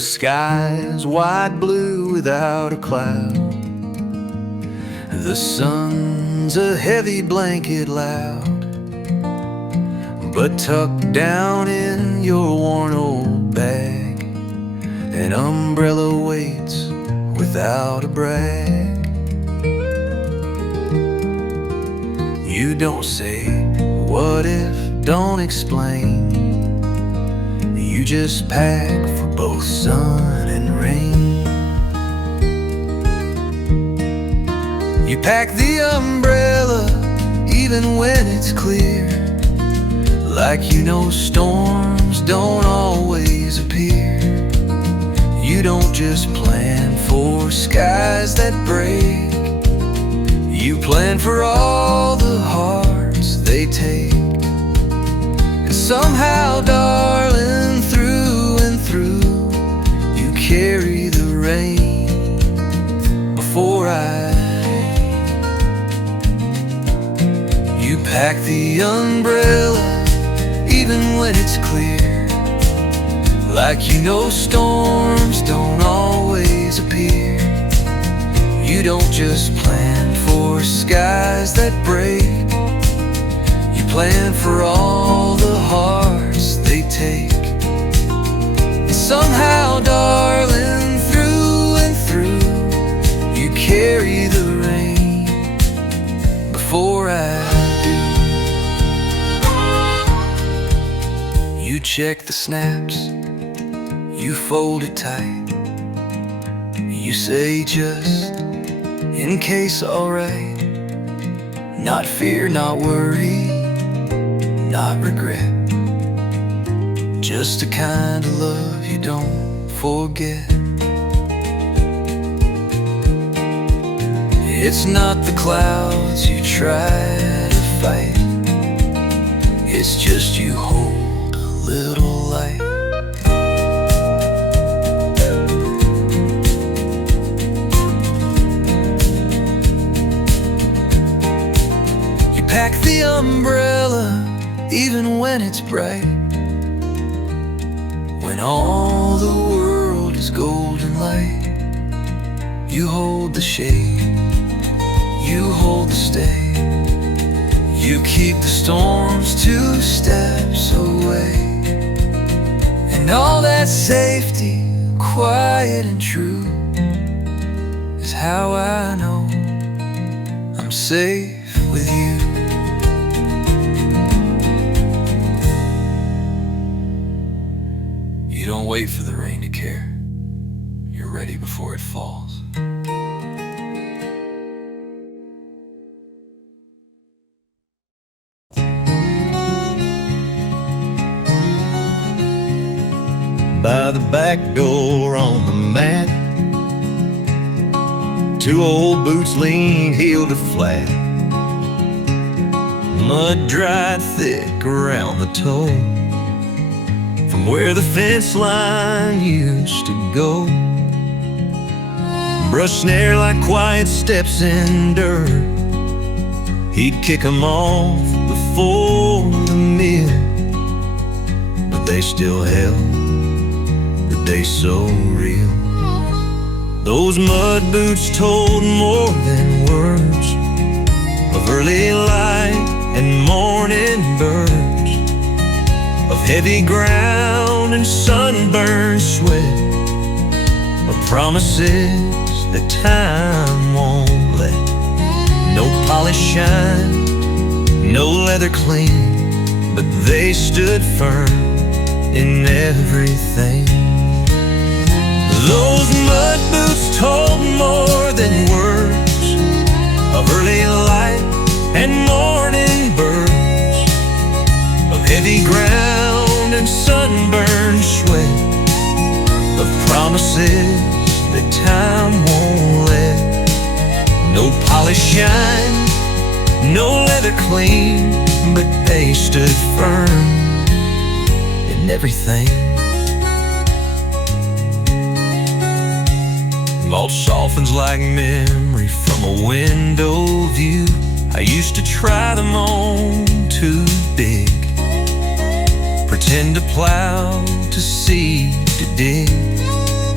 sky's wide blue without a cloud. The sun's a heavy blanket loud, but tucked down in your worn old bag, an umbrella waits without a brag. You don't say, what if, don't explain. You just pack for both sun and rain. You pack the umbrella even when it's clear, like you know storms don't always appear. You don't just plan for skies that break, you plan for all the hearts they take. And somehow, darling, through and through, you carry the rain before you pack the umbrella even when it's clear, like you know storms don't always appear. You don't just plan for skies that break, you plan for all the hearts they take. And somehow, darling, through and through, you carry the rain before I do. You check the snaps, you fold it tight, you say just in case, alright. Not fear, not worry, not regret, just the kind of love you don't forget. It's not the clouds you try to fight, it's just you hold a little light. Pack the umbrella even when it's bright, when all the world is golden light. You hold the shade, you hold the stay, you keep the storms 2 steps away. And all that safety, quiet and true, is how I know I'm safe with you. You don't wait for the rain to care, you're ready before it falls. By the back door on the mat, 2 old boots lean heel to flat, mud dried thick around the toe, from where the fence line used to go. Brush snare like quiet steps in dirt, he'd kick 'em off before the mill, but they still held the day so real. Those mud boots told more than words of early light and morning birds, of heavy ground and sunburned sweat, of promises that time won't let. No polish shine, no leather clean, but they stood firm in everything. Those mud boots told more than words of early light and morning birds, of heavy ground and sunburned sweat, of promises that time won't let. No polish shine, no leather clean, but they stood firm in everything. Mulch softens like memory from a window view. I used to try them on too big, pretend to plow, to seed, to dig,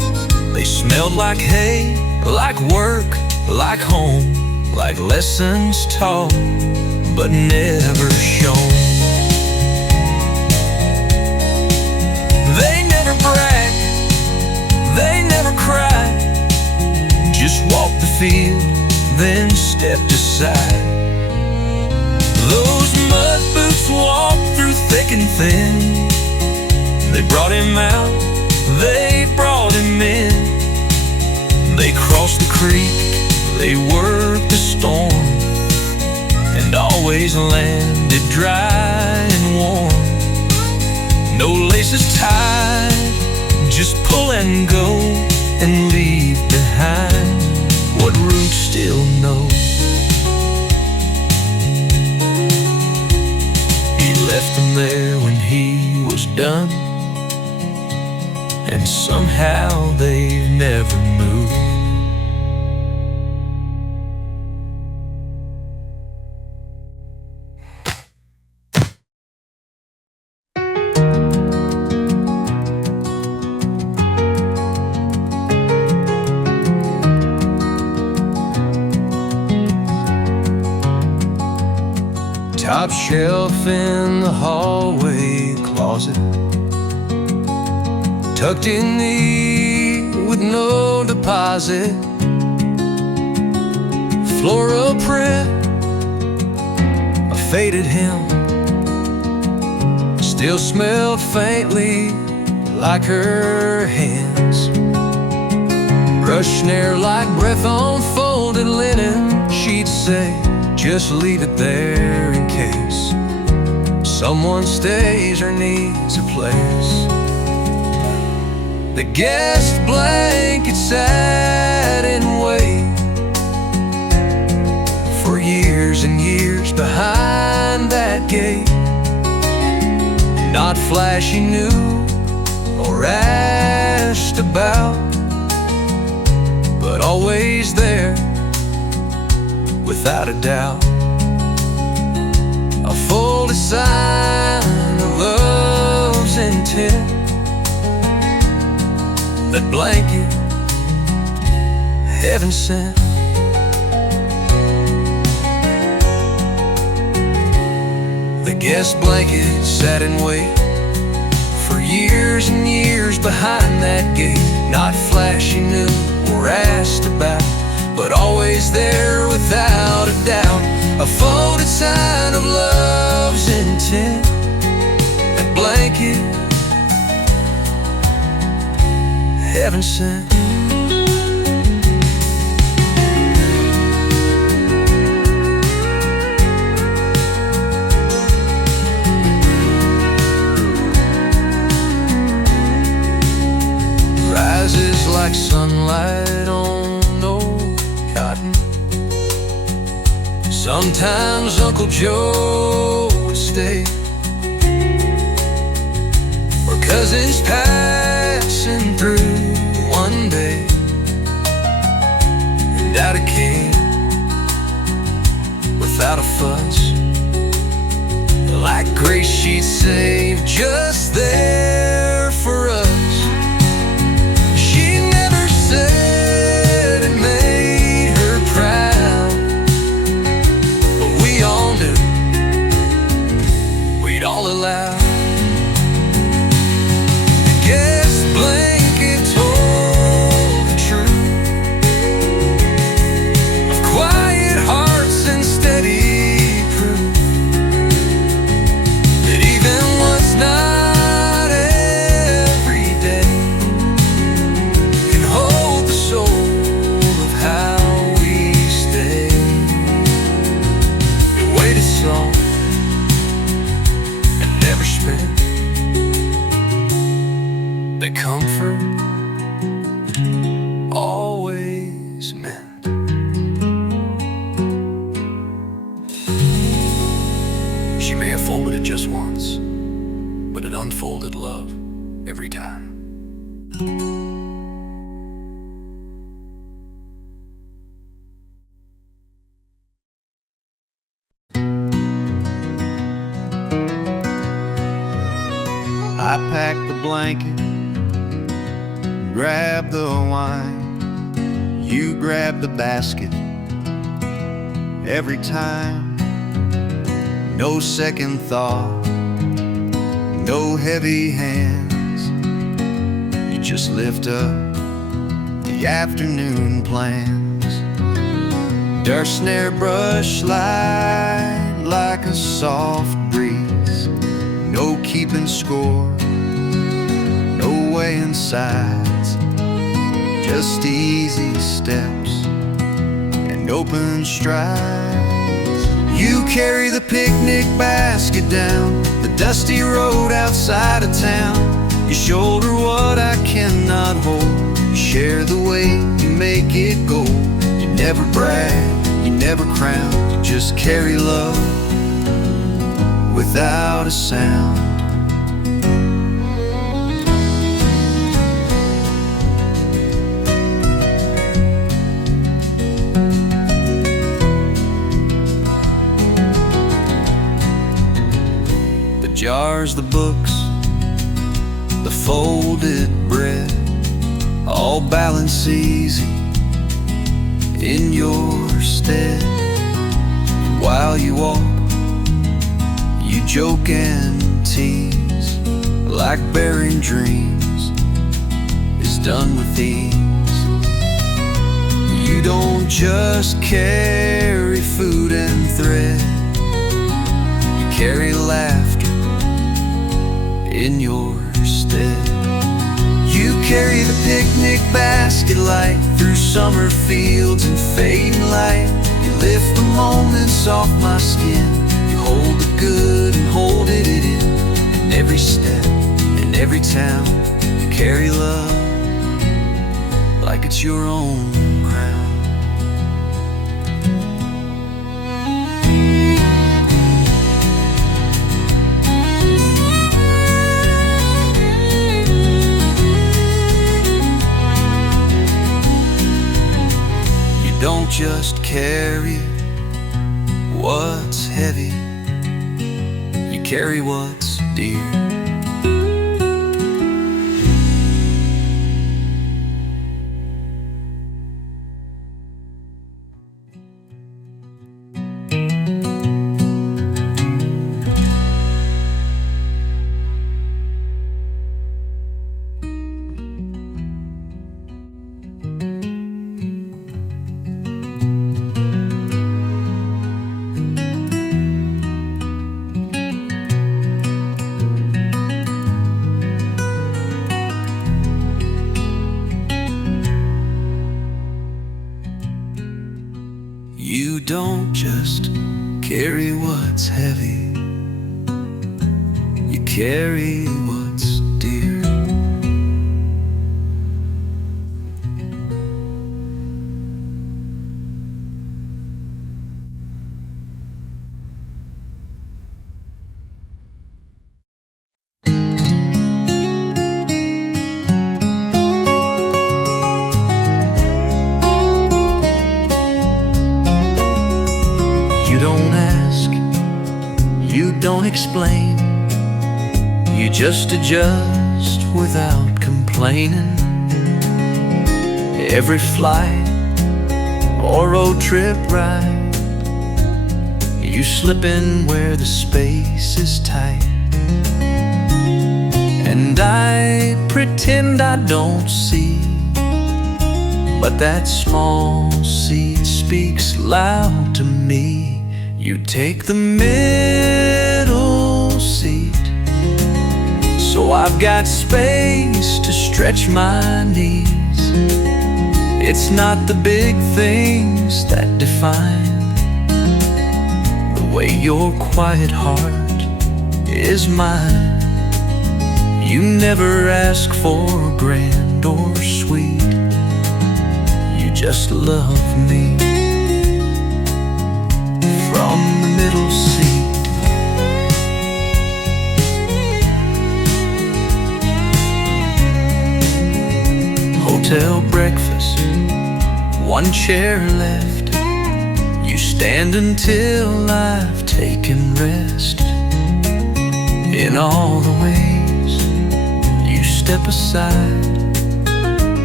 They smelled like hay, like work, like home, like lessons taught, but never shown. They never bragged, they never cried, just walked the field, then stepped aside. Those mud boots walked through thick and thin. They brought him out, they brought him in. They crossed the creek, they worked the storm, and always landed dry and warm. No laces tied, just pull and go, and leave behind what roots still know. He left them there when he was done, and somehow they've never moved. Top shelf in the hallway closet, tucked in neat with no deposit. Floral print, a faded hem, still smelled faintly like her hands. Rush near like breath on folded linen. She'd say, just leave it there in case someone stays or needs a place. The guest blanket sat and wait for years and years behind that gate. Not flashy new or asked about, but always there without a doubt. A folded sign of love's intent. That blanket, heaven sent. The guest blanket sat and wait for years and years behind that gate. Not flashy new or asked about, but always there without a doubt. A folded sign of love's intent. That blanket, heaven sent. Rises like sunlight on old cotton. Sometimes Uncle Joe would stay, or cousins passing through one day, and out it came without a fuss. Like grace she'd saved just there for us. She never said it made her proud, but we all knew, we'd all allow. The guest blanket told the truth of quiet hearts and steady proof that even what's not every day can hold the soul of how we stay. We waited so and never spent the comfort always meant. She may have folded it just once, but it unfolded love every time. I packed the blanket, grab the wine, you grab the basket. Every time, no second thought, no heavy hands. You just lift up the afternoon plans. Our snare brush slide like a soft breeze. No keeping score, no weighing sides. Just easy steps and open strides. You carry the picnic basket down the dusty road outside of town. You shoulder what I cannot hold. You share the weight, you make it gold. You never brag, you never crown. You just carry love without a sound. The jars, the books, the folded bread, all balance easy in your stead. While you walk, you joke and tease, like bearing dreams is done with ease. You don't just carry food and thread, you carry laughter in your stead. You carry the picnic basket light through summer fields and fading light. You lift the moments off my skin. You hold the good and hold it in. In every step, in every town, you carry love like it's your own crown. Don't just carry what's heavy, you carry what's dear. You don't just carry what's heavy, you carry what's dear. You don't ask, you don't explain, you just adjust without complaining. Every flight or road trip ride, you slip in where the space is tight. And I pretend I don't see, but that small seed speaks loud to me. You take the middle seat, so I've got space to stretch my knees. It's not the big things that define the way your quiet heart is mine. You never ask for grand or sweet, you just love me. From the middle seat, hotel breakfast, one chair left. You stand until I've taken rest. In all the ways you step aside,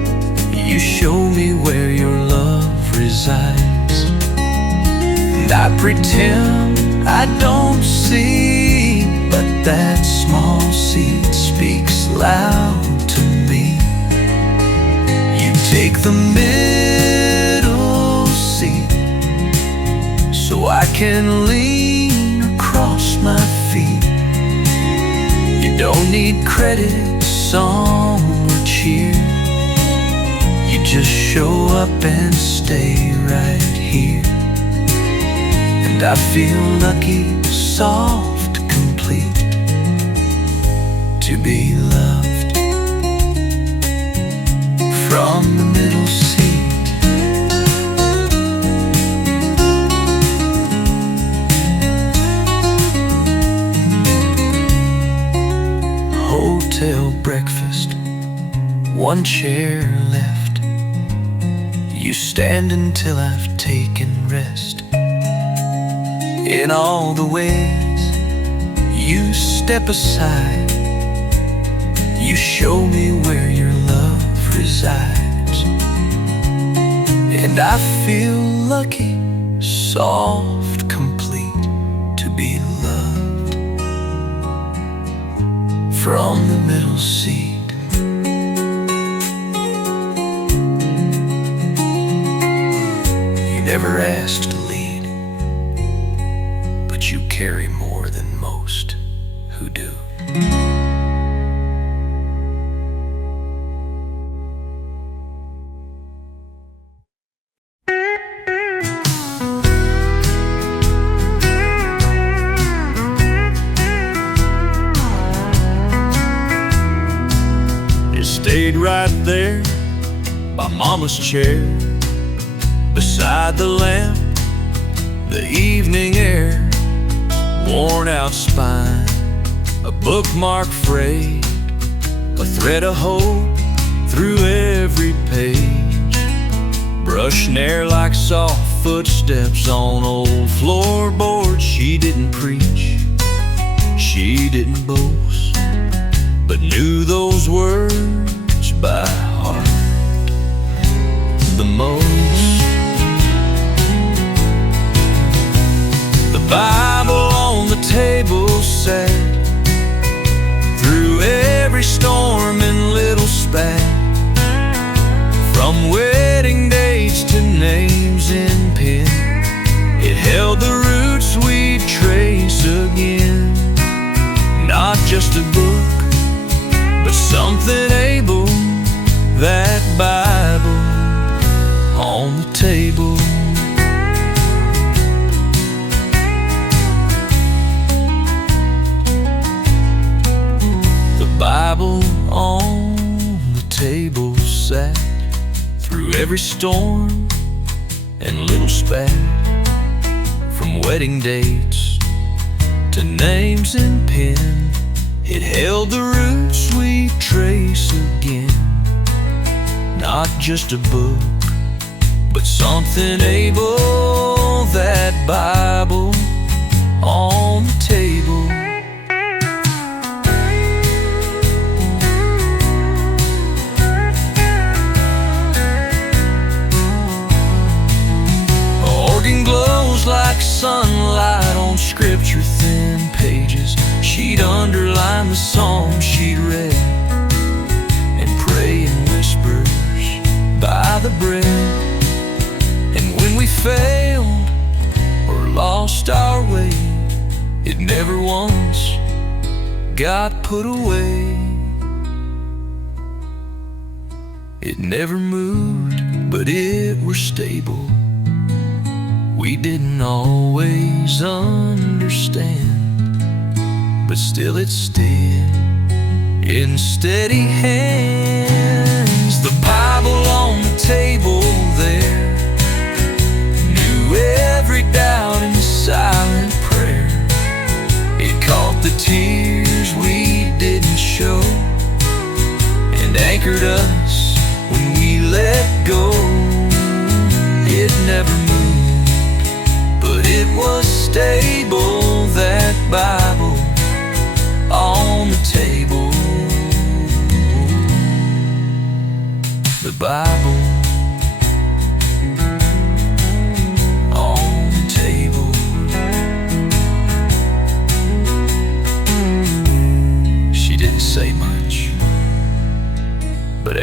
You show me where your love resides, and I pretend I don't see, but that small seed speaks loud to me. You take the middle seat so I can lean across my feet. You don't need credit, song, or cheer. You just show up and stay right here. And I feel lucky, soft, complete, to be loved from the middle seat. Hotel breakfast, one chair left. You stand until I've taken rest. In all the ways you step aside, you show me where your love resides. And I feel lucky, soft, complete, to be loved from the middle seat. You never asked to lead, but you carry more than most who do. You stayed right there by Mama's chair, beside the lamp, the evening air, worn out spine, a bookmark frayed, a thread of hope through every page, brushing air like soft footsteps on old floorboards. She didn't preach, she didn't boast, but knew those words by heart the most. The Bible on the table sat through every storm and little spat, from wedding dates to names in pen. It held the roots we'd trace again. Not just a book, but something able, that Bible on the table. The Bible on the table sat through every storm and little spat, from wedding dates to names in pen. It held the roots we trace again. Not just a book, but something able, that Bible on the table. Organ glows like sunlight on scripture-thin pages. She'd underline the psalm she'd read and pray in whispers by the bread. And when we failed or lost our way, it never once got put away. It never moved, but it were stable. We didn't always understand, but still it stood in steady hands. The Bible on the table there knew every doubt and silent prayer. It caught the tears we didn't show and anchored us when we let go. It never moved, but it was stable, that Bible on the table. The Bible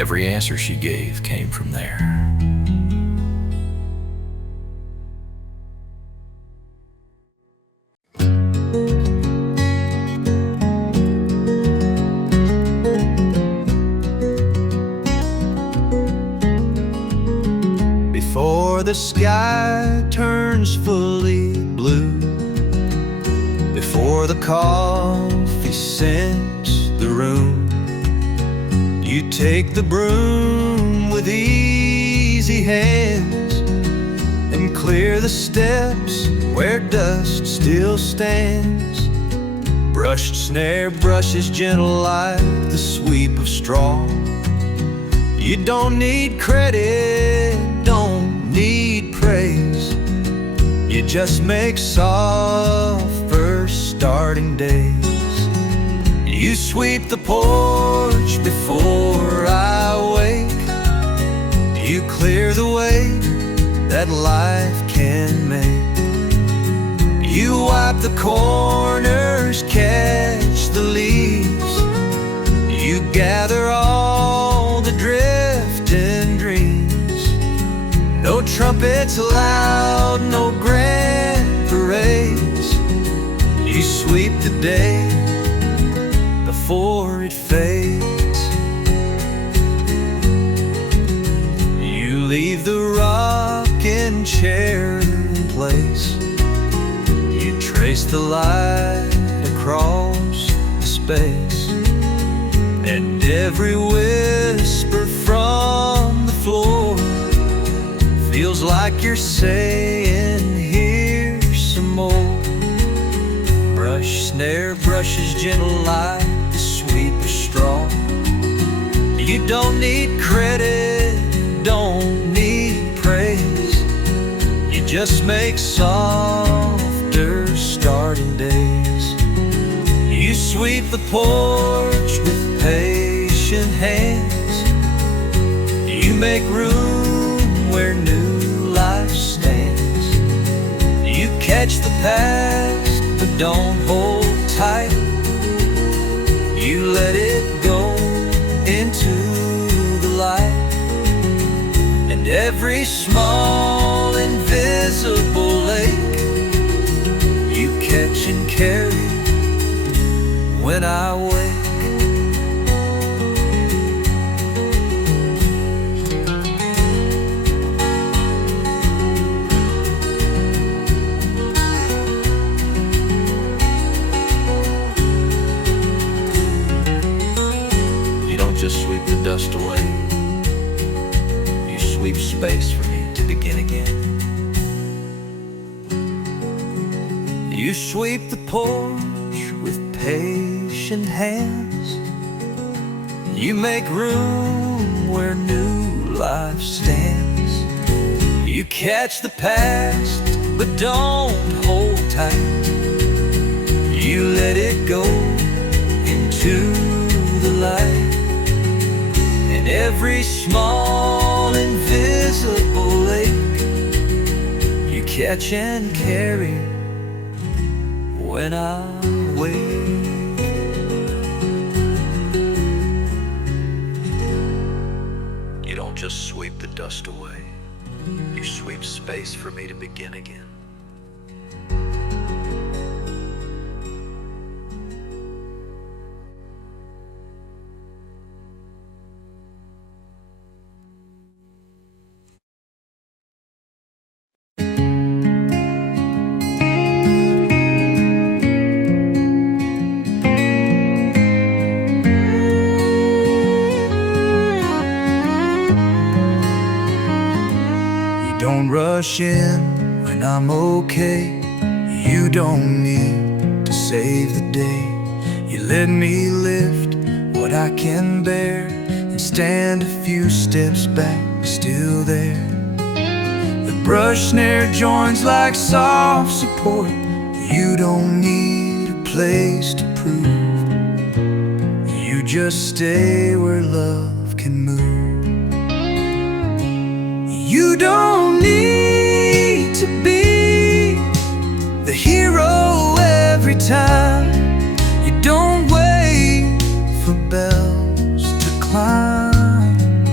Every answer she gave came from there. Before the sky turns fully blue, before the coffee scents the room, you take the broom with easy hands and clear the steps where dust still stands. Brushed snare brushes gentle like the sweep of straw. You don't need credit, don't need praise. You just make soft first starting days. You sweep the porch before I wake. You clear the way that life can make. You wipe the corners, catch the leaves. You gather all the drifting dreams. No trumpets loud, no grand parades. You sweep the day before it fades. You leave the rocking chair in place. You trace the light across the space, and every whisper from the floor feels like you're saying, here's some more. Brush snare brushes gentle like the sweep of straw. You don't need credit, don't need praise. You just make softer starting days. You sweep the porch with patient hands. You make room where new life stands. You catch the past, but don't hold tight. You let it go into the light. And every small invisible lake you catch and carry when I wake. You don't just sweep the dust away. You sweep space for me to begin again. You sweep the porch with patient hands. You make room where new life stands. You catch the past, but don't hold tight. You let it go into the light. And every small invisible lake you catch and carry when I wake. You don't just sweep the dust away. You sweep space for me to begin again. Don't rush in when I'm okay. You don't need to save the day. You let me lift what I can bear and stand a few steps back, still there. The brush snare joins like soft support. You don't need a place to prove. You just stay where love can move. You don't need to be the hero every time. You don't wait for bells to climb.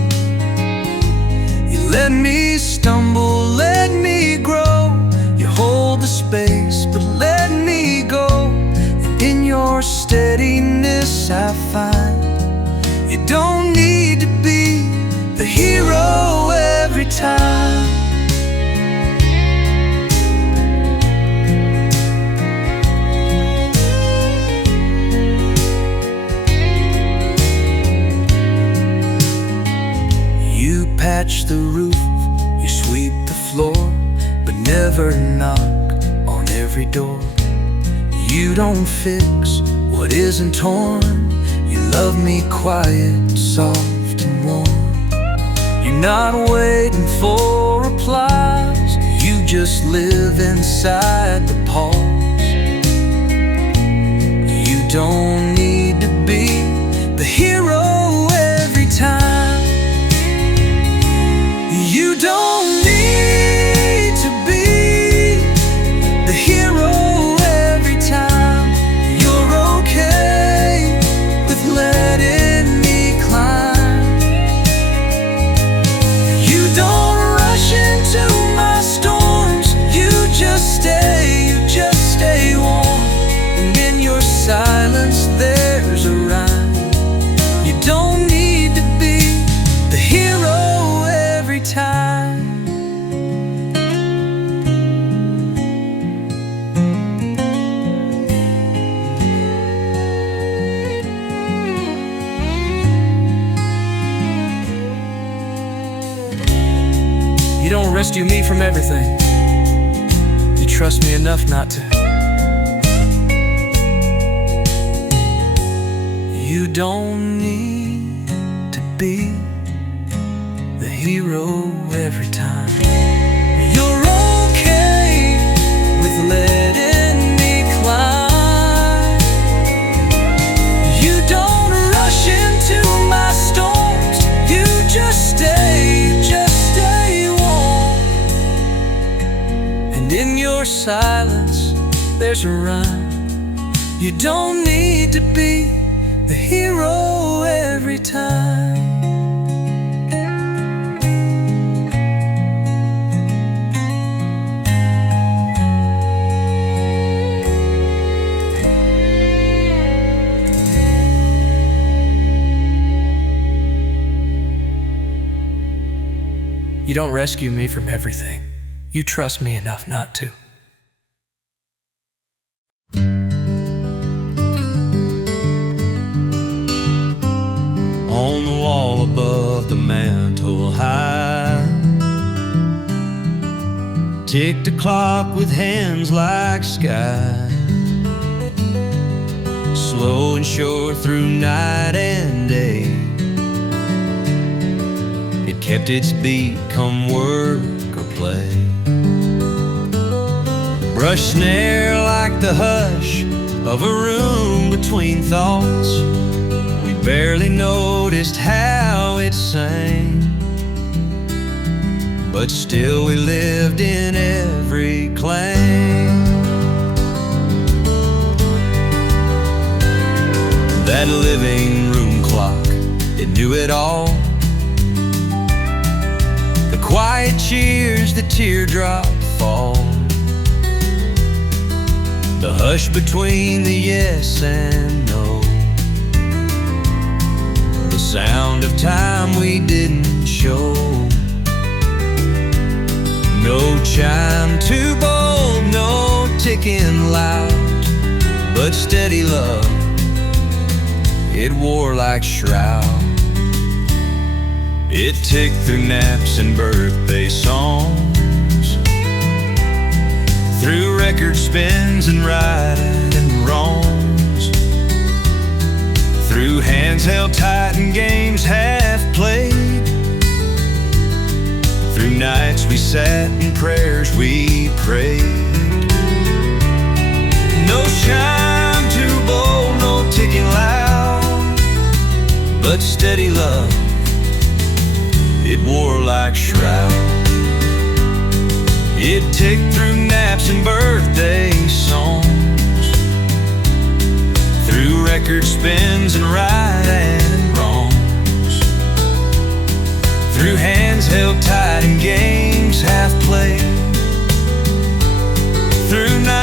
space, but let me go. And in your steadiness I find you don't need to be the hero every time. You patch the roof, you sweep the floor, but never knock on every door. You don't fix what isn't torn. You love me quiet, soft and warm. You're not waiting for replies, you just live inside the pause. You don't need to be the hero every time. You don't need to be the hero every time. You're okay with letting me climb. You don't rush into my storms. You just stay warm. And in your silence there's a rhyme. You don't need to be the hero every time. You don't rescue me from everything. You trust me enough not to. You don't need to be the hero every time. You're okay with letting me climb. You don't rush into my storms. You just stay warm. And in your silence there's a rhyme. You don't need to be the hero every time. You don't rescue me from everything. You trust me enough not to. On the wall above the mantle high ticked a clock with hands like sky, slow and sure through night and day. It kept its beat come work or play. Brush snare like the hush of a room between thoughts. We barely noticed how it sang, but still we lived in every clang. That living room clock, it knew it all. The quiet cheers, the teardrop fall, the hush between the yes and no, the sound of time we didn't show. No chime too bold, no ticking loud, but steady love, it wore like shroud. It ticked through naps and birthday songs, through record spins and right and wrongs, through hands held tight and games half played, through nights we sat and prayers we prayed. No chime too bold, no ticking loud, but steady love, it wore like shroud. It ticked through naps and birthday songs, through record spins and right and wrongs, through hands held tight and games half played, through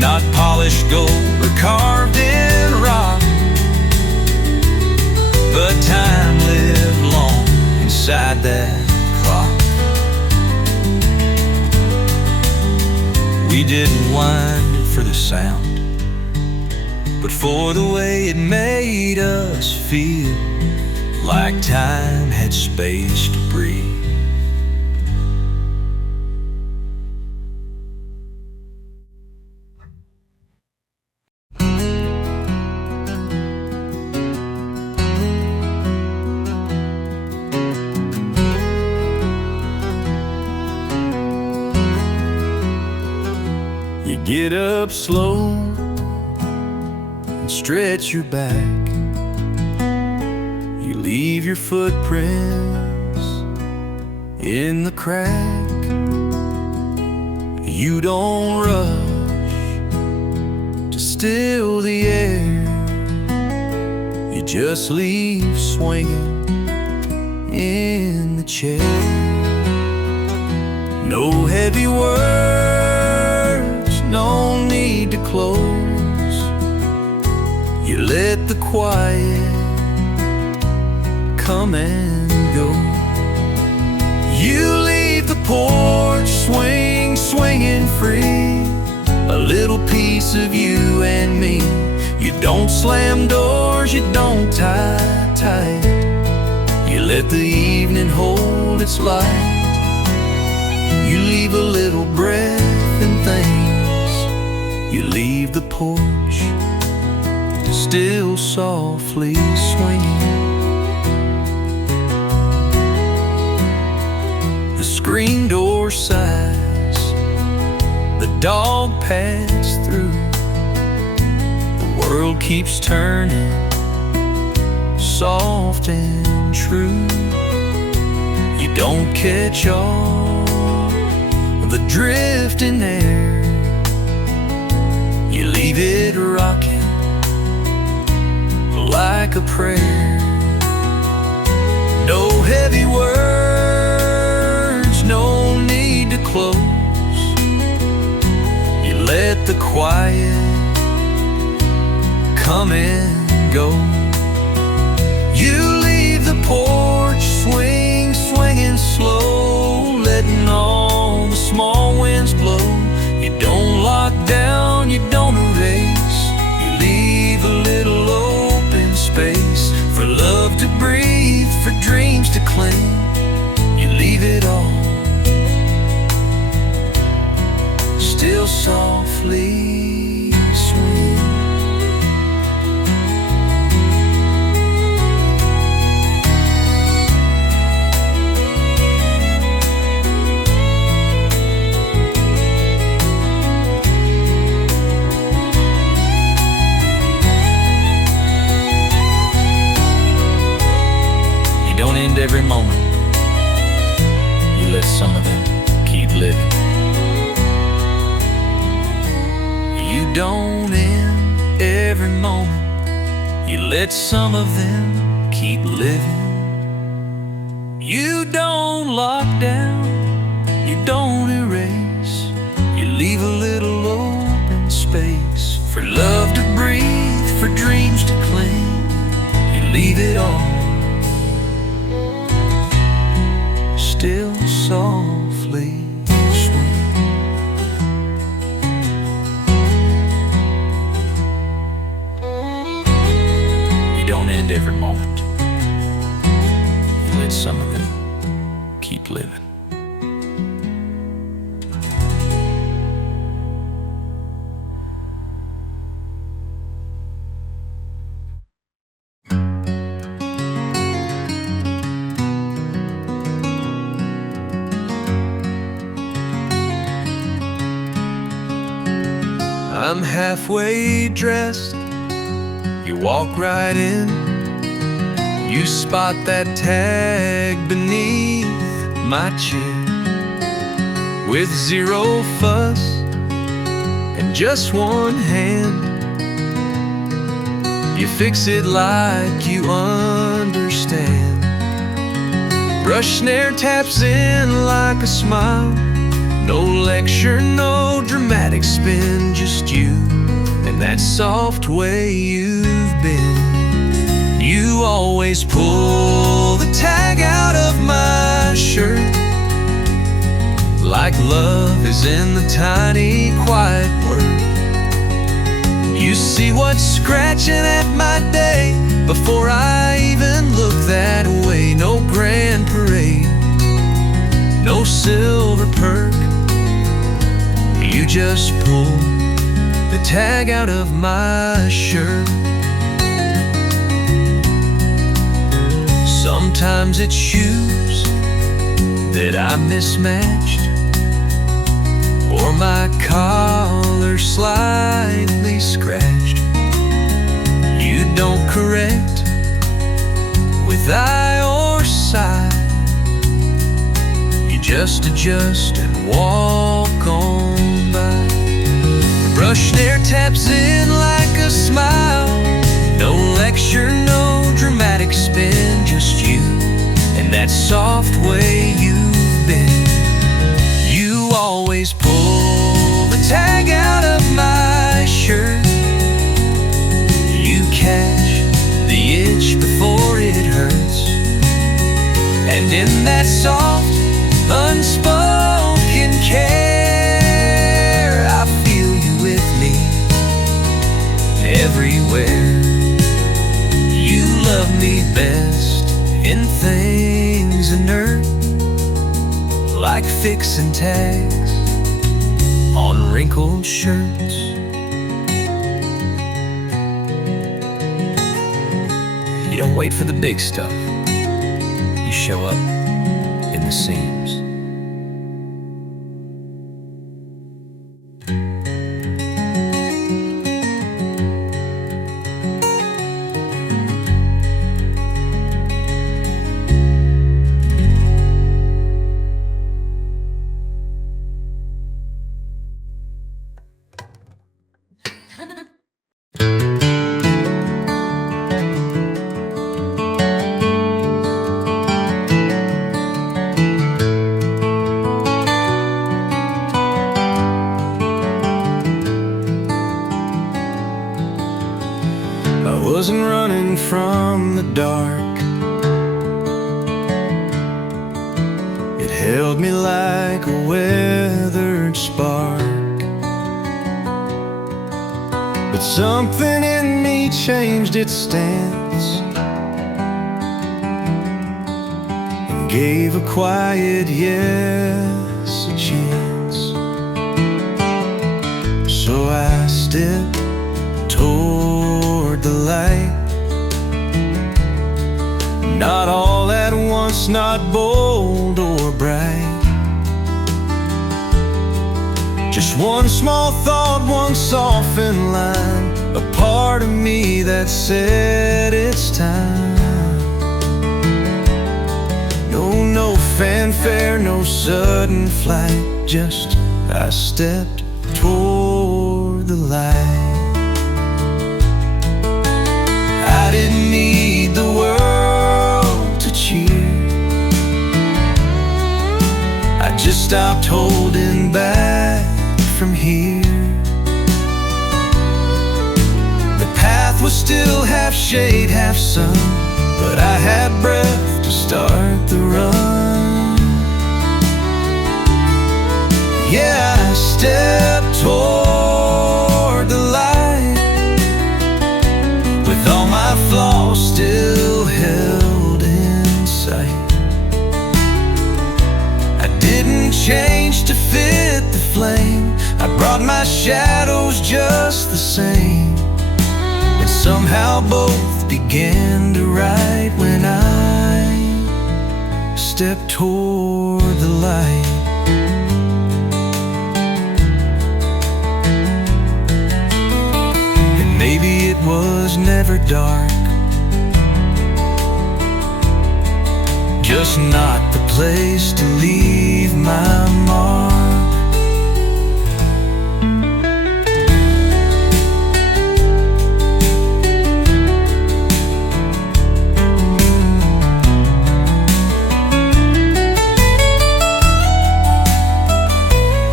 not polished gold or carved in rock, but time lived long inside that clock. We didn't wind it for the sound, but for the way it made us feel like time had space to breathe. You get up slow and stretch your back. You leave your footprints in the crack. You don't rush to still the air. You just leave swinging in the chair. No heavy words, no need to close. You let the quiet come and go. You leave the porch swing, swinging free, a little piece of you and me. You don't slam doors, you don't tie tight. You let the evening hold its light. You leave a little breath in things. You leave the porch still softly swinging. The screen door sighs, the dog passed through. The world keeps turning, soft and true. You don't catch all the drifting air. You leave it rocking like a prayer. No heavy words, no need to close. You let the quiet come and go. You leave the porch swing, swinging slow, letting all the small winds blow. You don't lock down, you don't erase. You leave a little open space for love to breathe, for dreams to cling. You leave it all still softly swing. Don't end every moment. You let some of them keep living. You don't end every moment. You let some of them keep living. You don't lock down, you don't erase. You leave a little open space for love to breathe, for dreams to cling. You leave it all still softly swing. You don't end every moment. You let some of them keep living. I'm halfway dressed, you walk right in. You spot that tag beneath my chin. With zero fuss and just one hand, you fix it like you understand. Brush snare taps in like a smile, No lecture, no dramatic spin, just you and that soft way you've been. You always pull the tag out of my shirt, like love is in the tiny quiet word. You see what's scratching at my day before I even look that way. No grand parade, no silver perk, you just pull the tag out of my shirt. Sometimes it's shoes that I mismatched, or my collar slightly scratched. You don't correct with eye or side, you just adjust and walk on by. Brush there taps in like a smile. No lecture, no dramatic spin, just you and that soft way you've been. You always pull the tag out of my shirt. You catch the itch before it hurts, and in that soft, unspoken care, I feel you with me everywhere. You love me best in things inert, like fixing tags on wrinkled shirts. You don't wait for the big stuff, you show up in the seams. Wasn't running from the dark, it held me like a weathered spark. But something in me changed its stance and gave a quiet yes a chance. So I stepped toward the light, not all at once, not bold or bright. Just one small thought, one softened line, a part of me that said it's time. No fanfare, no sudden flight, just I stepped toward the light. I didn't need the world to cheer, I just stopped holding back from here. The path was still half shade, half sun, but I had breath to start the run. Yeah, I stepped toward the light, with all my flaws still held in sight. I didn't change to fit the flame, I brought my shadows just the same. But somehow both began to right when I stepped toward the light. And maybe it was never dark, just not the place to leave my mark.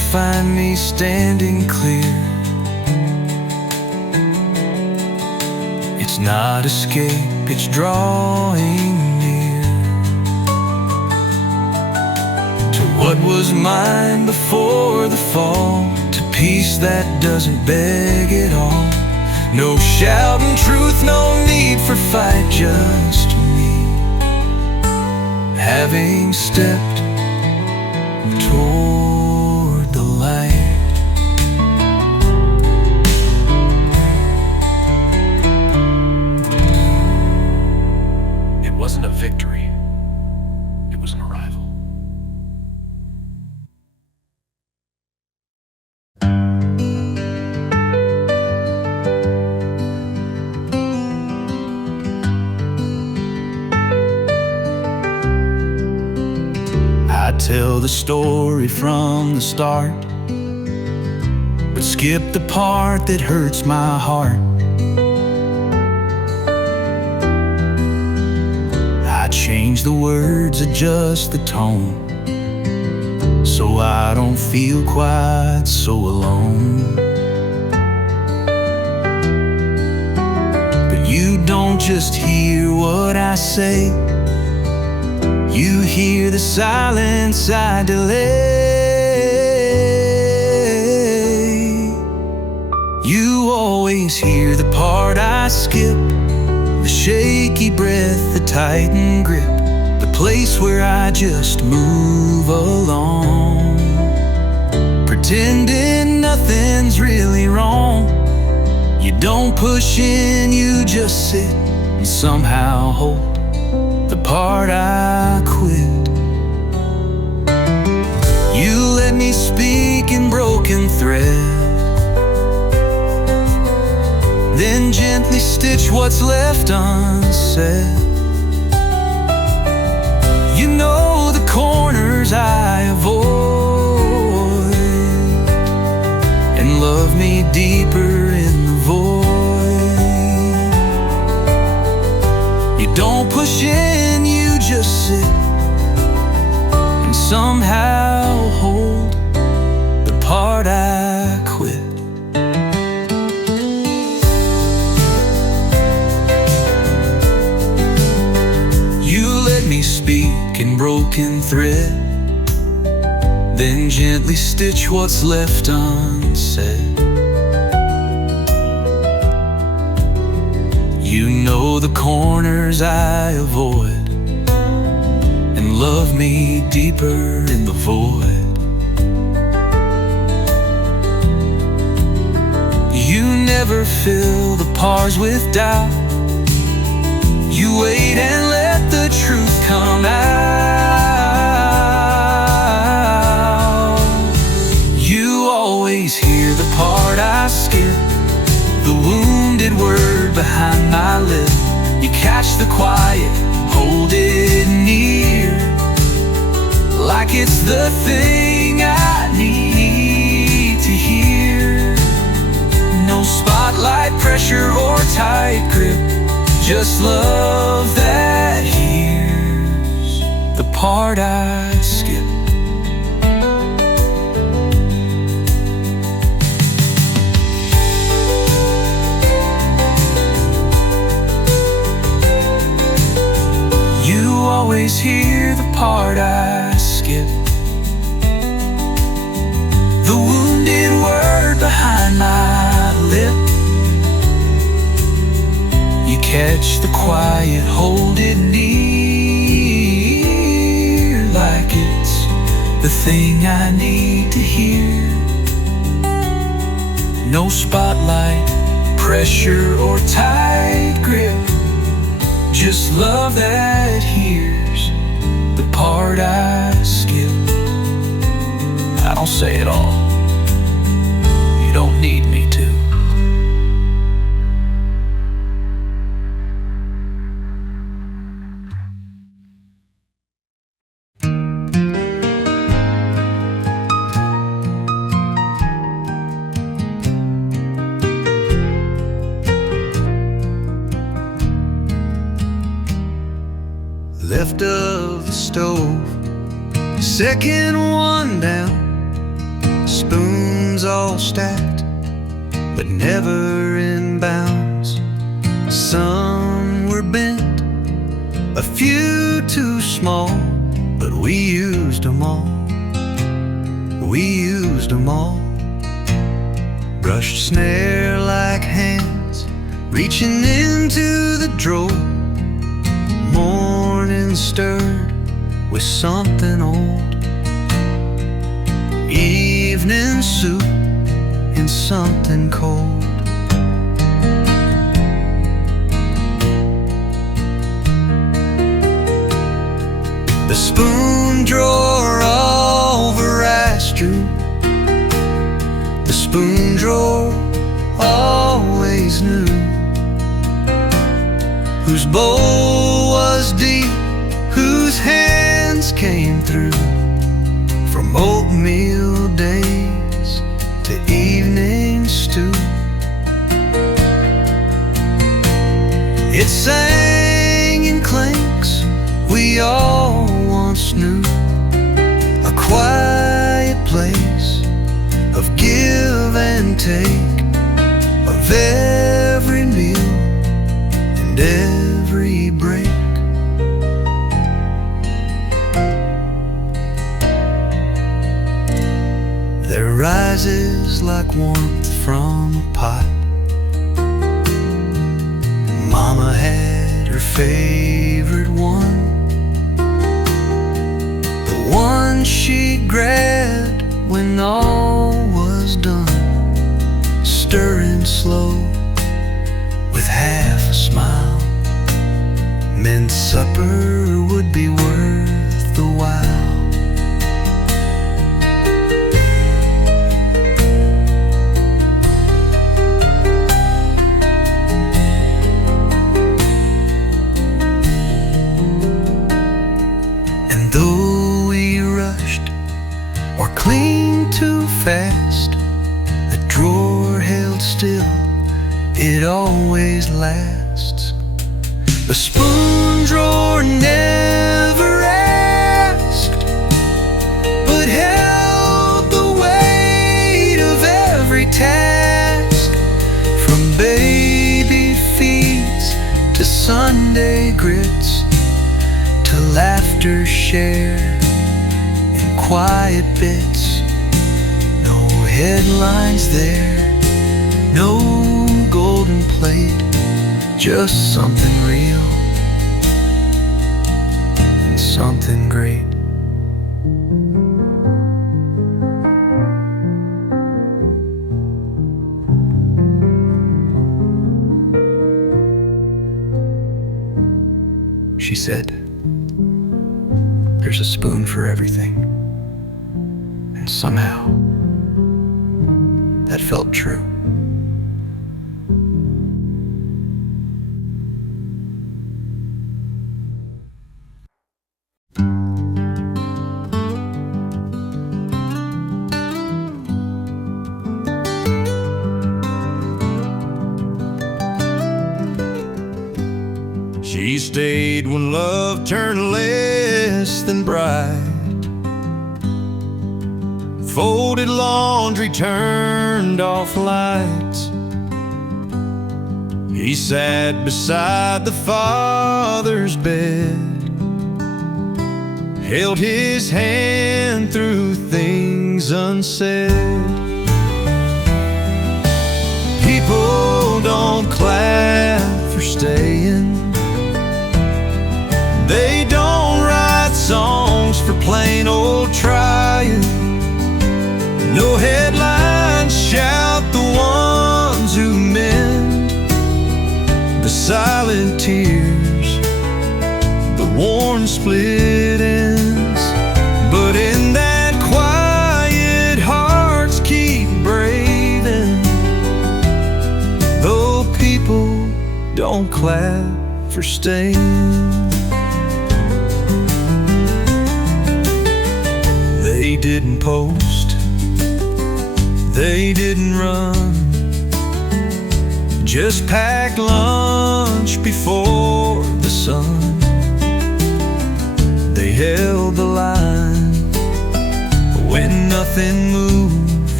find me standing clear. It's not escape, it's drawing near to what was mine before the fall, to peace that doesn't beg at all. No shouting truth, no need for fight, just me having stepped toward the light. It wasn't a victory, it was an arrival. I tell the story from the start, but skip the part that hurts my heart. I change the words, adjust the tone, so I don't feel quite so alone. But you don't just hear what I say, you hear the silence I delay. You always hear the part I skip, the shaky breath, the tightened grip, the place where I just move along, pretending nothing's really wrong. You don't push in, you just sit and somehow hold the part I quit. You let me speak in broken thread, then gently stitch what's left unsaid. You know the corners I avoid, and love me deeper in the void. You don't push in, you just sit and somehow hold the part I quit. You let me speak in broken thread, then gently stitch what's left unsaid. You know the corners I avoid, and love me deeper in the void. You never fill the pause with doubt, you wait and let the truth come out. You always hear the part I skip, the wounded word behind my lip. You catch the quiet, hold it near, like it's the thing I need to hear. No spotlight, pressure, or tight grip, just love that hears the part I skip. You always hear the part I skip, the wounded word behind my lip. You catch the quiet, hold it near, like it's the thing I need to hear. No spotlight, pressure, or tight grip, just love that hears the part I skip. I don't say it all, you don't need me to. Left of the stove, second one down, spoons all stacked, but never in bounds. Some were bent, a few too small, but we used them all. We used them all. Brushed snare like hands, reaching into the drawer. Morning stirred with something old. Evening soup in something cold. The spoon drawer over ice drew. The spoon drawer always knew whose bowl was deep, whose hands came through. From oatmeal days to evening stew, it sang in clanks we all once knew. A quiet place of give and take, of every meal and every break. There rises like warmth from a pot. Mama had her favorite one, the one she grabbed when all was done, stirring slow with half a smile, meant supper would be worth the while. Clean too fast, the drawer held still, it always lasts. The spoon drawer never asked, but held the weight of every task. From baby feeds to Sunday grits, to laughter shared, quiet bits. No headlines there, no golden plate, just something real and something great. She said, "There's a spoon for everything." And somehow, that felt true. She stayed when love turned less than bright. Folded laundry, turned off lights. He sat beside the father's bed, held his hand through things unsaid. People don't clap for staying. They don't write songs for plain old trying. No headlines shout the ones who mend the silent tears, the worn split ends. But in that quiet, hearts keep braving, though people don't clap for staying. They didn't post, they didn't run, just packed lunch before the sun. They held the line when nothing moved,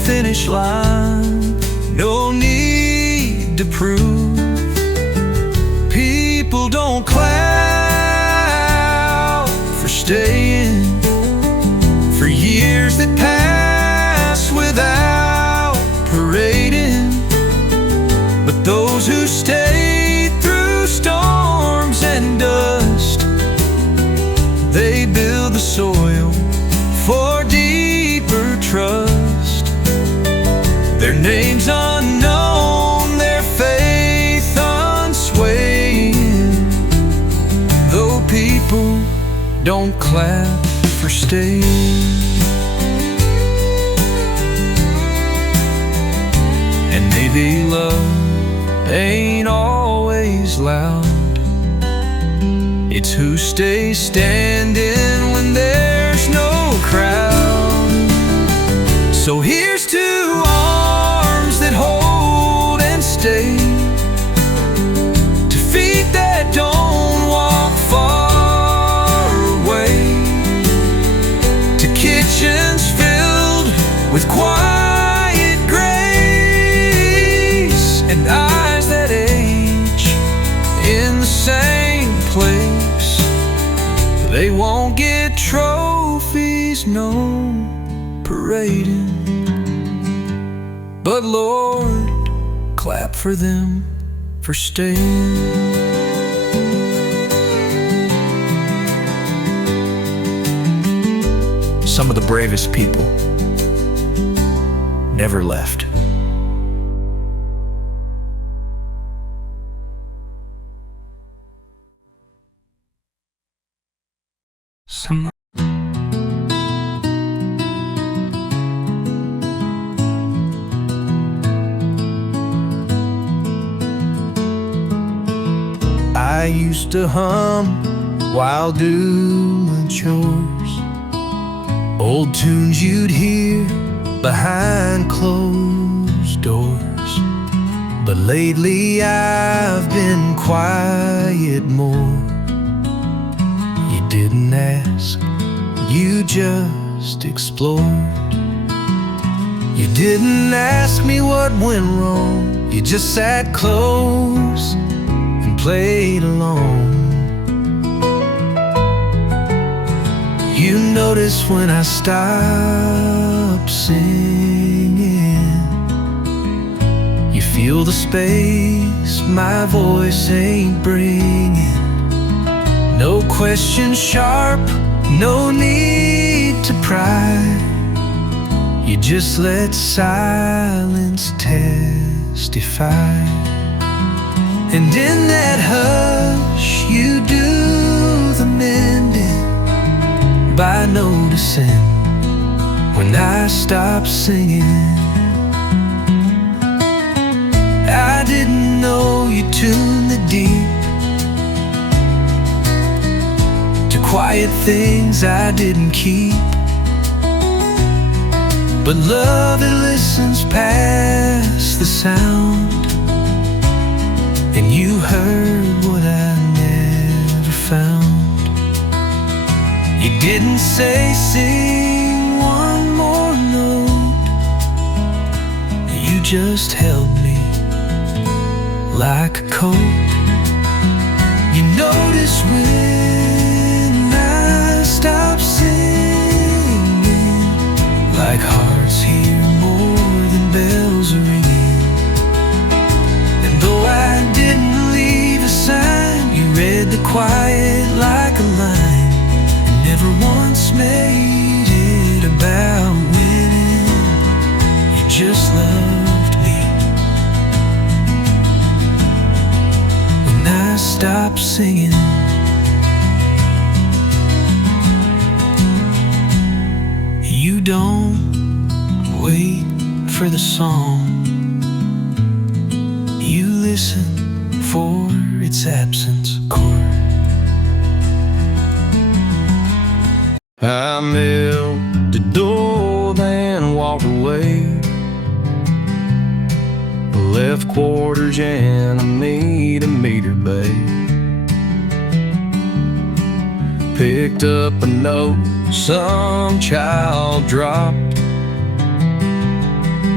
finish line, no need to prove. People don't clap for staying for years that pass without parading. But those who stay through storms and dust, they build the soil for deeper trust. Their names unknown, their faith unswaying. Though people don't clap for staying. And maybe love ain't always loud. It's who stays standing when there's no crowd. So here's to arms that hold and stay, to feet that don't walk far away, to kitchens filled with quiet grace, and eyes that age in the same place. They won't get trophies, no parading, but Lord, clap for them for staying. Some of the bravest people never left. I used to hum while doing chores, old tunes you'd hear behind closed doors. But lately I've been quiet more. You didn't ask, you just explored. You didn't ask me what went wrong, you just sat close and played along. You notice when I stop singing, you feel the space my voice ain't bringing. No question sharp, no need to pry. You just let silence testify. And in that hush you do the mending by noticing when I stop singing. I didn't know you tuned the deep to quiet things I didn't keep. But love, it listens past the sound, and you heard what I never found. You didn't say sing one more note, you just held me like a coat. You notice when I stop singing, like hearts hear more than bells are ringing. And though I didn't leave a sign, you read the quiet like a line, and never once made it about winning. You just loved me. When I stopped singing, you don't wait for the song, you listen for its absence chord. I knelt the door, then walked away, left quarters and I made a meter bay. Picked up a note some child dropped,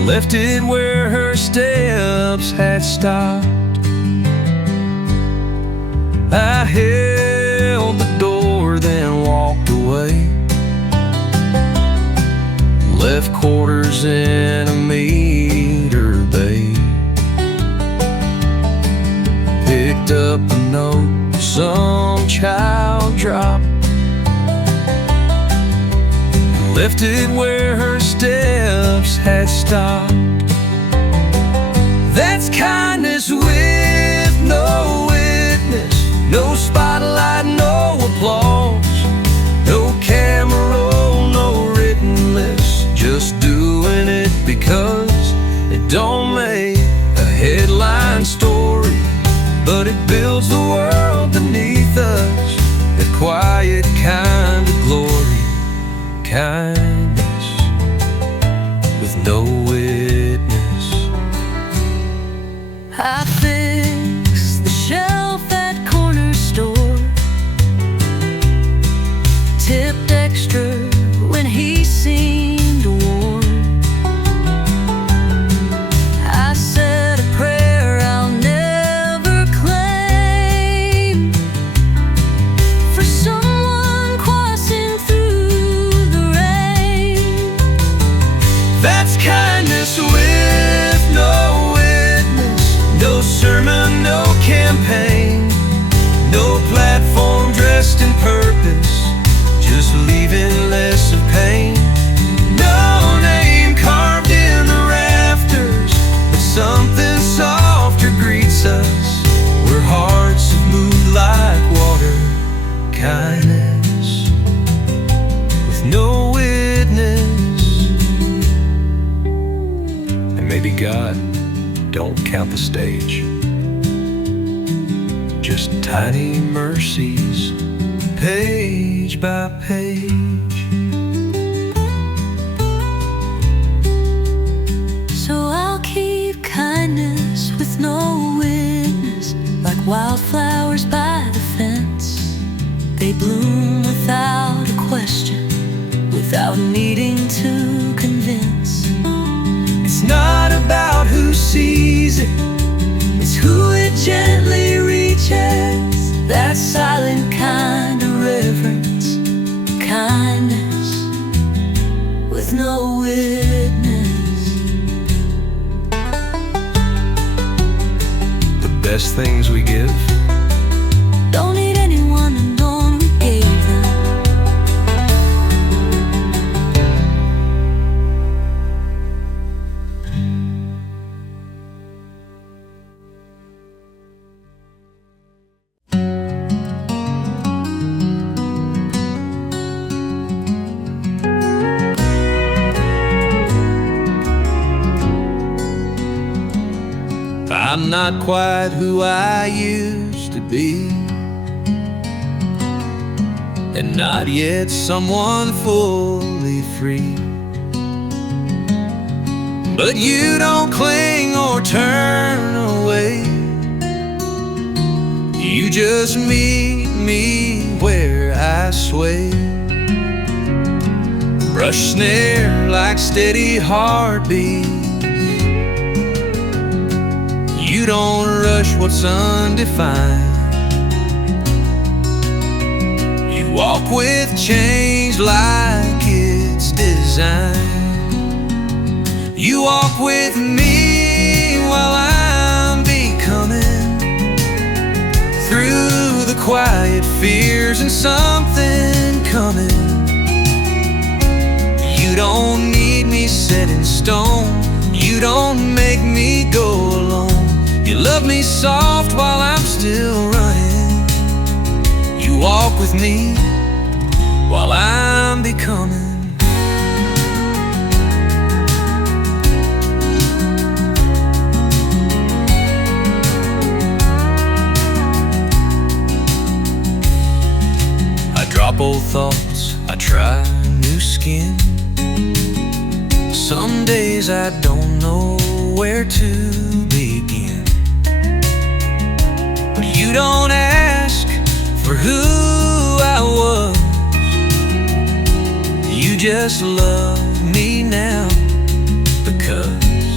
left it where her steps had stopped. I held the door, then walked away. Left quarters in a meter bay. Picked up a note some child dropped. Left it where her steps had stopped. That's kindness with no witness, no spotlight, no applause, no camera roll, no written list. Just doing it because it don't make a headline story, but it builds the world beneath us, a quiet kind of glory. Kindness with no witness. I fixed the shelf at corner store, tipped extra when he seemed warm. I said a prayer I'll never claim for someone crossing through the rain. That's kindness with no witness, no sermon, no campaign, no platform dressed in purpose, just leaving less of pain. No name carved in the rafters, but something softer greets us where hearts have moved like water. Kindness with no witness. And maybe God don't count the stage, just tiny mercies, page by page. So I'll keep kindness with no witness, like wildflowers by the fence. They bloom without a question, without needing to convince. It's not about who sees it, It's who it gently reaches. That silent kind of reverence. Kindness with no witness. the best things we give. Don't need anyone to know we gave them. I'm not quite who I used to be, and not yet someone fully free. But you don't cling or turn away, you just meet me where I sway. Brush snare like steady heartbeat. You don't rush what's undefined. You walk with change like it's designed. You walk with me while I'm becoming, through the quiet fears and something coming. You don't need me set in stone. You don't make me go alone. You love me soft while I'm still running. You walk with me while I'm becoming. I drop old thoughts, I try new skin. Some days I don't know where to begin. But you don't ask for who I was. You just love me now because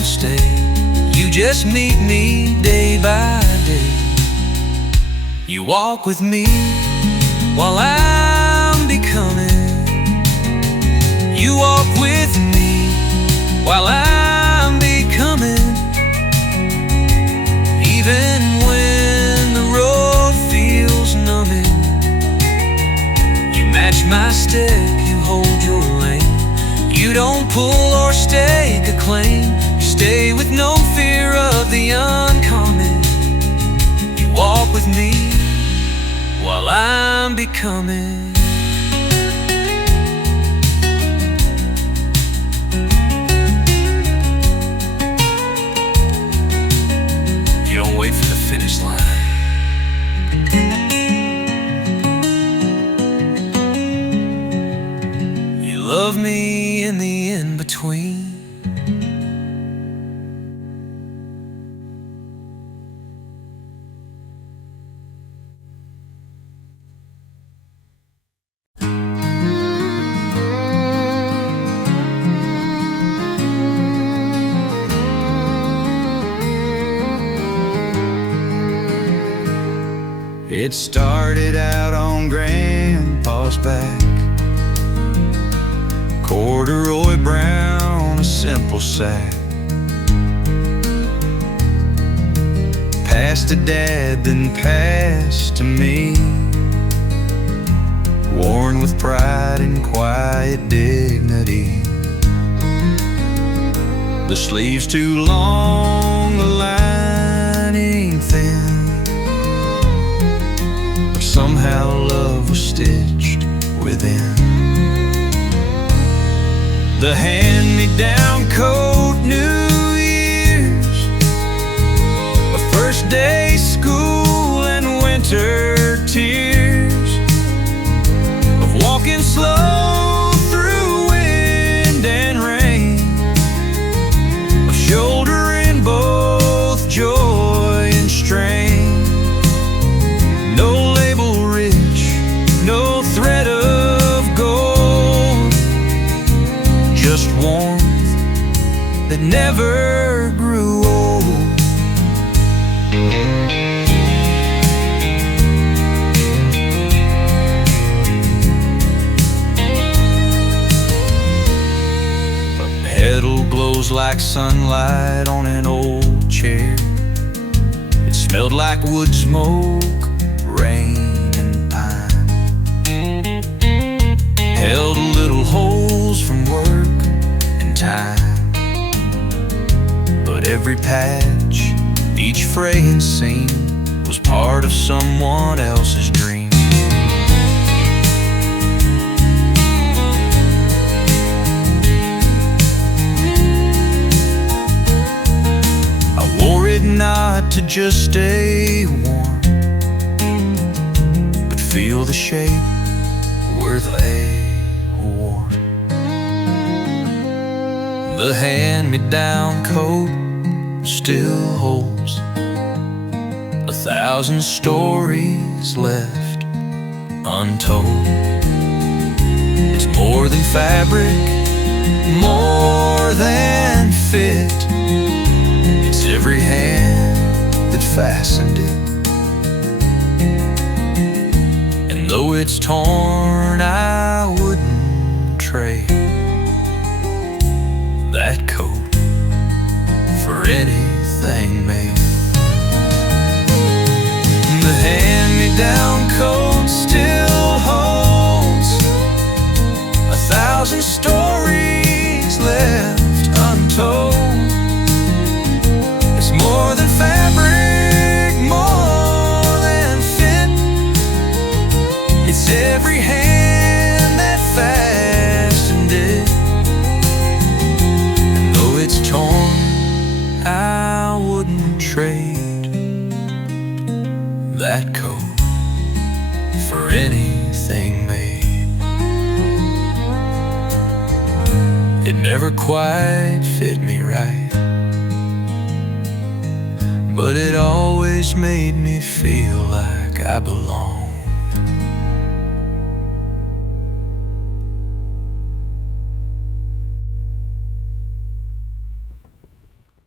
won't stay. You just meet me day by day. You walk with me while I'm becoming. You walk with me while I'm becoming. Even when the road feels numbing, you match my step, you hold your lane. You don't pull or stake a claim. You stay with no fear of the uncommon. You walk with me while I'm becoming. You don't wait for the finish line. You love me in the in-between. It started out on Grandpa's back, corduroy brown, a simple sack. Passed to Dad, then passed to me, worn with pride and quiet dignity. The sleeves too long, the lining thin. Somehow love was stitched within. The hand-me-down coat, New Year's, a first day school and winter tears of walking slow through wind and rain, of shouldering both joy and strain. No label rich, no thread of gold, just warmth that never grew old. A pedal glows like sunlight on an old chair. It smelled like wood smoke, rain and pine. Held a little holes from work and time, but every patch, each fraying seam was part of someone else's dream. I wore it not to just stay warm, but feel the shape worth a war. The hand-me-down coat still holds 1,000 stories left untold. It's more than fabric, more than fit. It's every hand that fastened it. And though it's torn, I wouldn't trade that coat for anything made. The hand-me-down coat still holds 1,000 stories left untold. It's more than fabric, more than fit. It's every hand that fastened it. And though it's torn, I wouldn't trade that coat for anything made. It never quite fit me right, but it always made me feel like I belonged.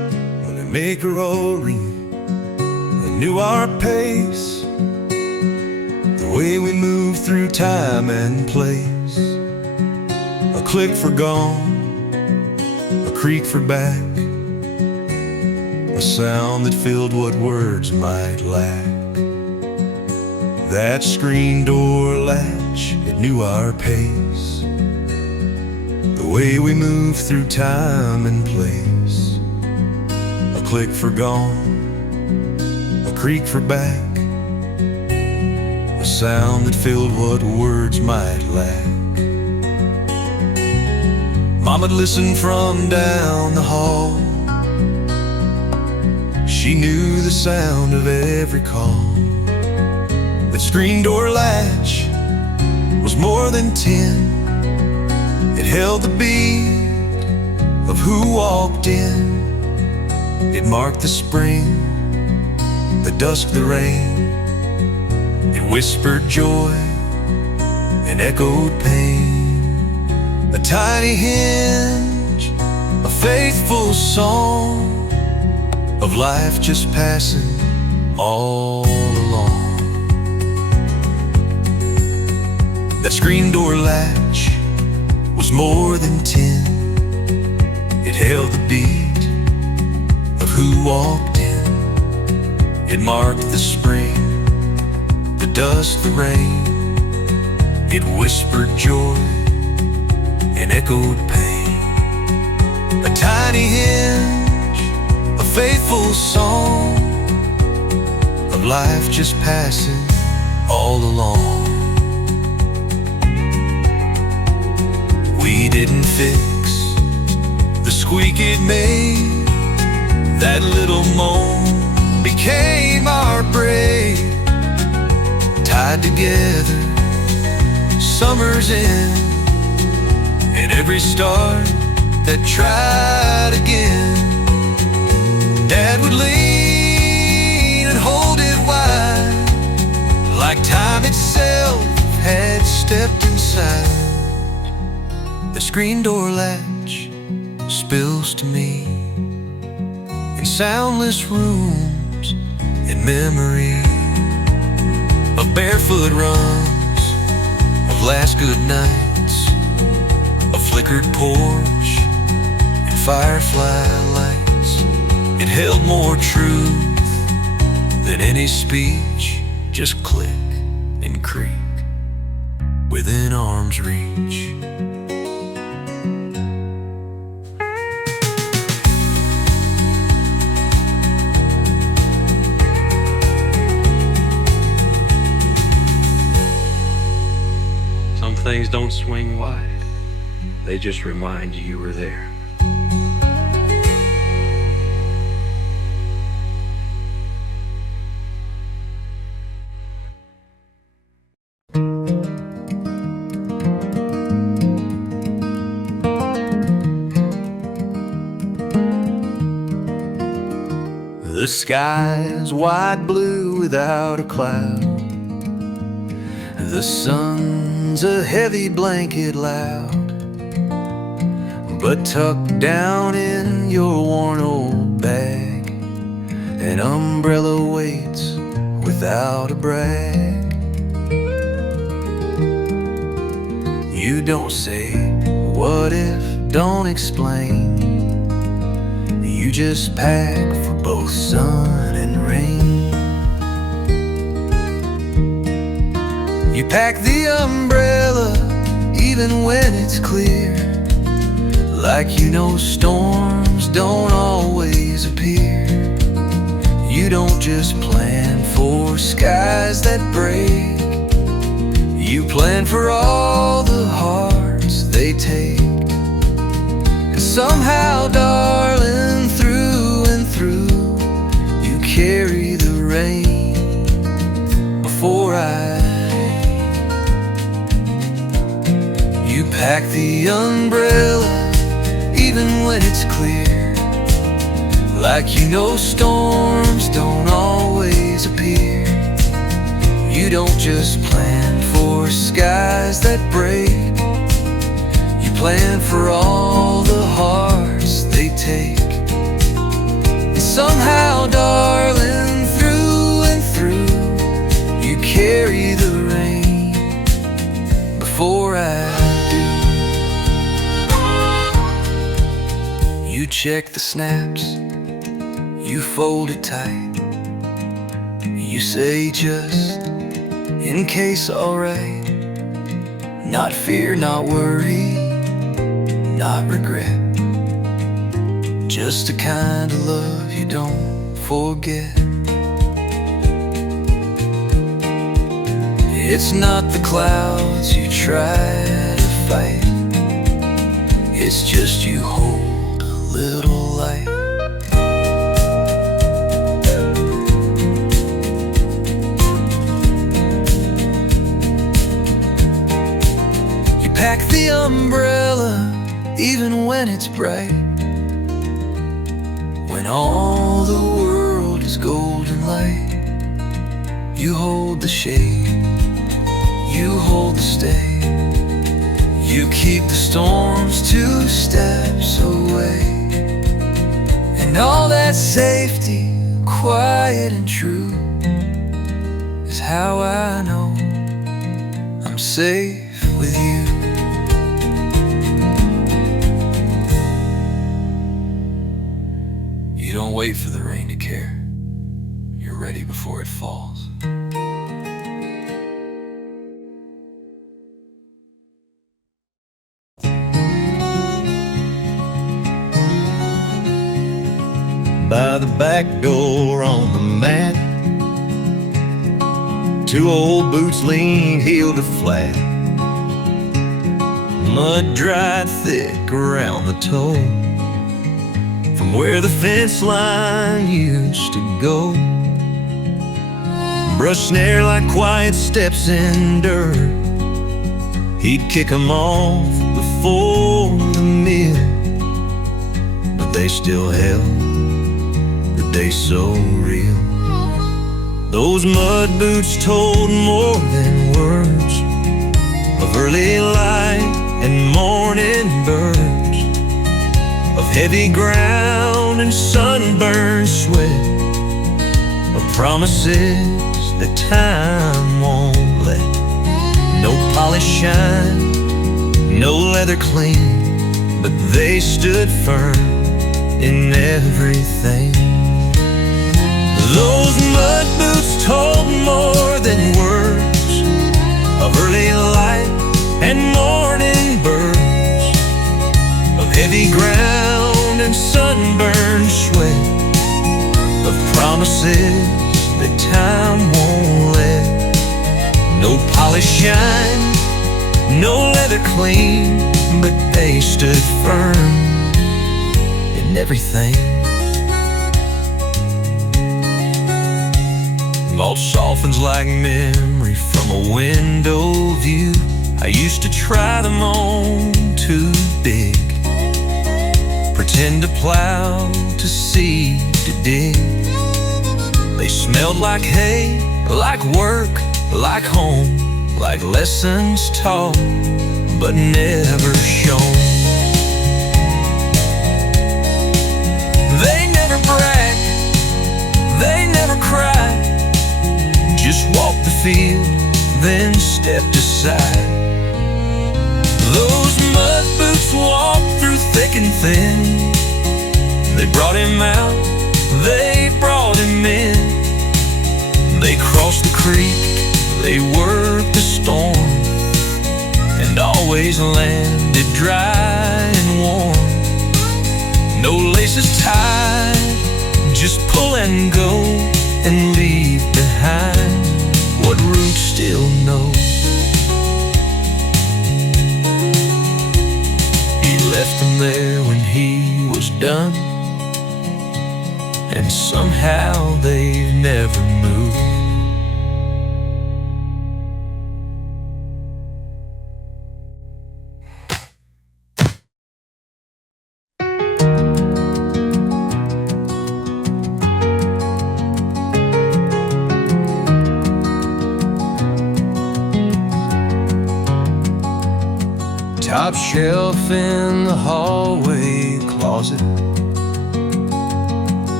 make a rolling, and knew our pace, the way we move through time and place. A click for gone, a creak for back, a sound that filled what words might lack. That screen door latch, it knew our pace, the way we move through time and place. A click for gone, a creak for back, a sound that filled what words might lack. Mama'd listen from down the hall. She knew the sound of every call. That screen door latch was more than 10. It held the beat of who walked in. It marked the spring, the dusk, the rain. It whispered joy and echoed pain. A tiny hinge, a faithful song of life just passing all along. That screen door latch was more than 10. It held the beat of who walked in. It marked the spring, the dust, the rain. It whispered joy and echoed pain. A tiny hinge, a faithful song of life just passing all along. We didn't fix the squeak it made. That little moan became our brave. Tied together, summer's end, and every start that tried again. Dad would lean and hold it wide, like time itself had stepped inside. The screen door latch spills to me in soundless rooms, in memory of barefoot runs, of last good nights, a flickered porch and firefly lights. It held more truth than any speech. Just click and creak within arm's reach. Things don't swing wide, they just remind you you were there. The sky's wide blue without a cloud. The sun's a heavy blanket loud, but tucked down in your worn old bag, an umbrella waits without a brag. You don't say, what if, don't explain. You just pack for both sun and rain. You pack the umbrella even when it's clear, like you know storms don't always appear. You don't just plan for skies that break, you plan for all the hearts they take. And somehow, darling, through and through, you carry the rain before You pack the umbrella even when it's clear, like you know storms don't always appear. You don't just plan for skies that break, you plan for all the hearts they take. And somehow, darling, through and through, you carry the rain before I do. You check the snaps, you fold it tight, you say just in case, alright. Not fear, not worry, not regret, just the kind of love you don't forget. It's not the clouds you try to fight, it's just you hold a little light. You pack the umbrella even when it's bright, when all the world is golden light. You hold the shade, you hold the stay, you keep the storms 2 steps away. And all that safety, quiet and true, is how I know I'm safe with you. You don't wait for the rain to care, you're ready before it falls. By the back door on the mat, 2 old boots lean heel to flat, mud dried thick around the toe, from where the fence line used to go. Brush snare like quiet steps in dirt, he'd kick 'em off before the mill, but they still held the day so real. Those mud boots told more than words of early light and morning birds, of heavy ground and sunburned sweat, of promises that time won't let. No polish shine, no leather clean, but they stood firm in everything. Those mud boots told more than words of early light and morning birds, of heavy ground and sunburned sweat, of promises that time won't let. No polish shine, no leather clean, but they stood firm in everything. Mulch softens like memory from a window view. I used to try them on too big, pretend to plow, to seed, to dig. They smelled like hay, like work, like home, like lessons taught but never shown. They never brag, they never cry, just walked the field, then stepped aside. Those mud boots walked through thick and thin. They brought him out, they brought him in. They crossed the creek, they worked the storm, and always landed dry and warm. No laces tied, just pull and go, and leave behind what roots still know. He left them there when he was done, and somehow they've never moved. Top shelf in the hallway closet,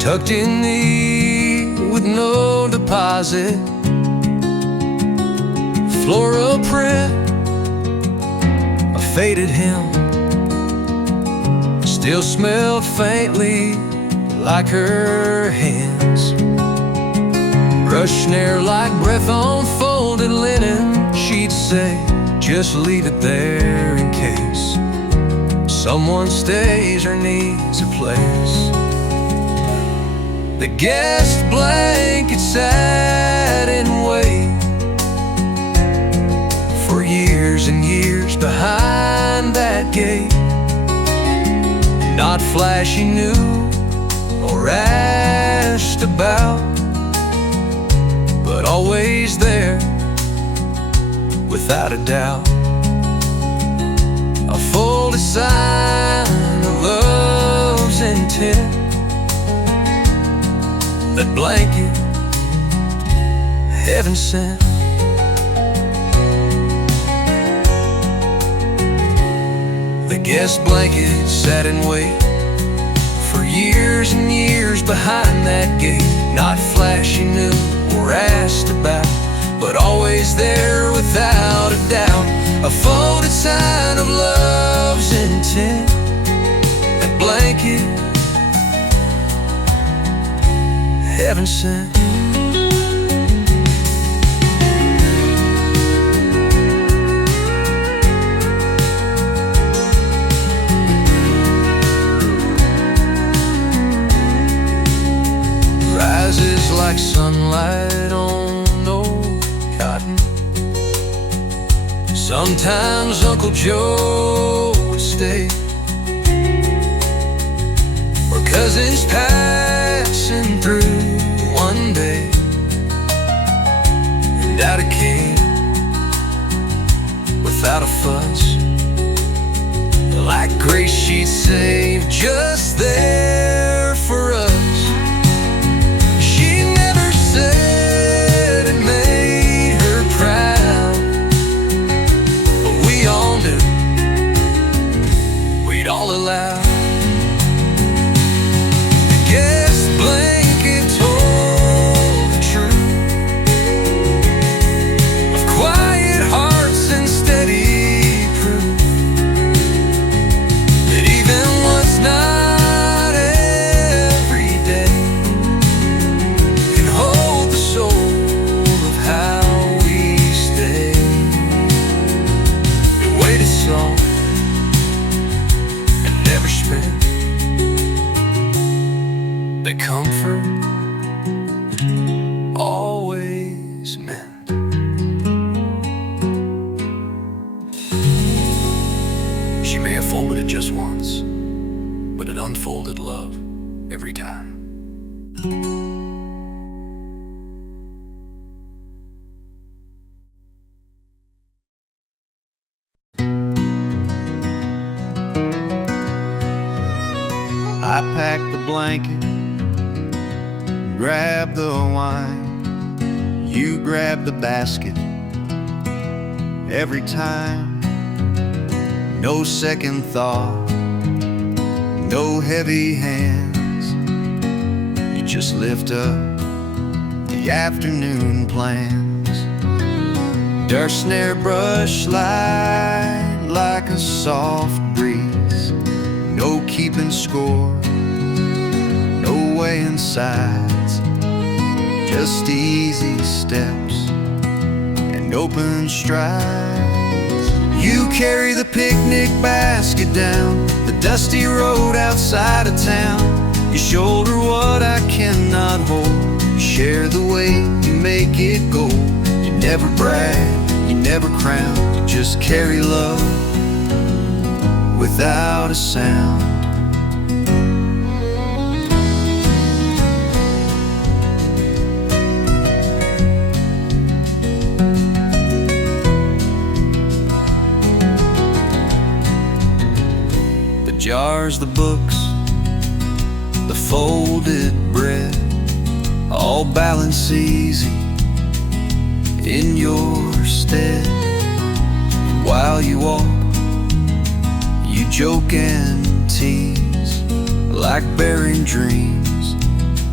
tucked in neat with no deposit, floral print, a faded hymn, still smelled faintly like her hands. Brush snare like breath on folded linen, she'd say, just leave it there in case someone stays or needs a place. The guest blanket sat and waited for years and years behind that gate. Not flashy new or asked about, but always there without a doubt. A folded sign of love's intent. That blanket, heaven sent. The guest blanket sat and waited for years and years behind that gate. Not flashy new or asked about, but always there without a doubt. A folded sign of love's intent. That blanket, heaven sent. Rises like sunlight on old cotton. Sometimes Uncle Joe would stay, or cousins passing through one day, and out it came without a fuss, like grace she'd saved just there for us. She never said it made her proud, but we all knew we'd all allow. The guest blanket told the truth of quiet hearts and steady proof that even what's not every day can hold the soul of how we stay. We waited so and never spent. The comfort always meant. She may have folded it just once, but it unfolded love every time. I packed the blanket, grabbed the wine, you grabbed the basket. Every time, no second thought, no heavy hands. You just lift up the afternoon plans. Dirt snare brush slide like a soft breeze. No keeping score, no weighing sides, just easy steps and open strides. You carry the picnic basket down the dusty road outside of town. You shoulder what I cannot hold. You share the weight, you make it gold. You never brag, you never crown. You just carry love without a sound. The jars, the books, the folded bread, all balance easy in your stead. While you walk, you joke and tease, like bearing dreams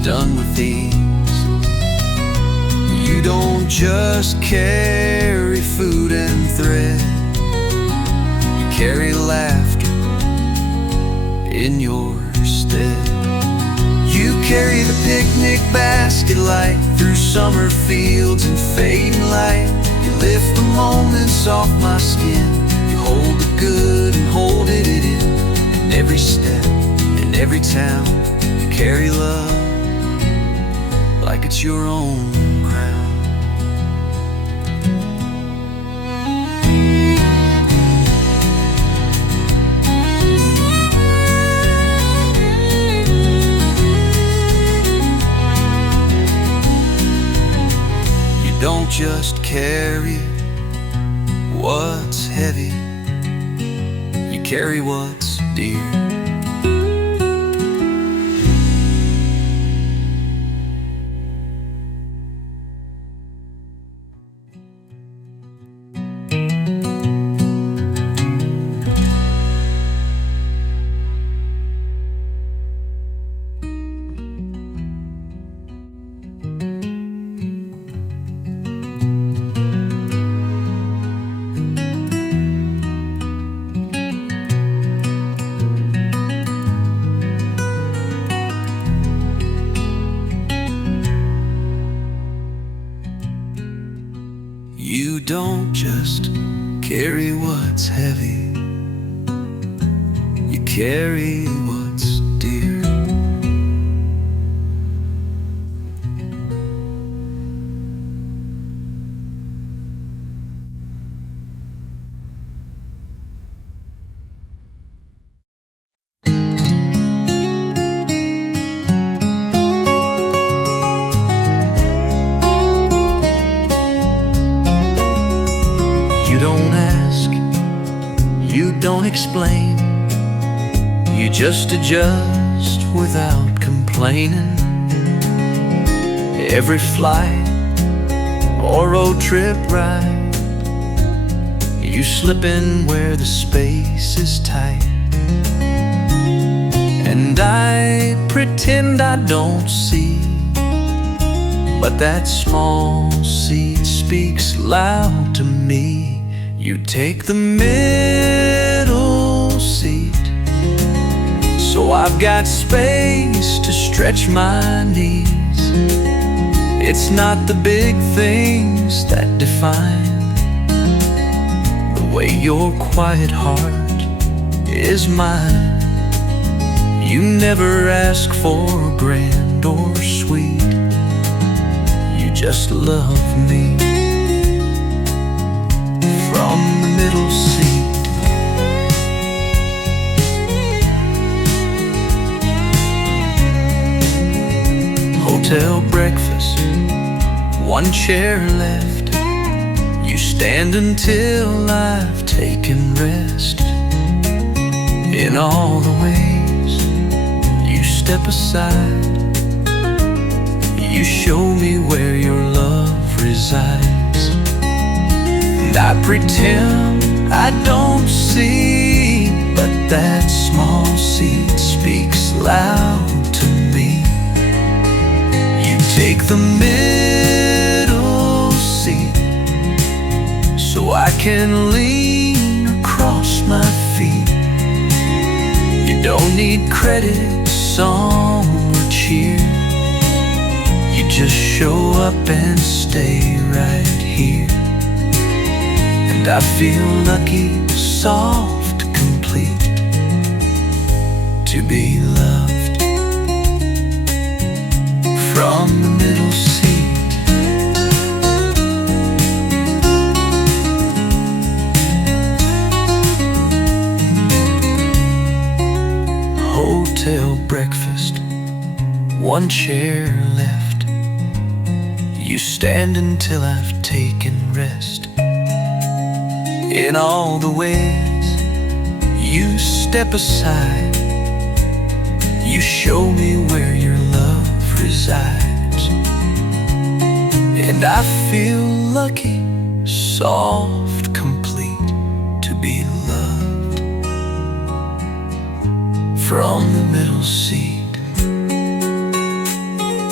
done with ease. You don't just carry food and thread, you carry laughter in your stead. You carry the picnic basket light through summer fields and fading light. You lift the moments off my skin. You hold the good and hold it in. In every step, in every town, you carry love like it's your own crown. Don't just carry what's heavy, you carry what's dear. You don't just carry what's heavy, you carry what's dear. You don't ask, you don't explain, you just adjust without complaining. Every flight or road trip ride, you slip in where the space is tight. And I pretend I don't see, but that small seat speaks loud to me. You take the middle seat, so I've got space to stretch my knees. It's not the big things that define the way your quiet heart is mine. You never ask for grand or sweet, you just love me. From the middle seat, hotel breakfast, one chair left. You stand until I've taken rest. In all the ways you step aside, you show me where your love resides. And I pretend I don't see, but that small seat speaks loud to me. You take the middle seat, so I can lean across my feet. You don't need credit, song, or cheer, you just show up and stay right here. And I feel lucky, soft, complete, to be loved from the middle seat. Hotel breakfast, one chair left. You stand until I've taken rest. In all the ways you step aside, you show me where your love resides. And I feel lucky, soft, complete, to be loved from the middle seat.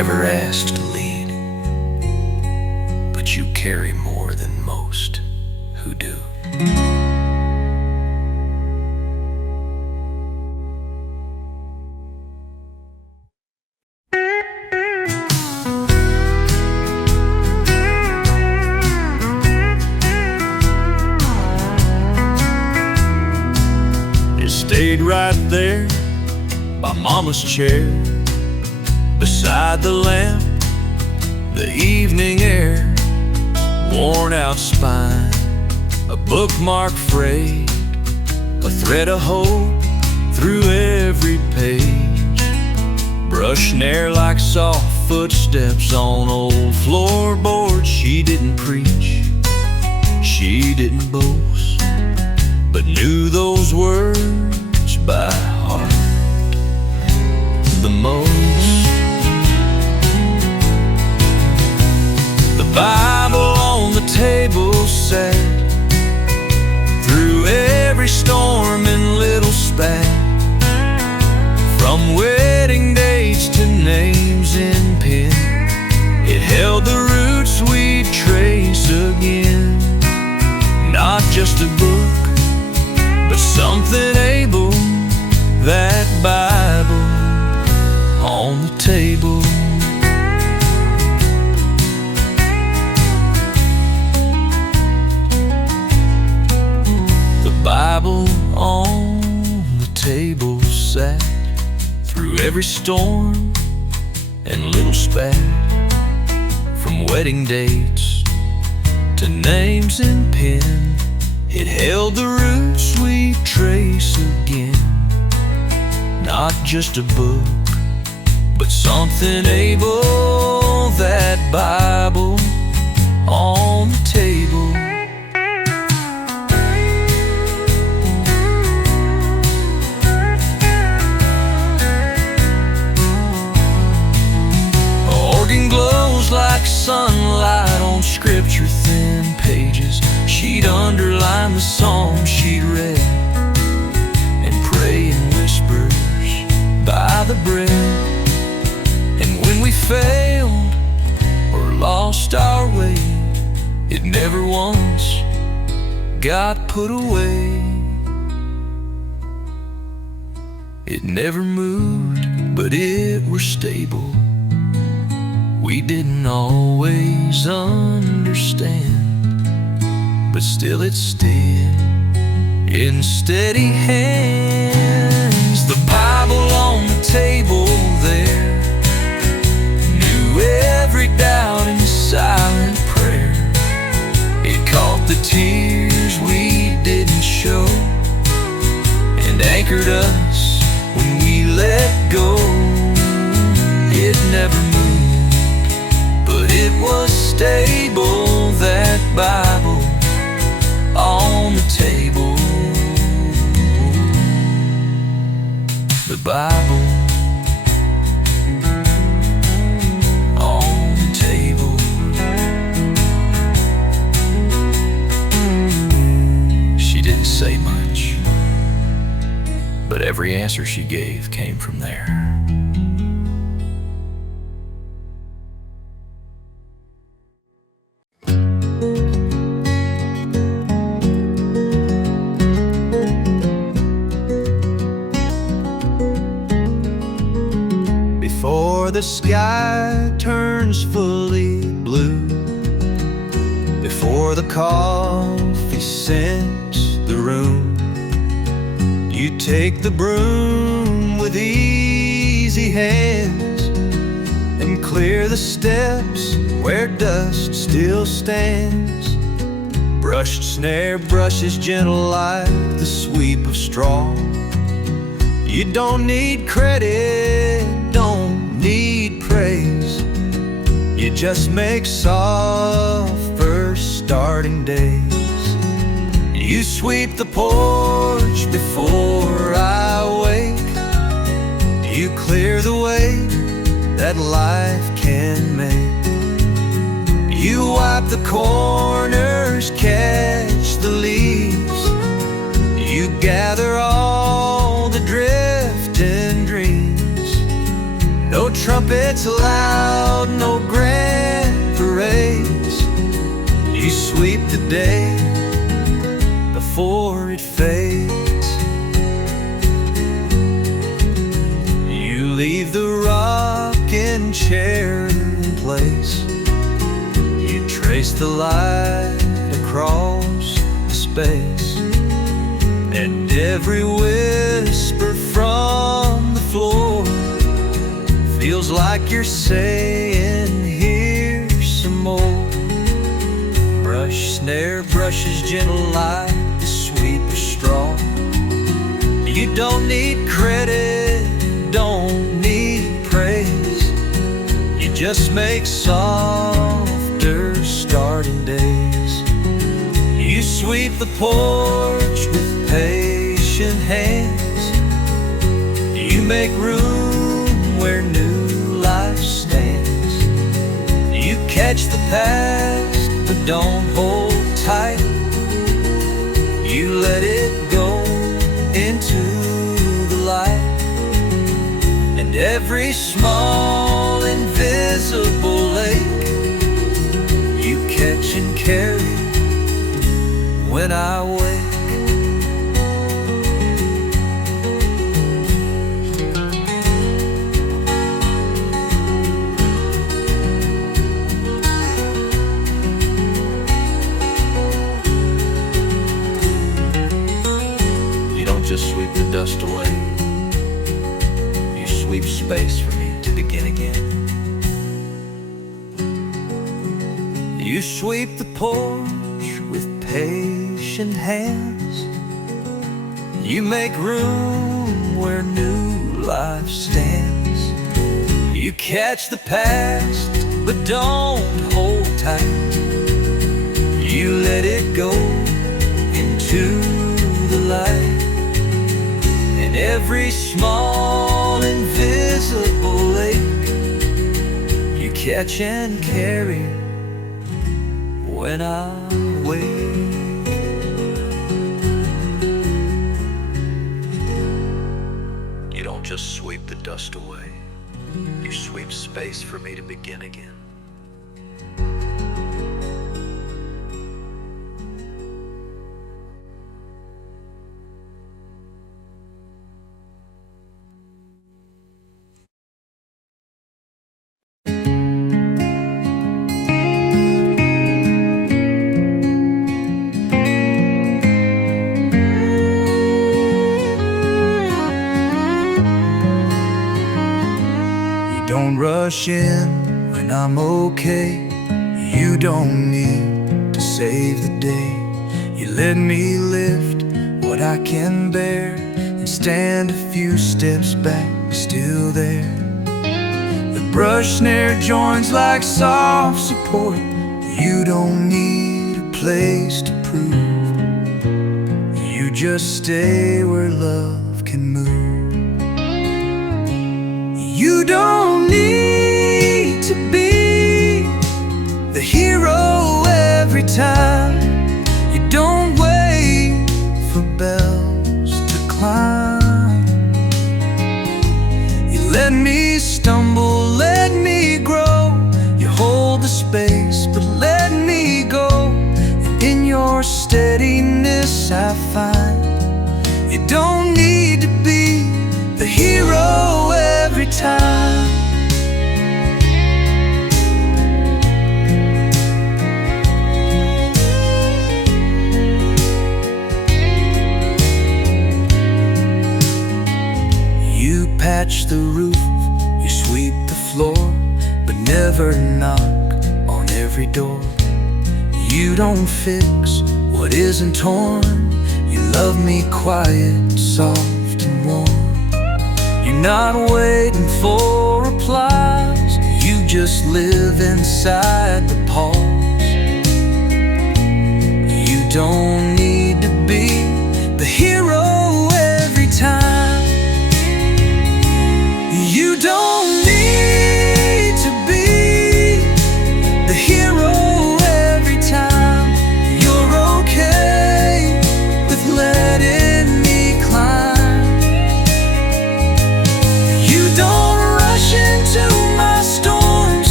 never asked to lead, but you carry more than most who do. Stayed right there by Mama's chair, beside the lamp, the evening air, worn out spine, a bookmark frayed, a thread of hope through every page, brush near like soft footsteps on old floorboards. She didn't preach, she didn't boast, but knew those words by heart the most. The Bible on the table sat through every storm and little spat, from wedding dates to names in pen. It held the roots we'd trace again, not just a book, but something able, that Bible on the table. The Bible on the table sat through every storm and little spat, from wedding dates to names in pen. It held the roots we trace again, not just a book, but something able, that Bible on the table. Organ glows like sunlight on scripture-thin pages. She'd underline the psalm she'd read and pray in whispers by the bread. And when we failed or lost our way, it never once got put away. It never moved, but it were stable. We didn't always understand, but still it stood in steady hands. The Bible on the table there knew every doubt and silent prayer. It caught the tears we didn't show and anchored us when we let go. It never moved, but it was stable, that Bible on the table. The Bible on the table. She didn't say much, but every answer she gave came from there. The sky turns fully blue, before the coffee scents the room, you take the broom with easy hands and clear the steps where dust still stands. Brushed snare brushes gentle like the sweep of straw. You don't need credit, don't need praise, you just make soft first starting days. You sweep the porch before I wake, you clear the way that life can make. You wipe the corners, catch the leaves, you gather all the drifting dreams. No trumpet trumpets loud, no grand parades. You sweep the day before it fades. You leave the rocking chair in place. You trace the light across the space, and every whisper from the floor feels like you're saying, here's some more. Brush, snare, brushes gentle like the sweeper straw. You don't need credit, don't need praise. You just make softer starting days. You sweep the porch with patient hands. You make room where new life stands. You catch the past, but don't hold tight. You let it go into the light. And every small invisible lake you catch and carry when I wake. You don't just sweep the dust away. You sweep space for me to begin again. You sweep the porch with patient hands. You make room where new life stands. You catch the past, but don't hold tight. You let it go into the light. And every small invisible lake you catch and carry when I wake. You don't just sweep the dust away. You sweep space for me to begin again. Don't rush in when I'm okay. You don't need to save the day. You let me lift what I can bear and stand a few steps back, still there. The brush snare joins like soft support. You don't need a place to prove. You just stay where love can move. You don't need to be the hero every time. You don't wait for bells to climb. You let me stumble, let me grow. You hold the space, but let me go. And in your steadiness I find you don't need to be the hero every time. You patch the roof, you sweep the floor, but never knock on every door. You don't fix what isn't torn. You love me quiet, soft and warm. You're not waiting for replies. You just live inside the pause. You don't need to be the hero every time. You don't need to be the hero every time. You're okay with letting me climb. You don't rush into my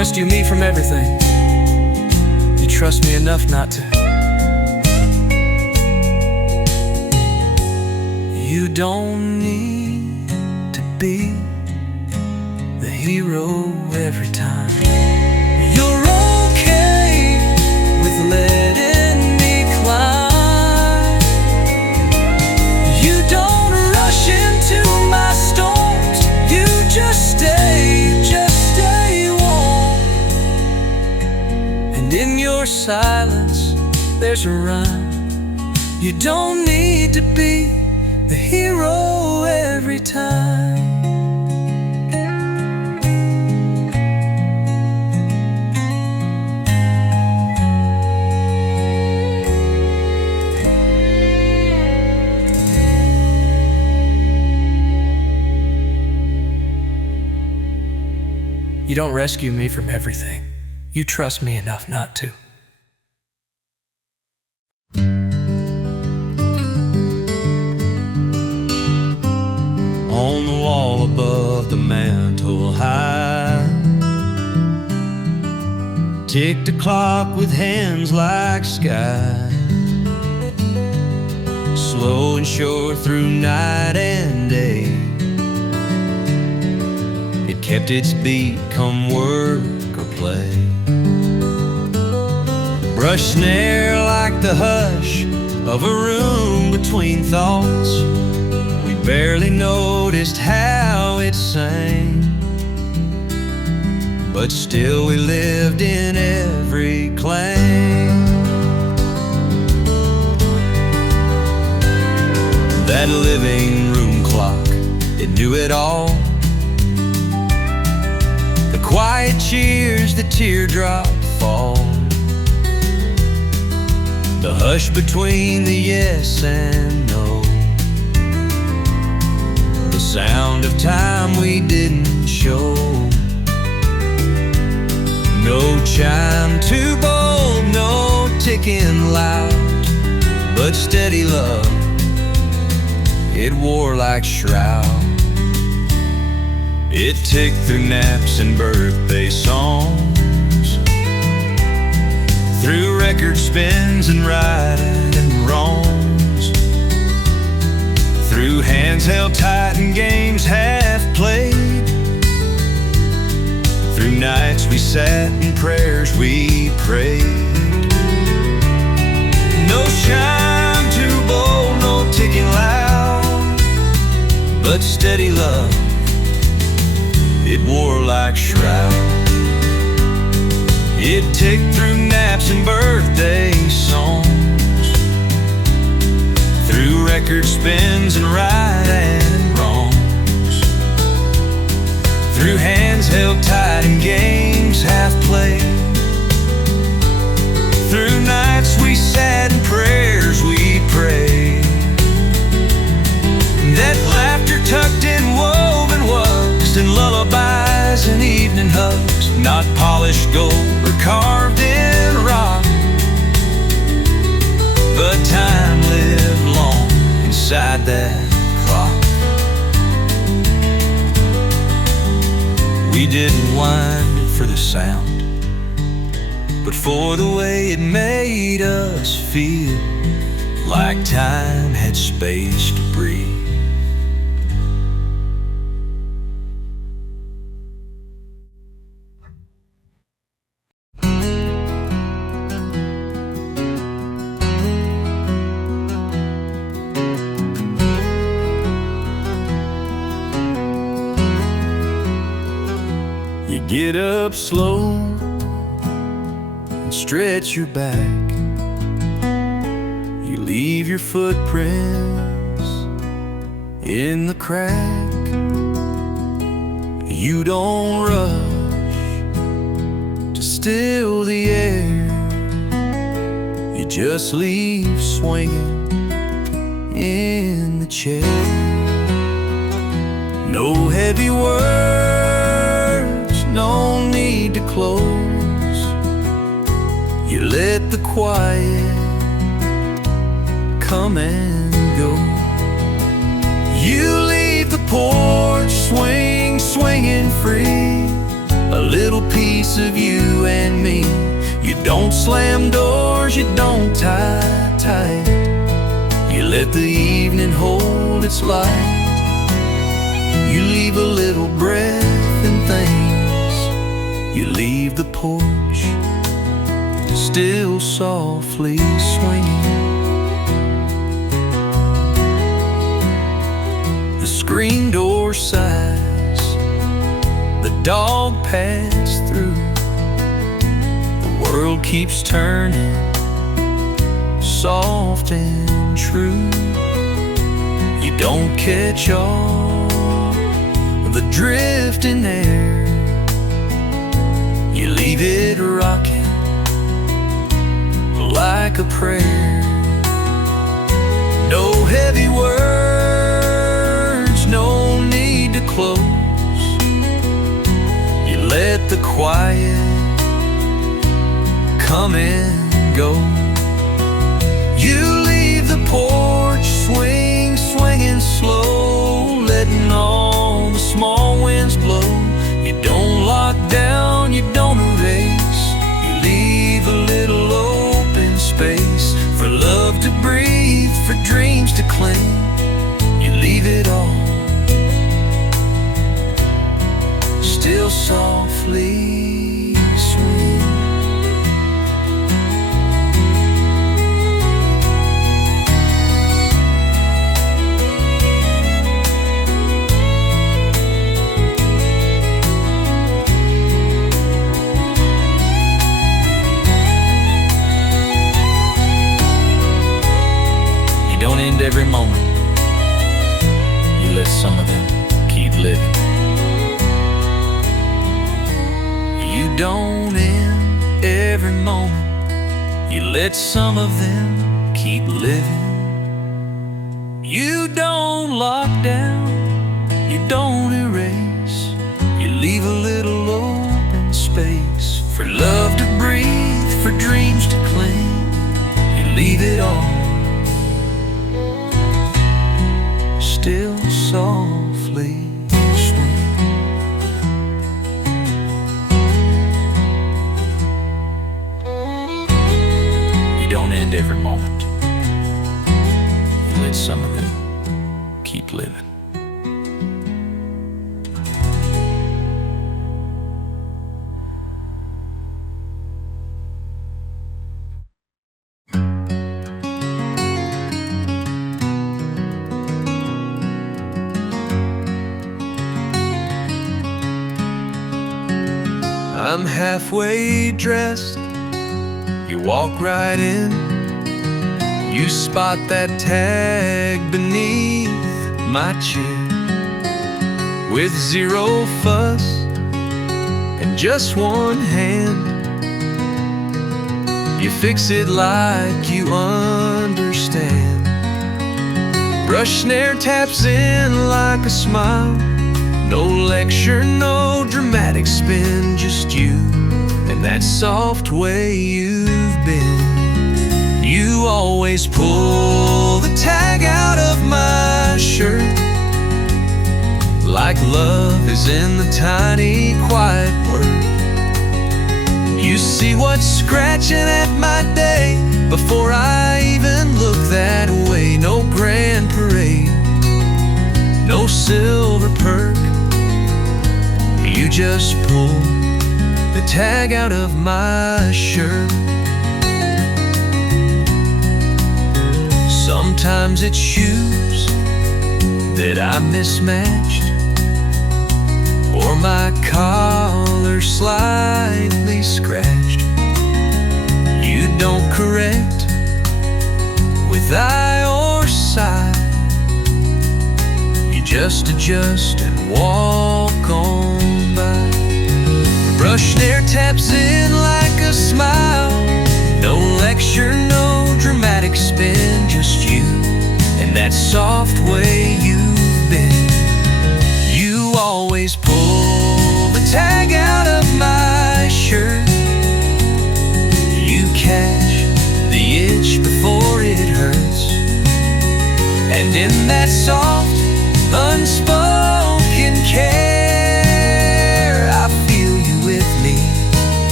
rescue me from everything. You trust me enough not to. You don't need to be the hero every time. You're okay with letting me climb. You don't rush into my storms. You just stay warm. And in your silence, there's a rhyme. You don't need to be the hero every time. You don't rescue me from everything. You trust me enough not to. On the wall above the mantle high ticked a clock with hands like sky, slow and sure through night and day. It kept its beat come work or play. Brush snare like the hush of a room between thoughts. We barely noticed how it sang, but still we lived in every clang. That living room clock, it knew it all. The quiet cheers, the teardrop fall, the hush between the yes and no, the sound of time we didn't show. No chime too bold, no ticking loud, but steady love, it wore like shroud. It ticked through naps and birthday songs, through record spins and right and wrongs, through hands held tight and games half played, through nights we sat and prayers we prayed. No chime too bold, no ticking loud, but steady love, it wore like shroud. It ticked through naps and birthday songs, through record spins and right and wrongs, through hands held tight and games half played, through nights we sat and prayers we prayed. That laughter tucked in woven was, and lullabies and evening hugs, not polished gold or carved in rock, but time lived long inside that clock. We didn't wind it for the sound, but for the way it made us feel like time had space to breathe. Get up slow and stretch your back. You leave your footprints in the crack. You don't rush to still the air. You just leave swinging in the chair. No heavy words, no need to close. You let the quiet come and go. You leave the porch swing, swinging free, little piece of you and me. You don't slam doors, you don't tie tight. You let the evening hold its light. You leave a little breath in things. You leave the porch still softly swinging. The screen door sighs, the dog passed through. The world keeps turning, soft and true. You don't catch all the drifting air. You leave it rocking like a prayer. No heavy words, no need to close. You let the quiet come and go. You leave the porch swing, swinging slow, letting all the small winds blow. You don't lock down, you don't erase. You leave a little open space for love to breathe, for dreams to cling. You leave it all still softly swing. Don't end every moment. You let some of them keep living. You don't end every moment. You let some of them keep living. You don't lock down, you don't erase. You leave a little open space for love to breathe, for dreams to cling. You leave it all still softly swing. You don't end every moment. You let some of them keep living. I'm halfway dressed, you walk right in. You spot that tag beneath my chin. With zero fuss and just one hand, you fix it like you understand. Brush snare taps in like a smile. No lecture, no dramatic spin, just you and that soft way you've been. You always pull the tag out of my shirt, like love is in the tiny quiet word. You see what's scratching at my day before I even look that way. No grand parade, no silver perk. You just pull the tag out of my shirt. Sometimes it's shoes that I mismatched, or my collar slightly scratched. You don't correct with eye or side. You just adjust and walk on by. Brush snare taps in like a smile. No lecture, no dramatic spin, just you and that soft way you've been. You always pull the tag out of my shirt. You catch the itch before it hurts, and in that soft, unspoken care, I feel you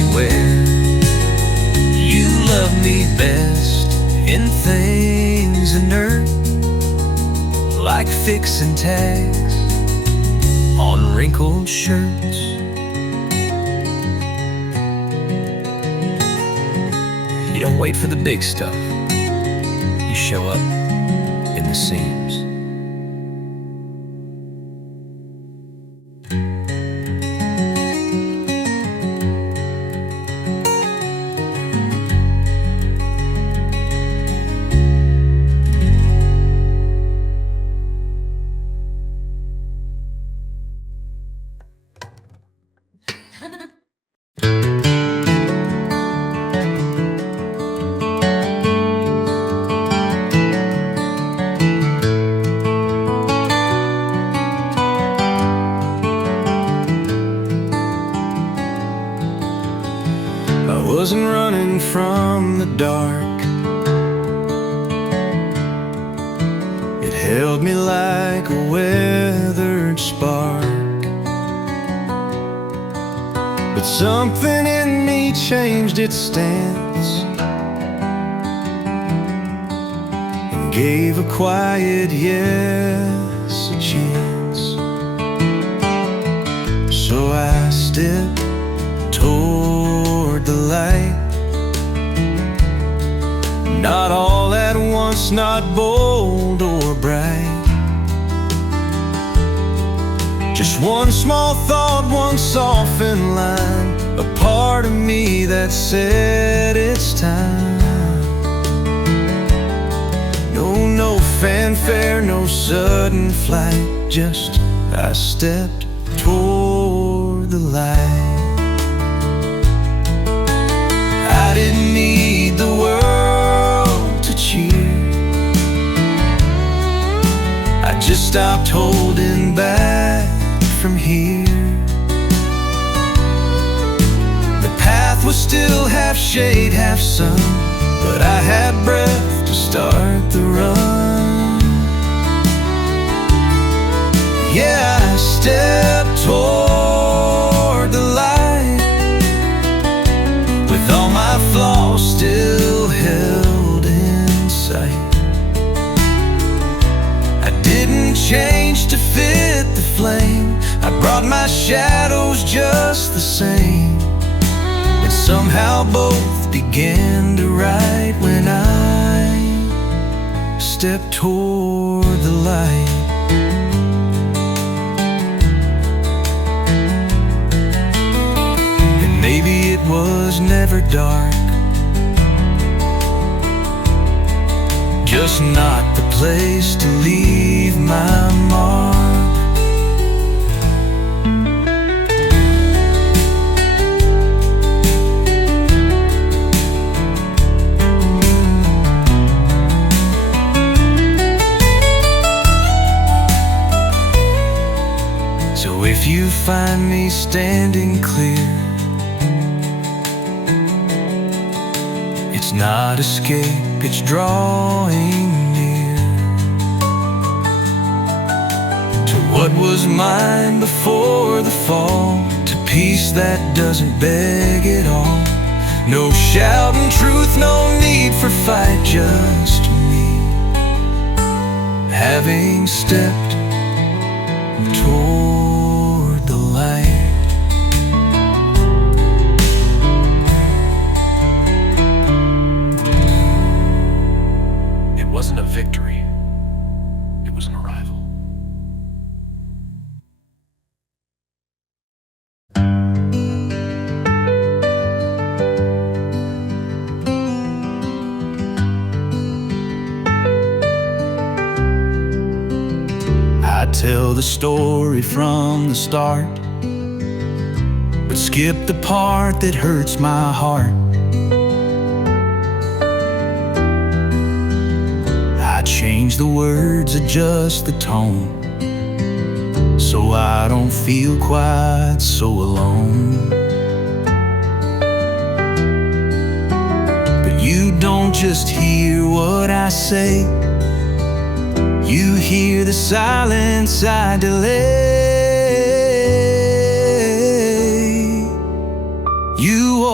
everywhere. You love me best in things inert, like fixing tags on wrinkled shirts. You don't wait for the big stuff, you show up in the seams. Wasn't running from the dark. It held me like a weathered spark. But something in me changed its stance and gave a quiet yes a chance. So I stepped toward the light, not all at once, not bold or bright. Just one small thought, one softened line, a part of me that said it's time. No fanfare, no sudden flight, just I stepped toward the light. I didn't need the world to cheer, I just stopped holding back from here. The path was still half shade, half sun, but I had breath to start the run. Yeah, I stepped toward the light, with all my flaws still held in sight. I didn't change to fit the flame, I brought my shadows just the same. And somehow both began to right when I stepped toward the light. And maybe it was never dark, just not the place to leave my mark. So if you find me standing clear, it's not escape, it's drawing near to what was mine before the fall, to peace that doesn't beg at all. No shouting truth, no need for fight, just me having stepped toward the light. It wasn't a victory, it was an arrival. I tell the story from the start, but skip the part that hurts my heart. I change the words, adjust the tone, so I don't feel quite so alone. But you don't just hear what I say, you hear the silence I delay. You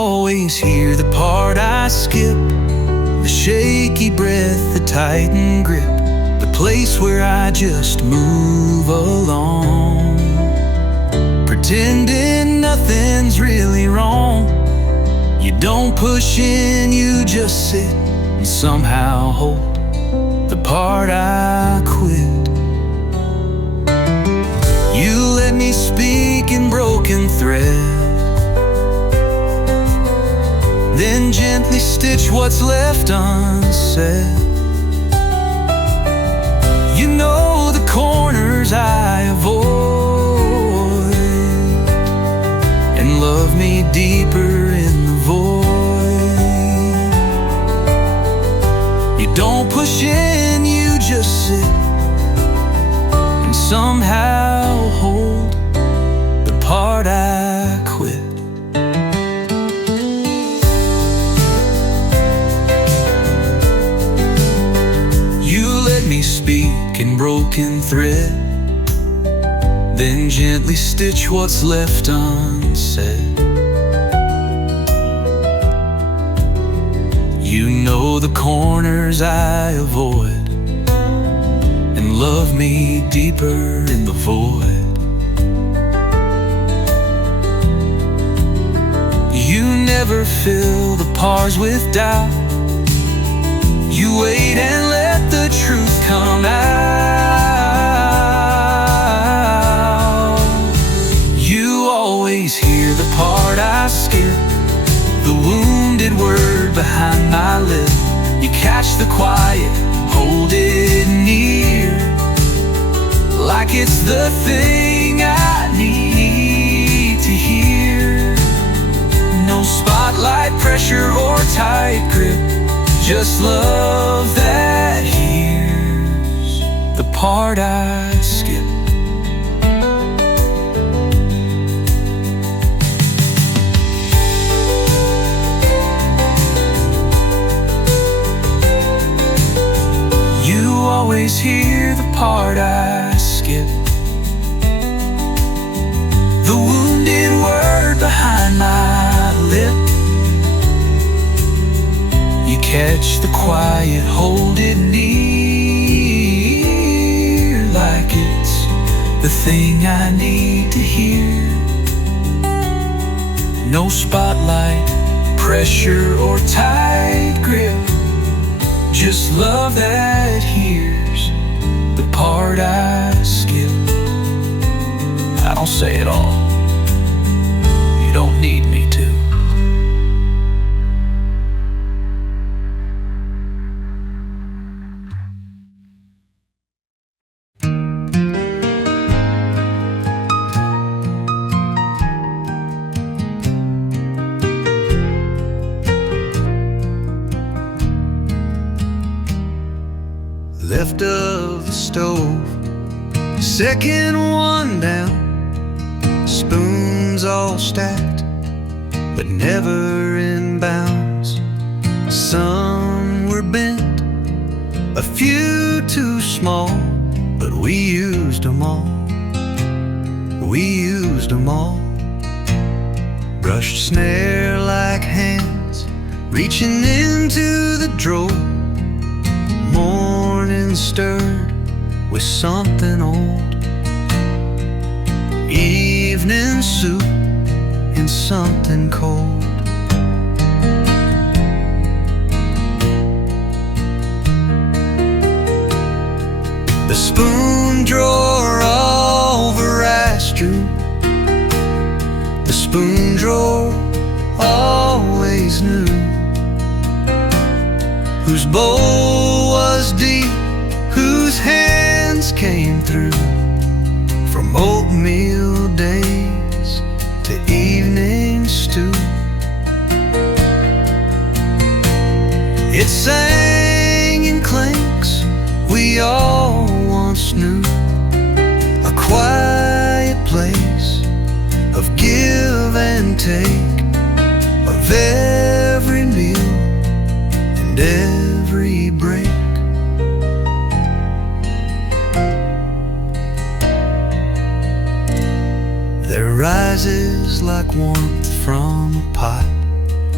always hear the part I skip, the shaky breath, the tightened grip, the place where I just move along, pretending nothing's really wrong. You don't push in, you just sit and somehow hold the part I quit. You let me speak in broken thread, then gently stitch what's left unsaid. You know the corners I avoid, and love me deeper in the void. You don't push in, you just sit and somehow hold the part I quit. Me speak in broken thread, then gently stitch what's left unsaid. You know the corners I avoid, and love me deeper in the void. You never fill the parts with doubt, you wait and let the truth come out. You always hear the part I skip, the wounded word behind my lip. You catch the quiet, hold it near, like it's the thing I need to hear. No spotlight, pressure, or tight grip, just love that hears the part I skip. You always hear the part I skip, the wounded word behind my lip. You catch the quiet, hold it near, like it's the thing I need to hear. No spotlight, pressure, or tight grip, just love that hears the part I skip. I don't say it all, you don't need me to. Left of the stove, second one down, spoons all stacked, but never in bounds. Some were bent, a few too small, but we used them all. We used them all. Brushed snare like hands, reaching into the drawer. Morning stirred with something old. Evening soup and something cold. The spoon drawer all Verastro, the spoon drawer always knew whose bowl was deep, whose hands came through. From oatmeal days to evening stew, it sang in clinks we all once knew. A quiet place of give and take, of every meal and every break. There rises like warmth from a pot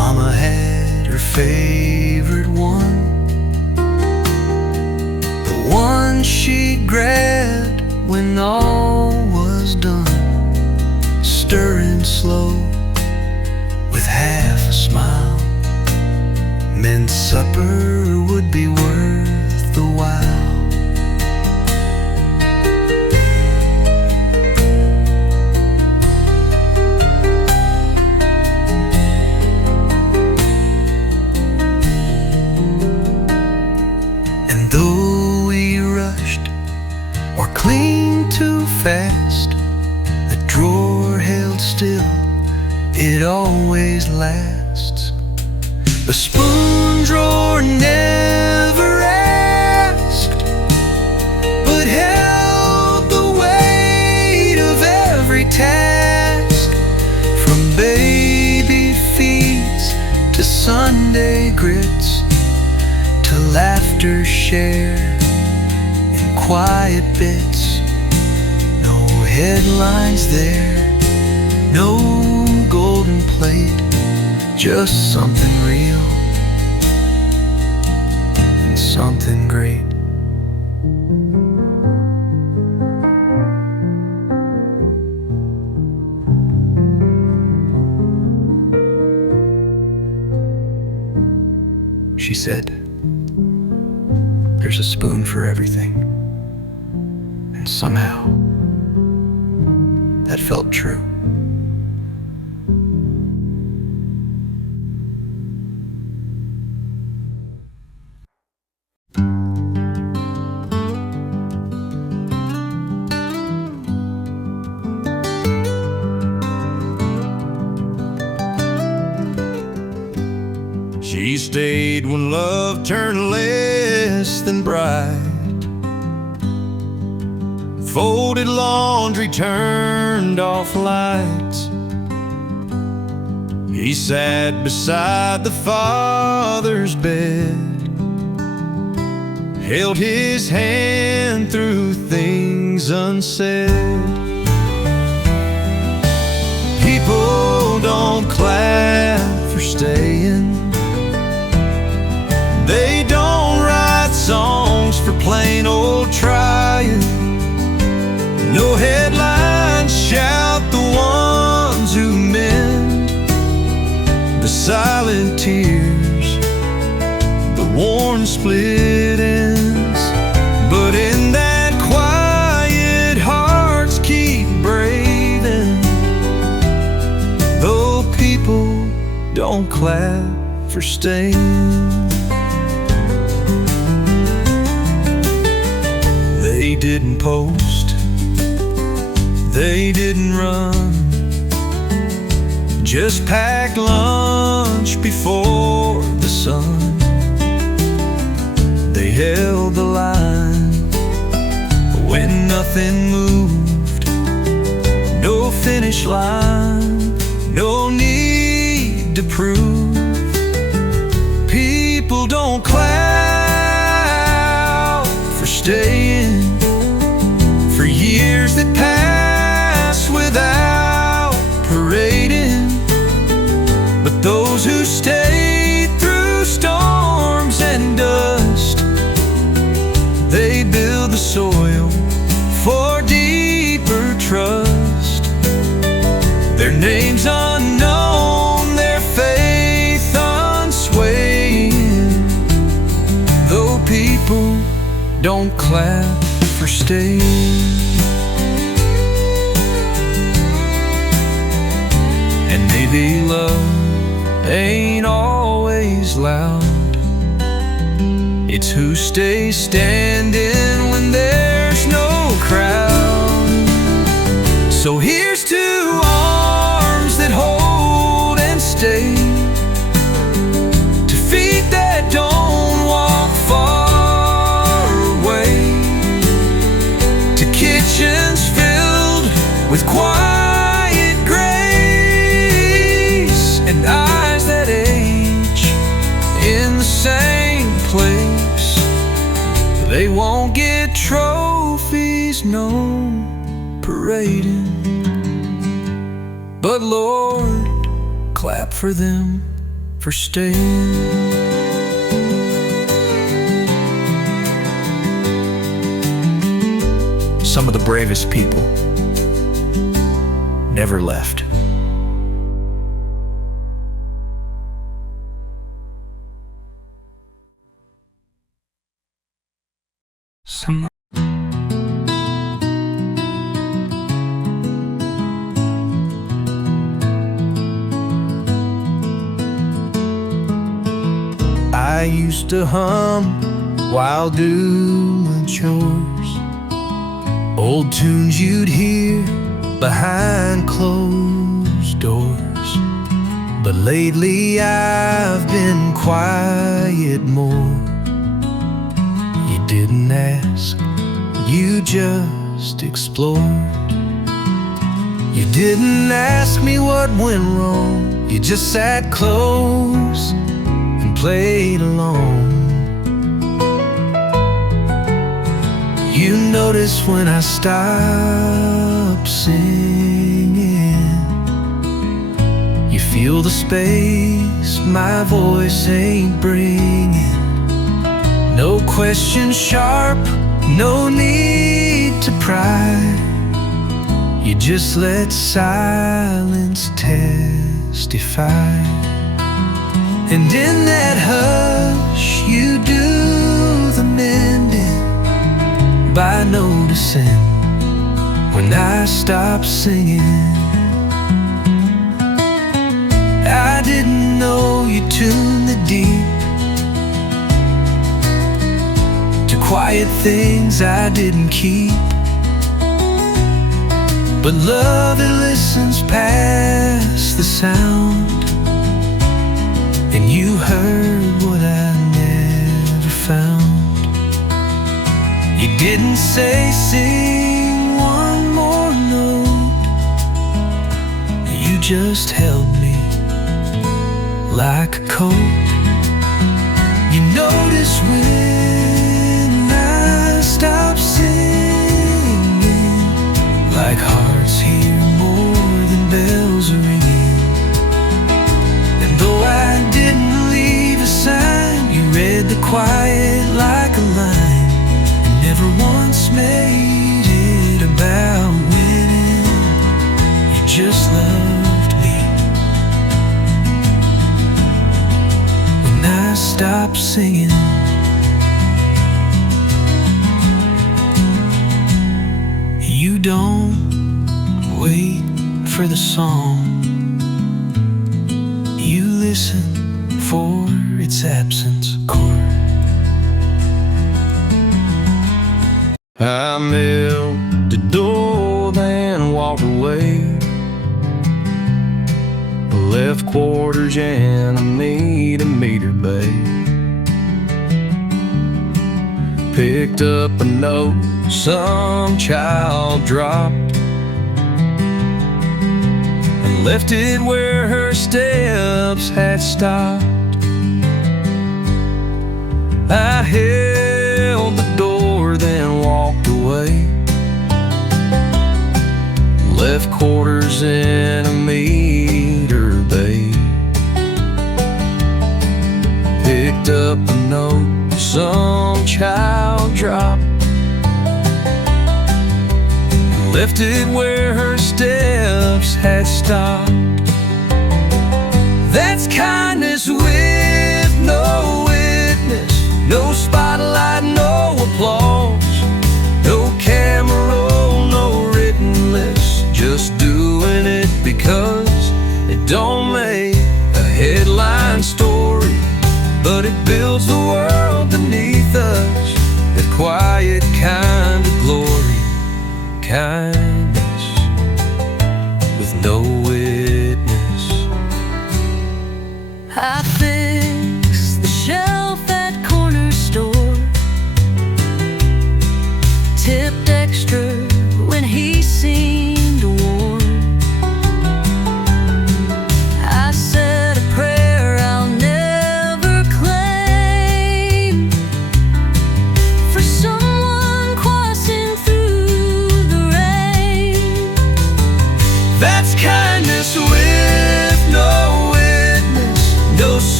favorite one, the one she grabbed when all was done, stirring slow with half a smile, meant supper would be worth the while. And though we rushed or cleaned too fast, the drawer held still, it always lasts. The spoon drawer never asked, but held the weight of every task, from baby feeds to Sunday grits, to laughter shared in quiet bits. No headlines there, no golden plate, just something real and something great. She said, "There's a spoon for everything." And somehow that felt true. She stayed when love turned less than bright, folded laundry, turned off lights. He sat beside the father's bed, held his hand through things unsaid. People don't clap for staying, they don't write songs for plain old trying. No headlines shout the ones who mend, the silent tears, the worn split ends. But in that quiet, hearts keep braving, though people don't clap for staying. They didn't post, they didn't run, just packed lunch before the sun. They held the line when nothing moved, no finish line, no need to prove. People don't clap for staying, for years that pass without parading. But those who stay through storms and dust, they build the soil for deeper trust. Their names unknown, their faith unswaying, though people don't clap for staying. And maybe love ain't always loud, it's who stays standing when there's no crowd. So here's to arms that hold and stay, to feet that don't walk far away, to kitchens filled with quiet grace, and eyes that age in the same place. They won't get trophies, no parading, but Lord, clap for them for staying. Some of the bravest people never left. Some I used to hum while doing chores, old tunes you'd hear behind closed doors. But lately I've been quiet more. You didn't ask, you just explored. You didn't ask me what went wrong, you just sat close and played along. You notice when I stop singing, you feel the space my voice ain't bringing. No question sharp, no need to pry. You just let silence testify. And in that hush you do the mending by noticing when I stop singing. I didn't know you tuned the deep to quiet things I didn't keep. But love, it listens past the sound, and you heard what I never found. You didn't say sing one more note, you just held me like a coat. You notice when I stop singing, like hearts hear more than bells are ringing. And though I didn't leave a sign, you read the quiet like a line, and never once made it about winning. You just loved me when I stopped singing. You don't wait for the song, you listen for its absence chord. I mailed the door, then walked away. Left quarters and I made a meter bay. Picked up a note some child dropped, and left it where her steps had stopped. I held the door, then walked away. Left quarters in a meter bay. Picked up a note some child dropped, left it where her steps had stopped. That's kindness with no witness, no spotlight, no applause, no camera roll, no written list. Just doing it because it don't make a headline story, but it builds the world beneath us, that quiet kind of glory. Kindness with no witness. I fixed the shelf at corner store, tipped extra when he seemed warm. I said a prayer I'll never claim for someone crossing through the rain. That's kindness with no witness, no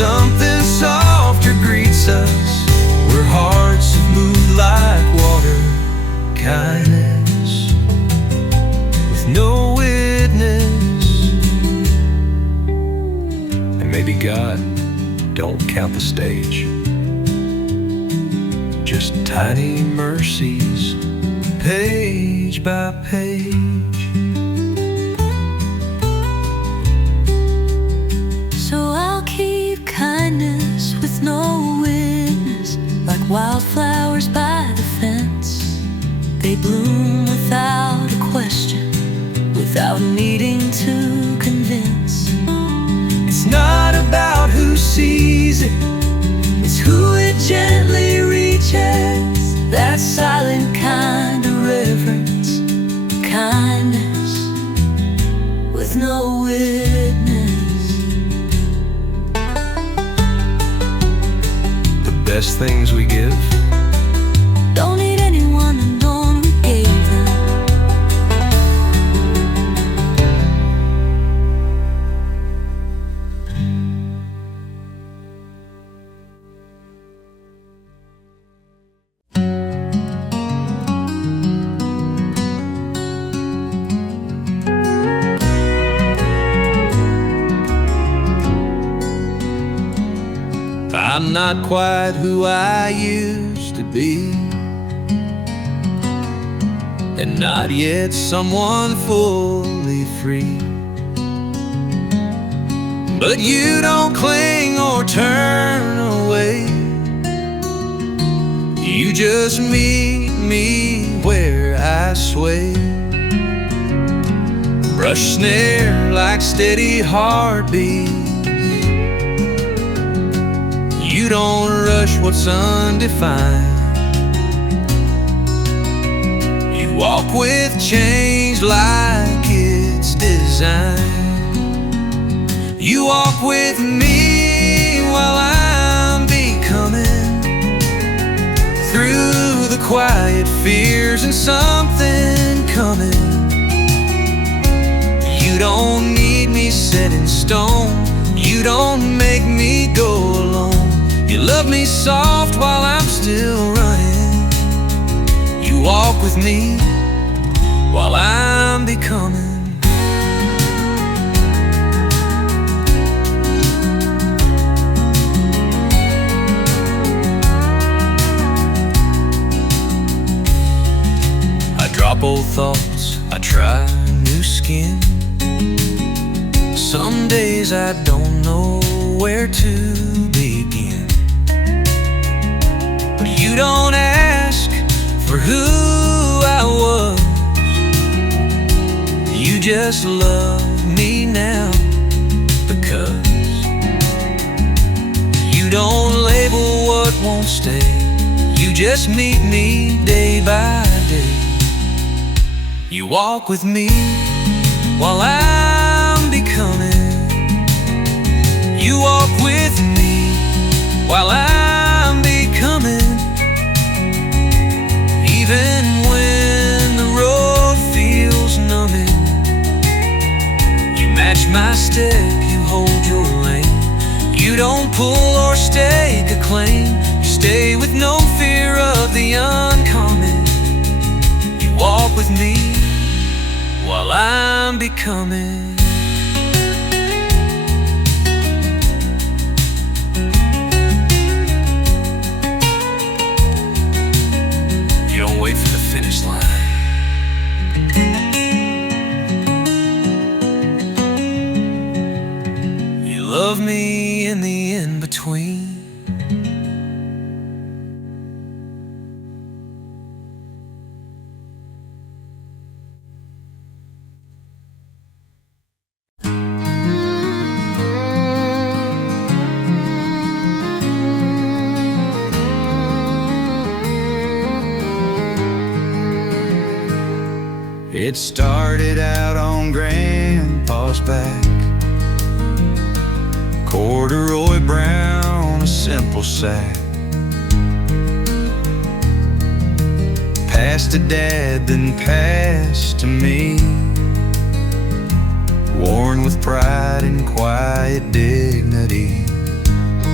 something softer greets us, where hearts have moved like water. Kindness with no witness. And maybe God don't count the stage, just tiny mercies, page by page. So I'll keep kindness with no witness, like wildflowers by the fence. They bloom without a question, without needing to convince. It's not about who sees it, It's who it gently reaches. That silent kind of reverence. Kindness with no witness. the best things we give. Don't need anyone to know we gave them. I'm not quite who I used to be, and not yet someone fully free. But you don't cling or turn away, you just meet me where I sway. Brush snare like steady heartbeat. You don't rush what's undefined. You walk with change like it's designed. You walk with me while I'm becoming, through the quiet fears and something coming. You don't need me set in stone. You don't make me go alone. You love me soft while I'm still running. You walk with me while I'm becoming. I drop old thoughts, I try new skin. Some days I don't know where to begin. You don't ask for who I was, you just love me now. Because you don't label what won't stay, you just meet me day by day. You walk with me while I'm becoming. You walk with me while I'm becoming. Even when the road feels numbing, you match my step, you hold your lane. You don't pull or stake a claim. You stay with no fear of the uncommon. You walk with me while I'm becoming. Wait for the finish line. You love me in the in-between. It started out on Grandpa's back, corduroy brown, a simple sack. Passed to Dad, then passed to me, worn with pride and quiet dignity.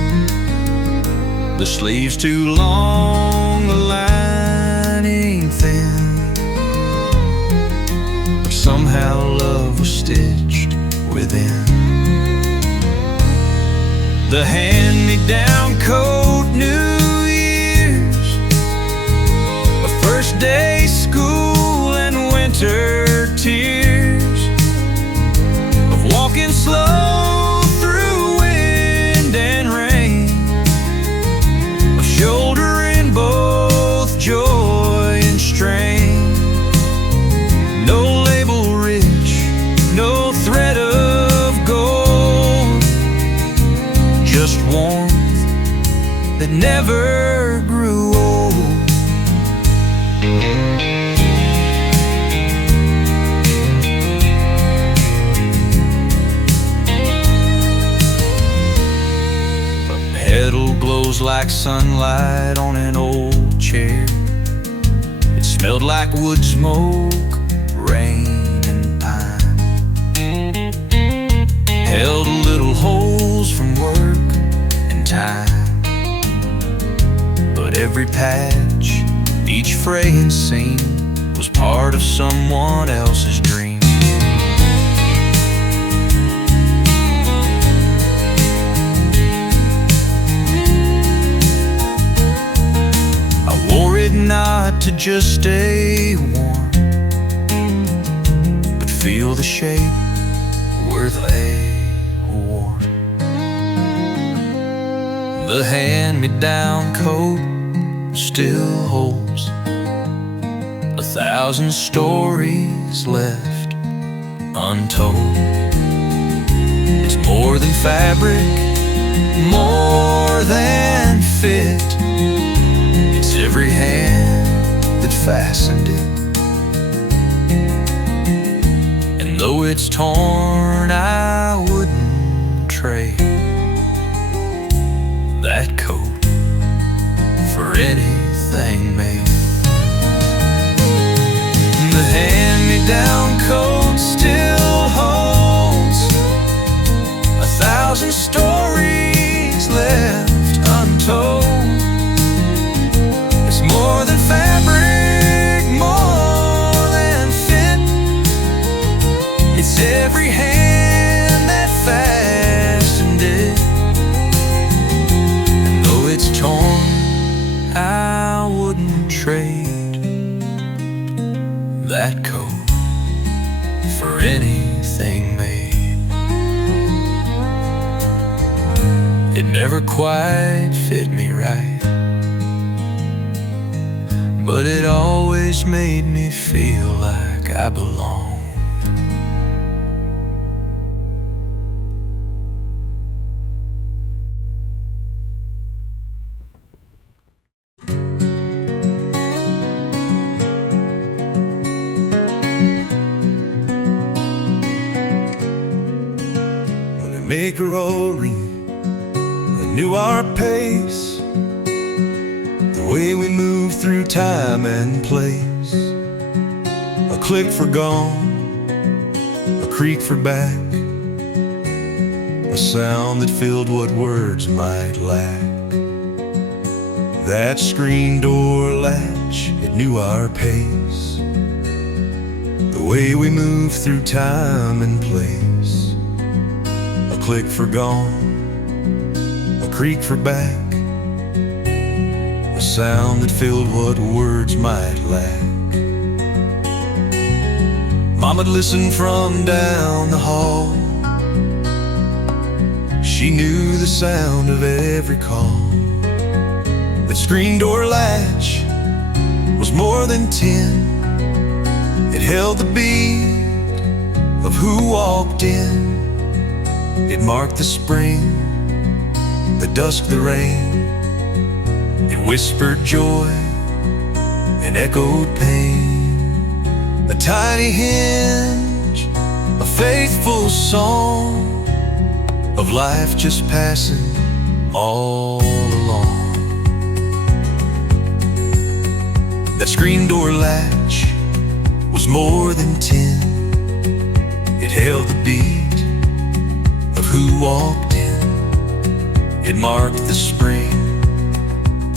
The sleeves too long, the lining thin, but somehow love was stitched within. The hand-me-down coat, New Year's, a first day school and winter tears of walking slow through wind and rain, of shouldering both joy and strain. No label rich, no thread of gold, just warmth that never grew old. A petal glows like sunlight on an old chair. It smelled like wood smoke, rain and pine. Held a little holes from work and time, but every patch, each fraying seam was part of someone else's dream. I wore it not to just stay warm, but feel the shape where they wore. The hand-me-down coat still holds 1,000 stories left untold. It's more than fabric, more than fit. It's every hand that fastened it. And though it's torn, I wouldn't trade that coat for anything made. The hand-me-down coat still holds 1,000 stories left untold. It's more than fabric, more than fit. It's every hand that fastened it. And though it's torn, I wouldn't trade that coat for anything made. It never quite fit me right, but it always made me feel like I belonged. Make a rolling, I knew our pace, the way we move through time and place. A click for gone, a creak for back, a sound that filled what words might lack. That screen door latch, it knew our pace, the way we move through time and place. A click for gone, a creak for back, a sound that filled what words might lack. Mama'd listen from down the hall. She knew the sound of every call. That screen door latch was more than 10. It held the beat of who walked in. It marked the spring, the dusk, the rain. It whispered joy and echoed pain. A tiny hinge, a faithful song of life just passing all along. That screen door latch was more than 10. It held the beat of who walked in. It marked the spring,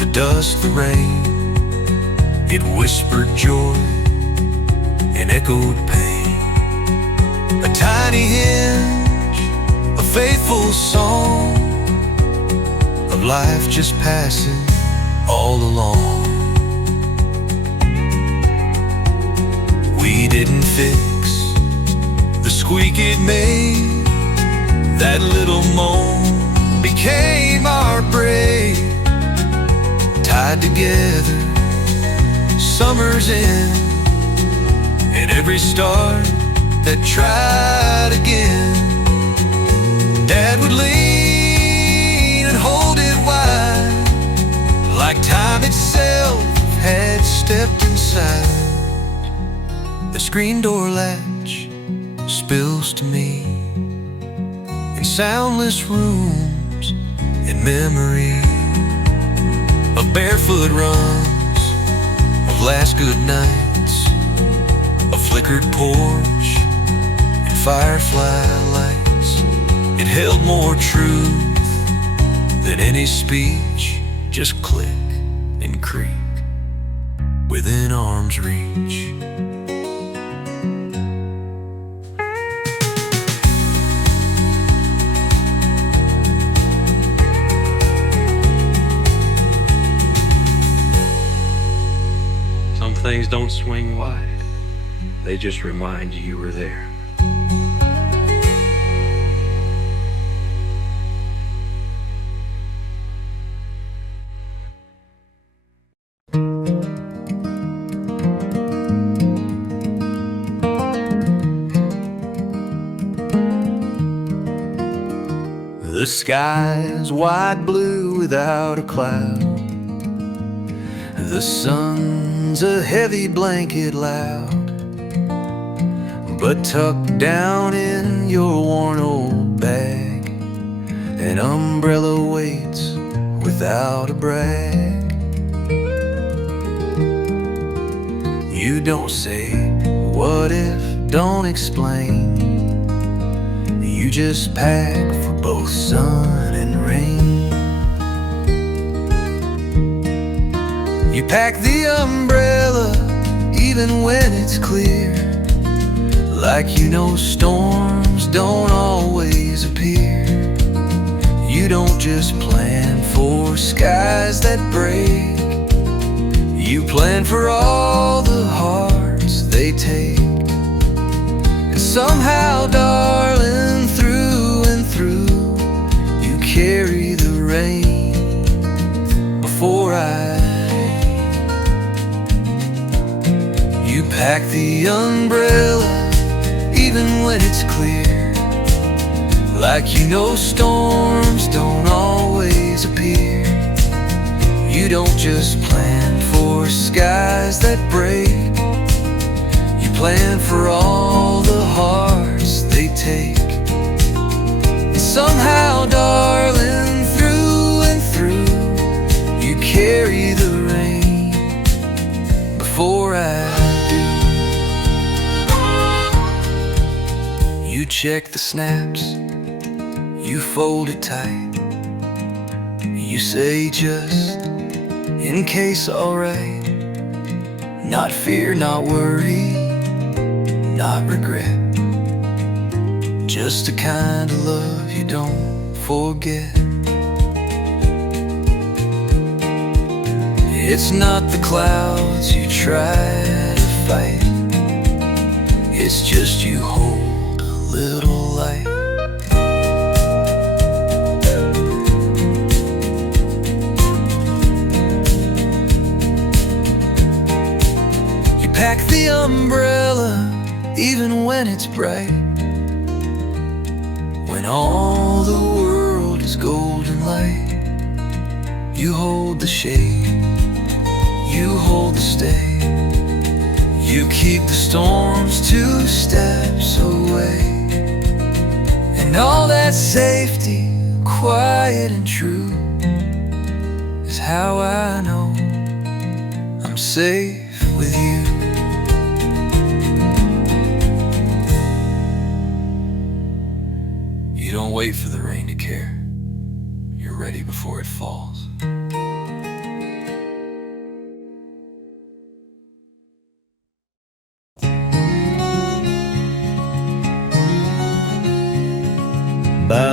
the dust, the rain. It whispered joy and echoed pain. A tiny hinge, a faithful song of life just passing all along. We didn't fix the squeak it made. That little moan became our brave. Tied together, summer's in, and every start that tried again. Dad would lean and hold it wide, like time itself had stepped inside. The screen door latch spills to me in soundless rooms in memory of barefoot runs, of last good nights, a flickered porch and firefly lights. It held more truth than any speech, just click and creak within arm's reach. Some things don't swing wide, they just remind you were there. The sky's wide blue without a cloud. The sun's a heavy blanket loud, but tucked down in your worn old bag, an umbrella waits without a brag. You don't say, what if, don't explain. You just pack for both sun and rain. You pack the umbrella even when it's clear, like you know storms don't always appear. You don't just plan for skies that break, you plan for all the hearts they take. And somehow, darling, through and through, you carry the rain before You pack the umbrella even when it's clear, like you know storms don't always appear. You don't just plan for skies that break, you plan for all the hearts they take. And somehow, darling, through and through, you carry the rain before You check the snaps, you fold it tight. You say just in case, alright. Not fear, not worry, not regret, just the kind of love you don't forget. It's not the clouds you try to fight, it's just you hold a little light. You pack the umbrella even when it's bright, when all the world is golden light. You hold the shade, you hold the stay, you keep the storms 2 steps away. And all that safety, quiet and true, is how I know I'm safe with you. You don't wait for the rain to care, you're ready before it falls.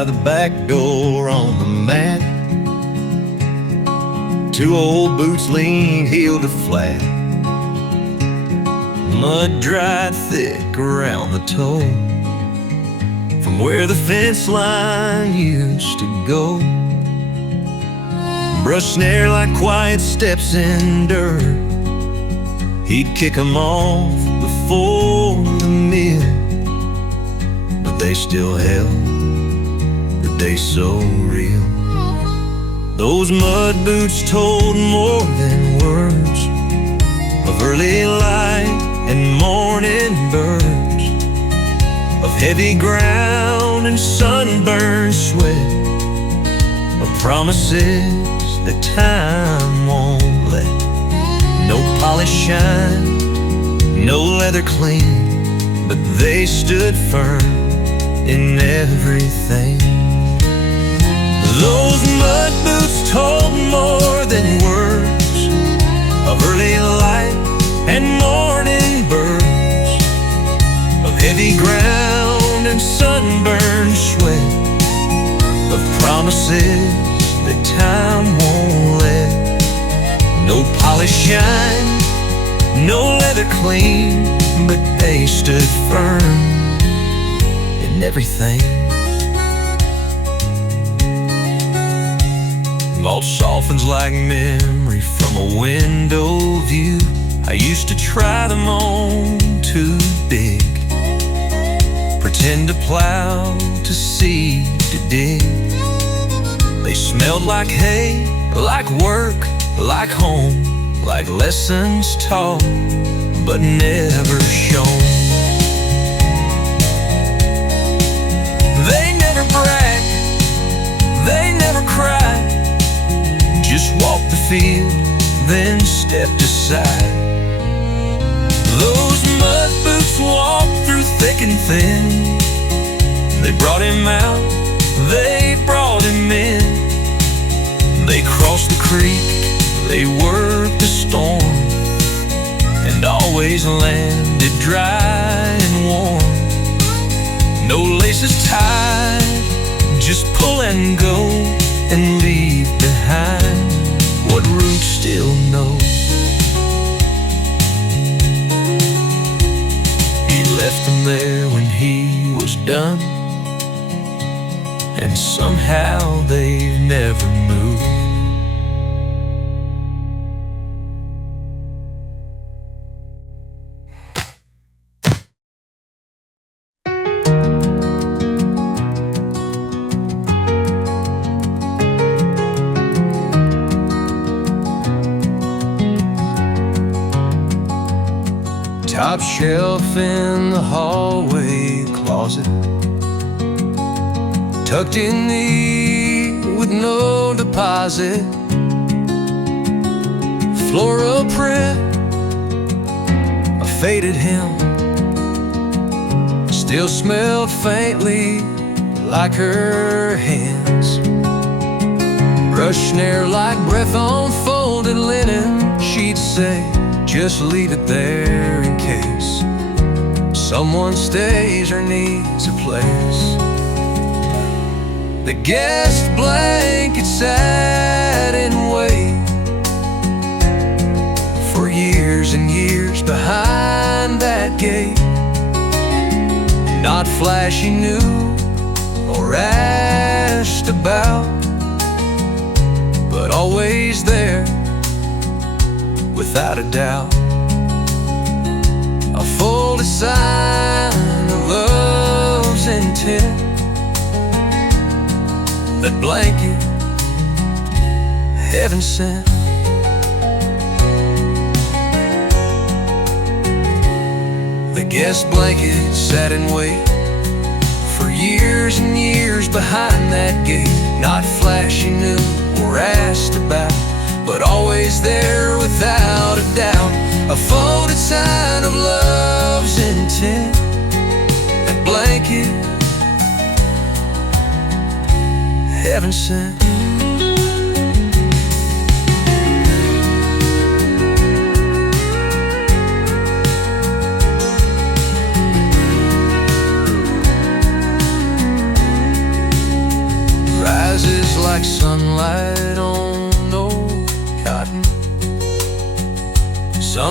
the back door on the mat. Two old boots lean heel to flat, mud dried thick around the toe, from where the fence line used to go. Brush snare like quiet steps in dirt, he'd kick 'em off before the meal, but they still held the day so real. Those mud boots told more than words of early light and morning birds, of heavy ground and sunburned sweat, of promises that time won't let. No polish shine, no leather clean, but they stood firm in everything. Those mud boots told more than words of early light and morning birds, of heavy ground and sunburned sweat, of promises that time won't let. No polish shine, no leather clean, but they stood firm in everything. All softens like memory from a window view. I used to try them on too big, pretend to plow, to seed, to dig. They smelled like hay, like work, like home, like lessons taught but never shown. They never brag, they never cry, just walked the field, then stepped aside. Those mud boots walked through thick and thin. They brought him out, they brought him in. They crossed the creek, they worked the storm, and always landed dry and warm. No laces tied, just pull and go, and leave behind what roots still know. He left them there when he was done, and somehow they've never moved. Top shelf in the hallway closet, tucked in neat with no deposit. Floral print, a faded hem, still smelled faintly like her hands. Brush snare like breath on folded linen, she'd say, just leave it there in case someone stays or needs a place. The guest blanket sat and wait for years and years behind that gate. Not flashy new or asked about, but always there without a doubt. A folded sign of love's intent. That blanket, heaven sent. The guest blanket sat and wait for years and years behind that gate. Not flashy new or asked about, but always there without a doubt. A folded sign of love's intent. That blanket, heaven sent.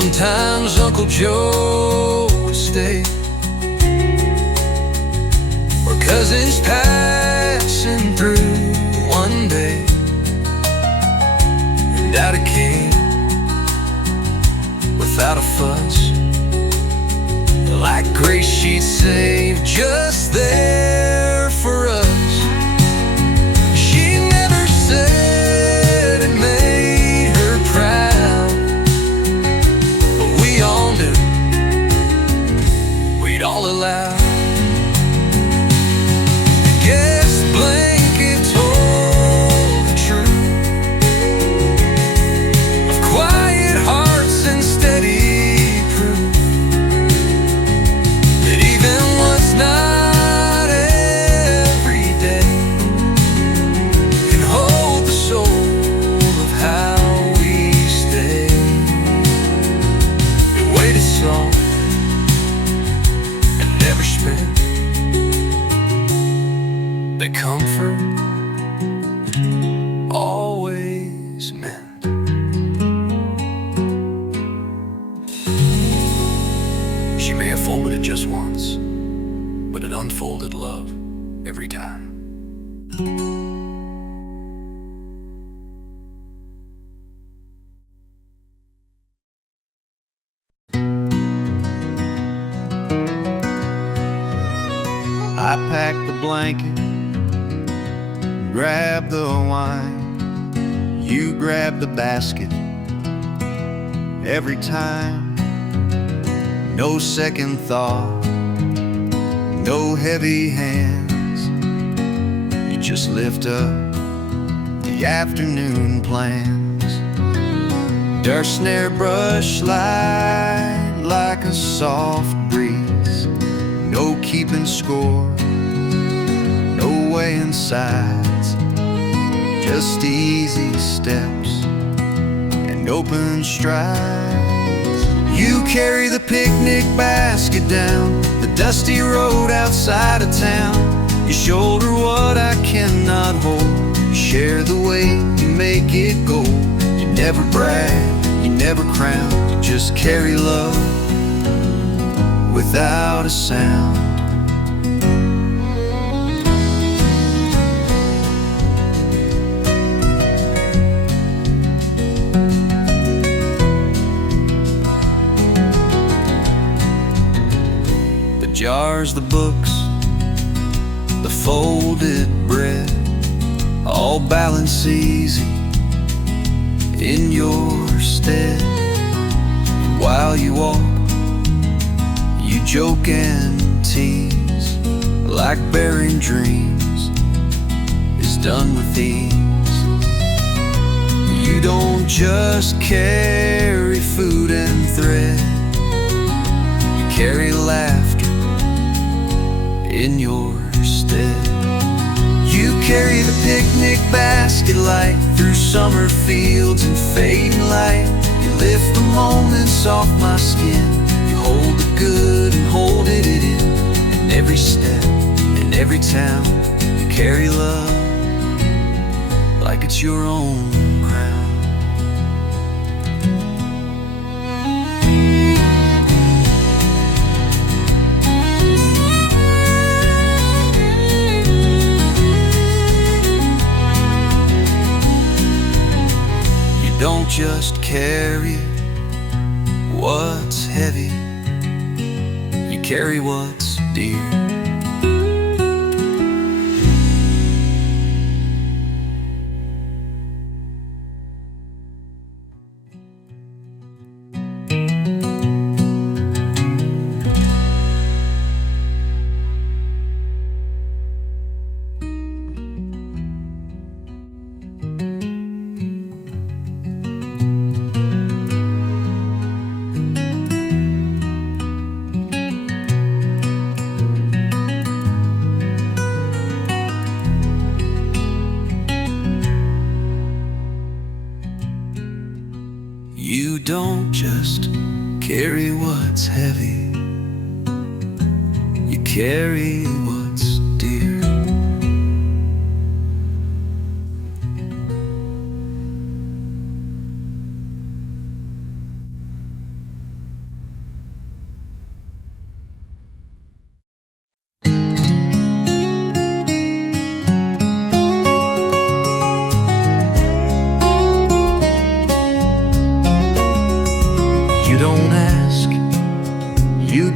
Sometimes Uncle Joe would stay, or cousins passing through one day, and out it came without a fuss, like grace she'd saved just there for us. She never said it made her proud, but we all knew we'd all allow. Guest blanket told the truth of quiet hearts and steady proof that even what's not every day can hold the soul of how we stay. The weighted salt and never spent, the comfort always meant. She may have folded it just once, but it unfolded love every time. I packed the blanket, grab the wine, you grab the basket. Every time, no second thought, no heavy hands. You just lift up the afternoon plans. Dirt snare brush light like a soft breeze, no keeping score, no weighing sides, just easy steps and open strides. You carry the picnic basket down the dusty road outside of town. You shoulder what I cannot hold, you share the weight, you make it gold. You never brag, you never crown, you just carry love without a sound. The jars, the books, the folded bread, all balance easy in your stead. While you walk, you joke and tease, like bearing dreams is done with ease. You don't just carry food and thread, you carry laughter in your stead. You carry the picnic basket light through summer fields and fading light. You lift the moments off my skin, you hold the good and hold it in. In every step, in every town, you carry love like it's your own crown. Don't just carry what's heavy, you carry what's dear. You don't just carry what's heavy, you carry what's dear.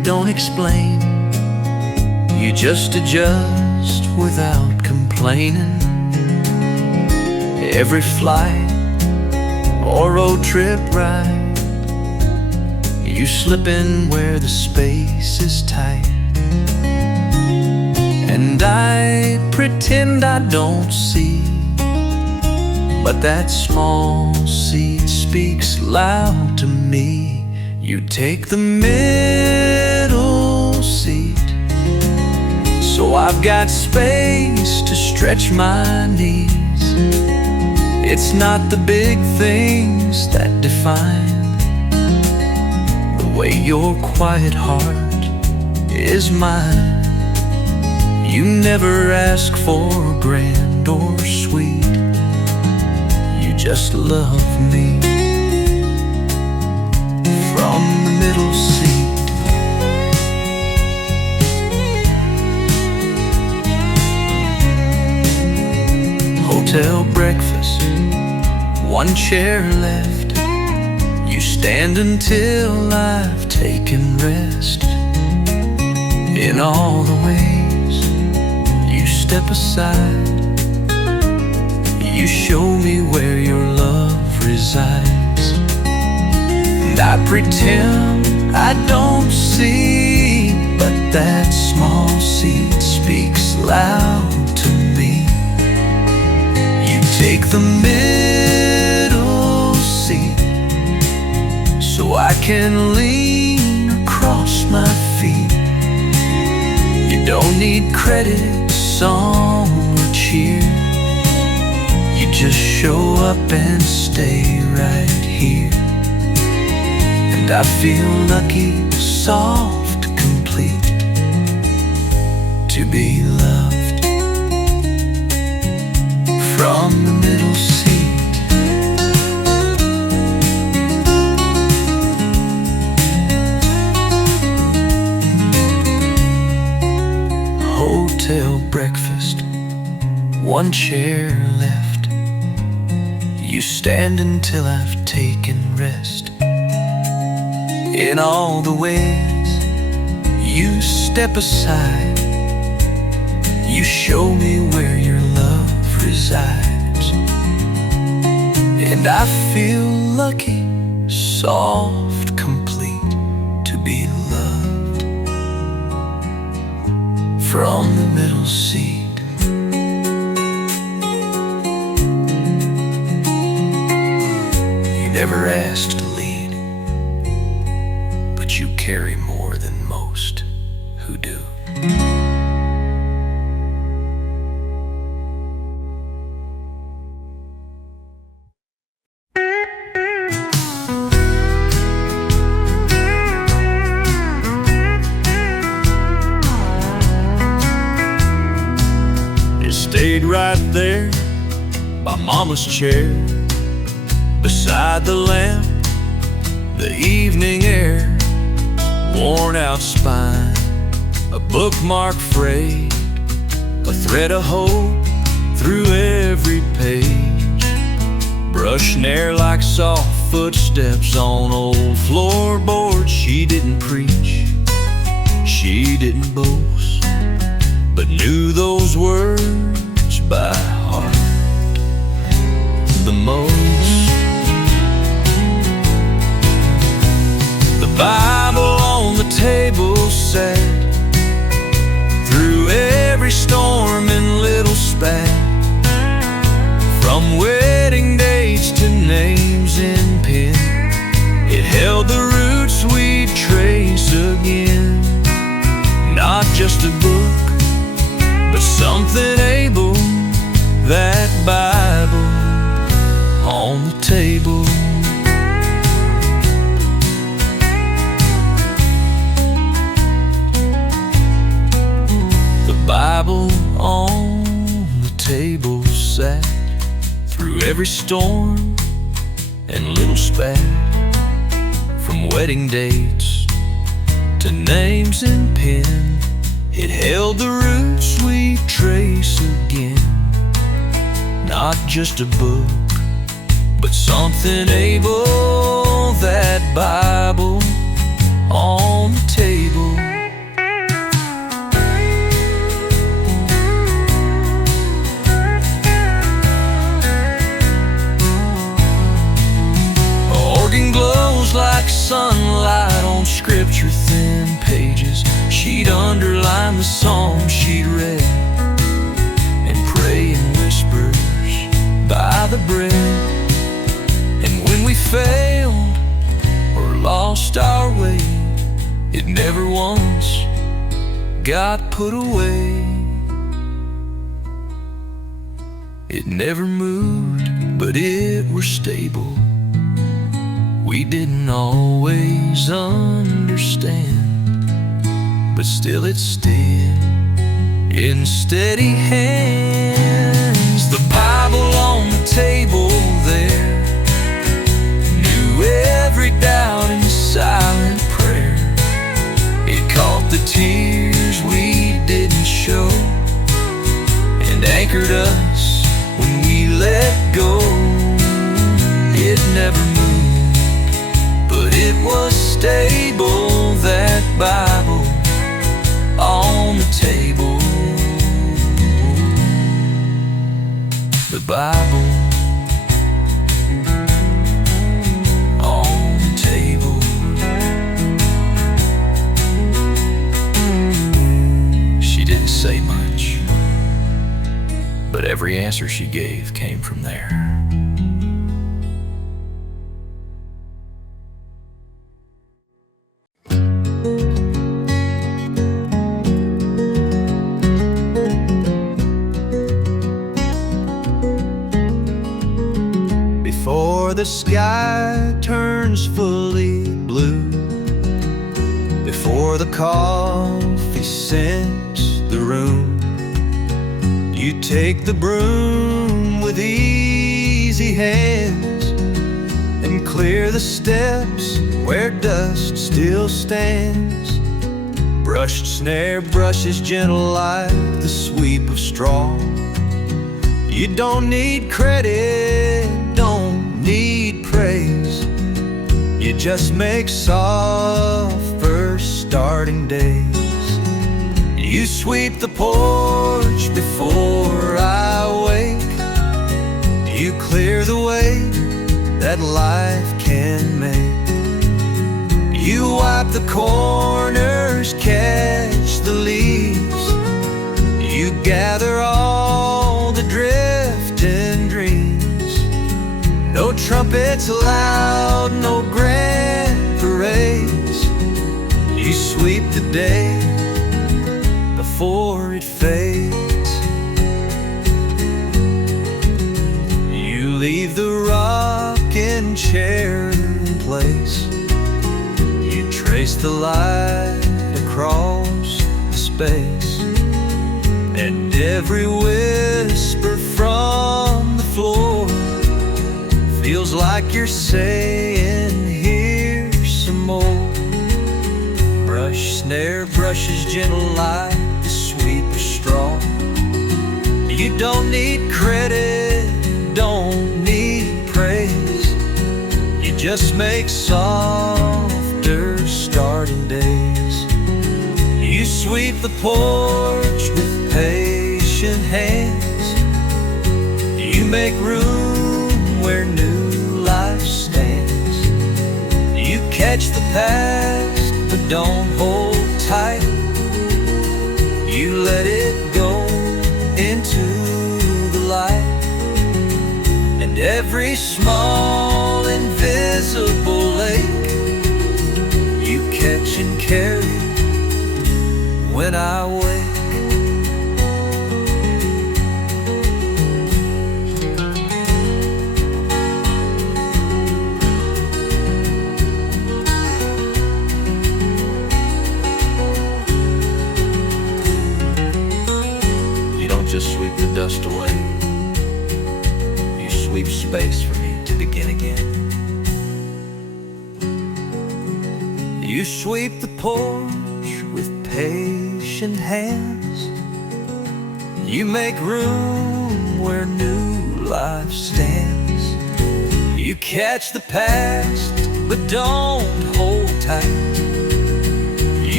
don't explain. You just adjust without complaining. Every flight or road trip ride, you slip in where the space is tight. And I pretend I don't see, but that small seat speaks loud to me. You take the middle seat, so I've got space to stretch my knees. It's not the big things that define the way your quiet heart is mine. You never ask for grand or sweet, you just love me from the middle seat. Hotel breakfast, one chair left. You stand until I've taken rest. In all the ways you step aside, you show me where your love resides. And I pretend I don't see, but that small seat speaks loud to me. Take the middle seat, so I can lean across my feet. You don't need credit, song, or cheer. You just show up and stay right here. And I feel lucky, soft, complete, to be loved from the middle seat. Hotel breakfast, one chair left. You stand until I've taken rest. In all the ways you step aside, you show me where your love resides. And I feel lucky, soft, complete, to be loved from the middle seat. You never asked to lead, but you carry more than most who do. Stayed right there by Mama's chair, beside the lamp, the evening air, worn out spine, a bookmark frayed, a thread of hope through every page, brushing air like soft footsteps on old floorboards. She didn't preach, she didn't boast, but knew those words by heart the most. The Bible on the table sat through every storm and little spat, from wedding dates to names in pen. It held the roots we'd trace again. Not just a book, but something able, that Bible on the table. The Bible on the table sat through every storm and little spat, from wedding dates to names in pen. It held the roots we trace again. Not just a book, but something able, that Bible on the table. Organ glows like sunlight on scripture-thin pages. She'd underline the song she'd read and pray in whispers by the bread. And when we failed or lost our way, it never once got put away. It never moved, but it were stable. We didn't always understand, but still it stood in steady hands. The Bible on the table there knew every doubt and silent prayer. It caught the tears we didn't show and anchored us when we let go. It never moved, but it was stable. That Bible on the table. The Bible on the table. She didn't say much, but every answer she gave came from there. Before the sky turns fully blue, before the coffee scents the room, you take the broom with easy hands and clear the steps where dust still stands. Brushed snare brushes gentle like the sweep of straw. You don't need credit, don't need praise. You just make soft first starting days. You sweep the porch before I wake. You clear the way that life can make. You wipe the corners, catch the leaves. You gather all the drifting dreams. No trumpets loud, no grand parades. You sweep the day before it fades. You leave the rocking chair in place. You trace the light across the space, and every whisper from the floor feels like you're saying, here's some more. Brush snare brushes gentle like the sweep of straw. You don't need credit, don't need praise. You just make softer starting days. You sweep the porch with patient hands. You make room where new life stands. You catch the past, but don't hold tight. You let it go into the light. And every small invisible lake you catch and carry when I wake. You don't just sweep the dust away. You sweep space for me to begin again. You sweep the porch with patient hands. You make room where new life stands. You catch the past, but don't hold tight.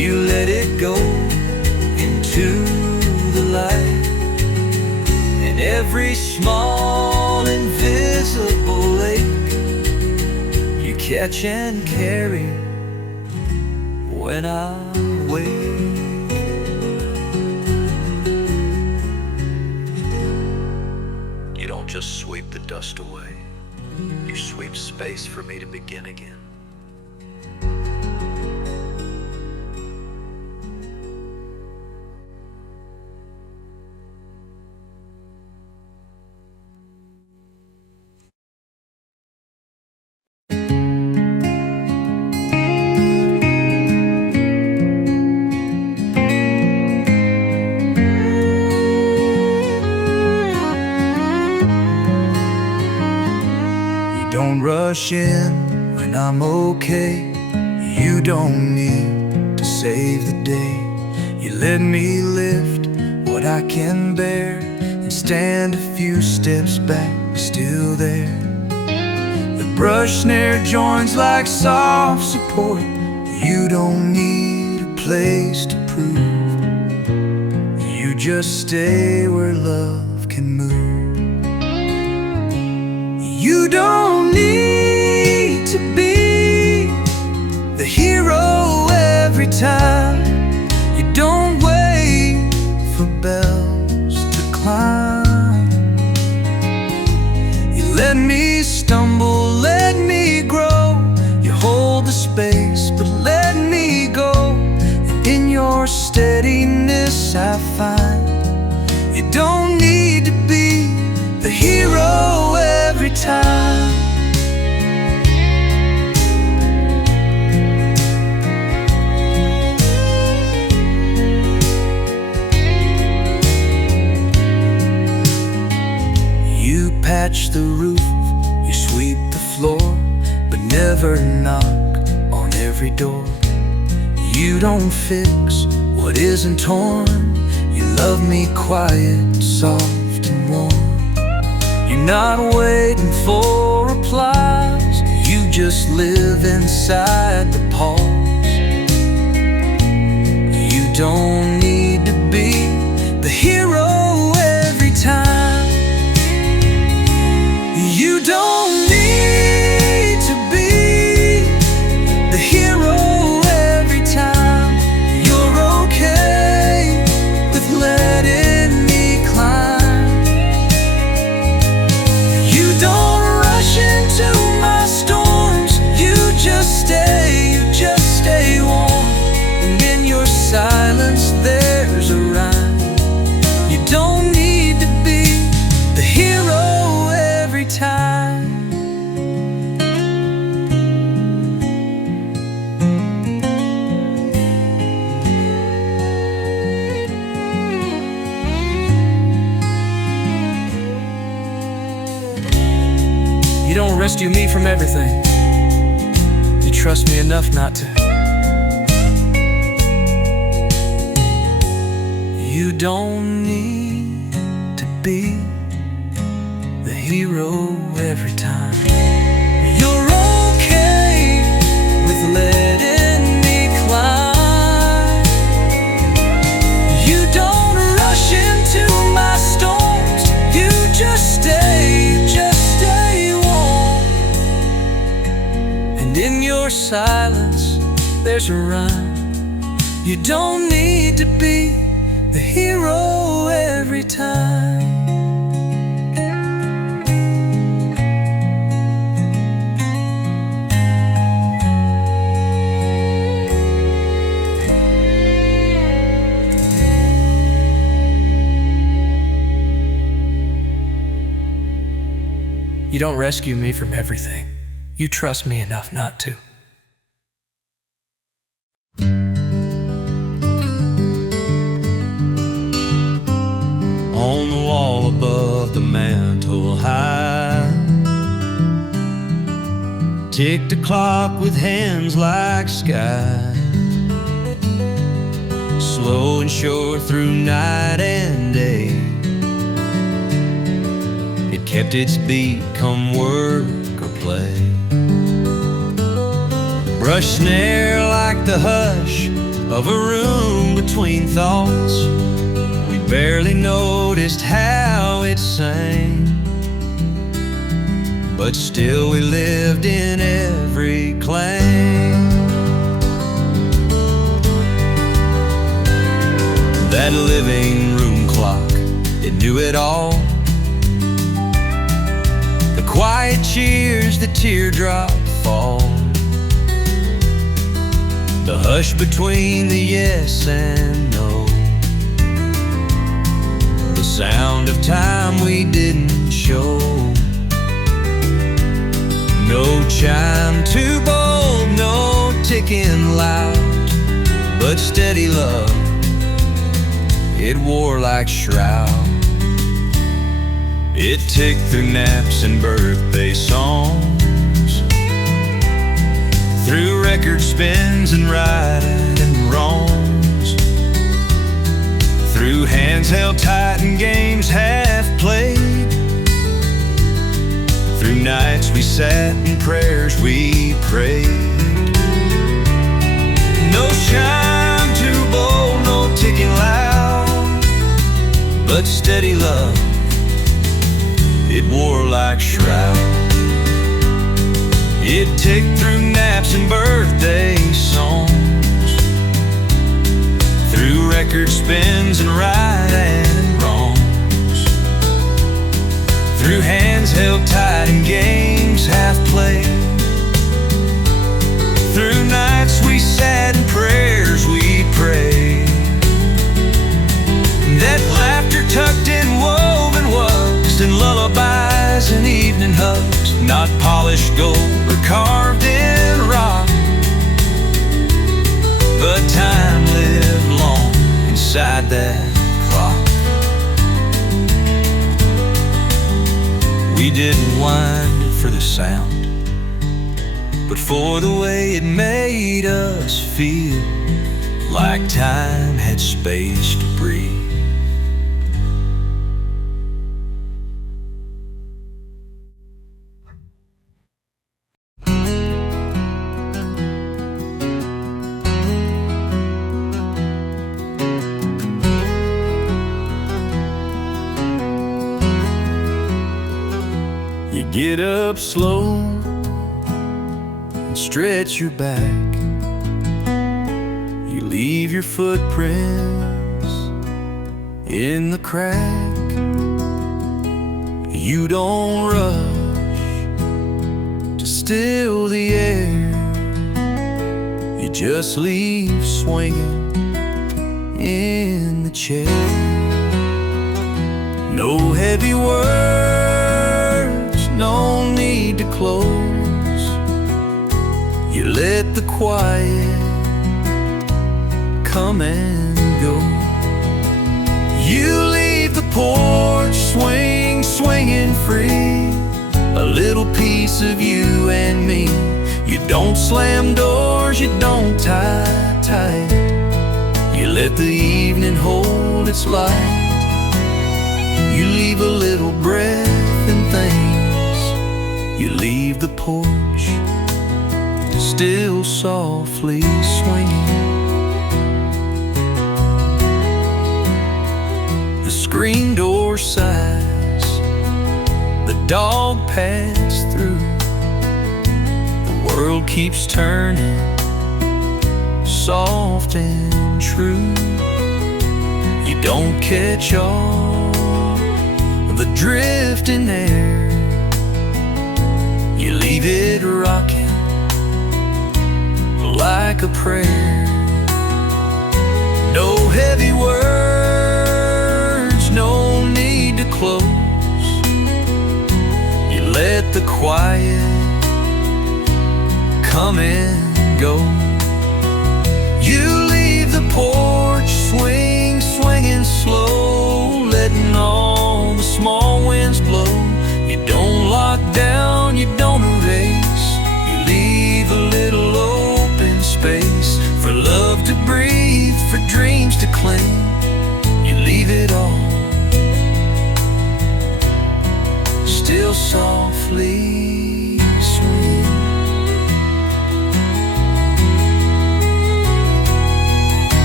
You let it go into the light, and every small invisible lake you catch and carry when I wake. You don't just sweep the dust away, you sweep space for me to begin again. Rush in when I'm okay. You don't need to save the day. You let me lift what I can bear and stand a few steps back, still there. The brush snare joins like soft support. You don't need a place to prove. You just stay where love can move. You don't need to be the hero every time. You don't wait for bells to climb. You let me stumble, let me grow. You hold the space, but let me go. And in your steadiness I find you don't need to be the hero every time. You patch the roof, you sweep the floor, but never knock on every door. You don't fix what isn't torn. You love me quiet, soft and warm. You're not waiting for replies, you just live inside the pause. You don't need to be the hero every time. You don't need to be the hero every time. You're okay with letting me climb. You don't rush into my storms. You just stay warm. And in your silence there's a rhyme. You don't need to be the hero every time. You don't rescue me from everything. You trust me enough not to. You don't need to be the hero every time. You're okay with letting me climb. You don't rush into my storms. You just stay warm. And in your silence there's a rhyme. You don't need to be the hero every time. You don't rescue me from everything. You trust me enough not to. On the wall above the mantle high, ticked a clock with hands like sky, slow and sure through night and day. It kept its beat come work or play. Brush snare like the hush of a room between thoughts. We barely noticed how it sang, but still we lived in every clang. That living room clock, it knew it all. The quiet cheers, the teardrop fall, the hush between the yes and no, the sound of time we didn't show. No chime too bold, no ticking loud, but steady love, it wore like shroud. It ticked through naps and birthday songs, through record spins and right and wrongs, through hands held tight and games half played, through nights we sat and prayers we prayed. No chime too bold, no ticking loud, but steady love, it wore like shroud. It ticked through naps and birthday songs, through record spins and right and wrongs, through hands held tight and games half played, through nights we sat and prayers we prayed. That laughter tucked in, woven, waxed in lullabies and evening hugs, not polished gold or carved in rock, but time lived long inside that clock. We didn't wind it for the sound, but for the way it made us feel like time had space to breathe. Get up slow and stretch your back. You leave your footprints in the crack. You don't rush to still the air. You just leave swinging in the chair. No heavy words, no need to close. You let the quiet come and go. You leave the porch swing, swinging free, a little piece of you and me. You don't slam doors, you don't tie tight. You let the evening hold its light. You leave a little breath in things. You leave the porch still softly swinging. The screen door sighs, the dog passed through. The world keeps turning, soft and true. You don't catch all the drifting air. You leave it rocking like a prayer. No heavy words, no need to close. You let the quiet come and go. You leave the porch swing, swinging slow, letting all the small winds blow. You don't lock down, you don't erase. You leave a little open space for love to breathe, for dreams to cling. You leave it all still softly swing.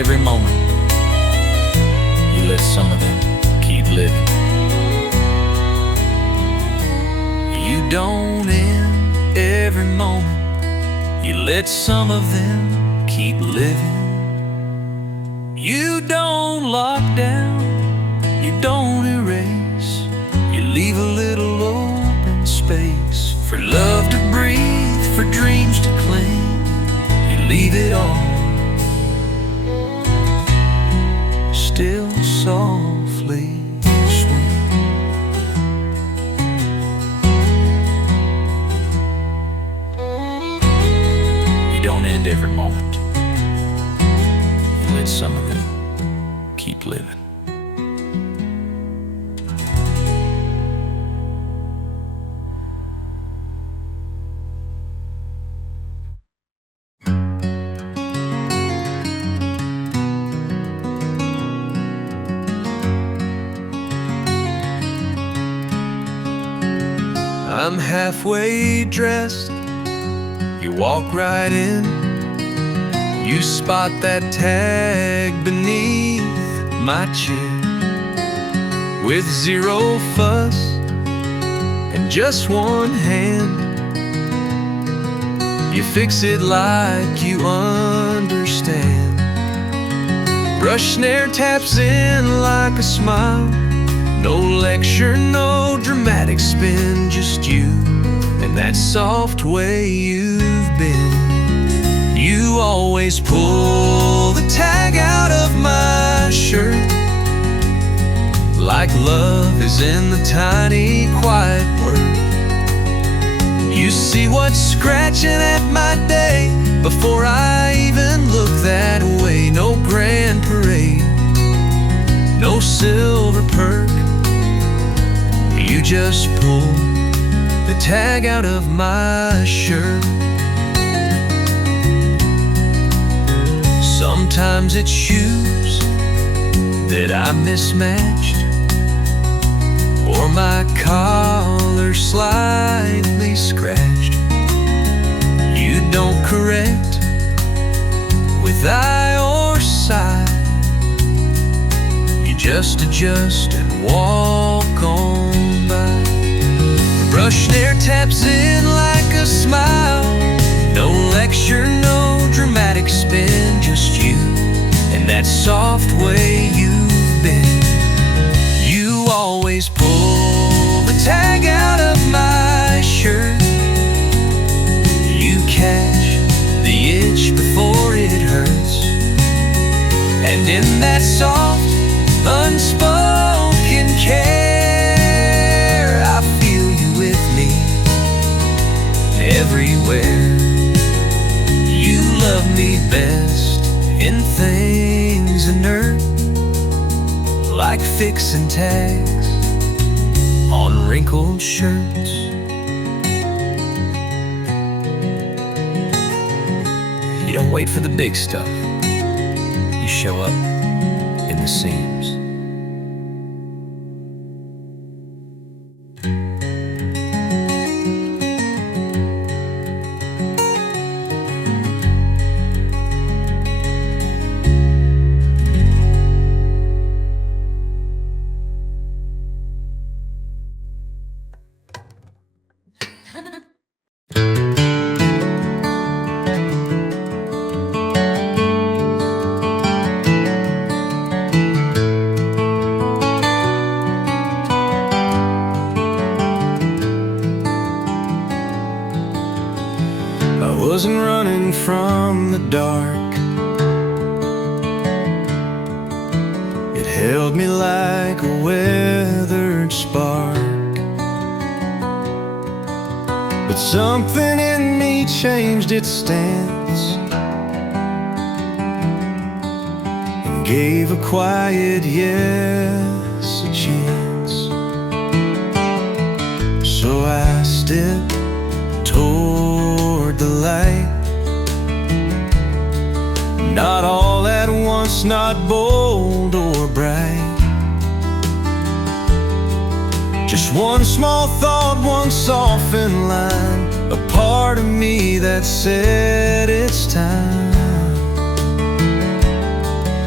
every moment. You let some of them keep living. You don't end every moment. You let some of them keep living. You don't lock down, you don't erase. You leave a little open space for love to breathe, for dreams to cling. You leave it all still softly swing. You don't end every moment. You let some of them keep living. I'm halfway dressed, you walk right in. You spot that tag beneath my chin. With zero fuss and just one hand, you fix it like you understand. Brush snare taps in like a smile. No lecture, no dramatic spin, just you and that soft way you've been. You always pull the tag out of my shirt, like love is in the tiny quiet word. You see what's scratching at my day before I even look that way. No grand parade, no silver perk. You just pull the tag out of my shirt. Sometimes it's shoes that I mismatched, or my collar slightly scratched. You don't correct with eye or side. You just adjust and walk on by. Brush snare taps in like a smile. No lecture, no dramatic spin, just you and that soft way you've been. You always pull the tag out of my shirt. You catch the itch before it hurts, and in that soft, unspoken care, I feel you with me everywhere. You love me best in things inert, like fixing tags on wrinkled shirts. You don't wait for the big stuff, you show up in the seams. Wasn't running from the dark. It held me like a weathered spark. But something in me changed its stance and gave a quiet yes a chance. So I stepped toward the light, not all at once, not bold or bright. Just one small thought, one softened line, a part of me that said it's time.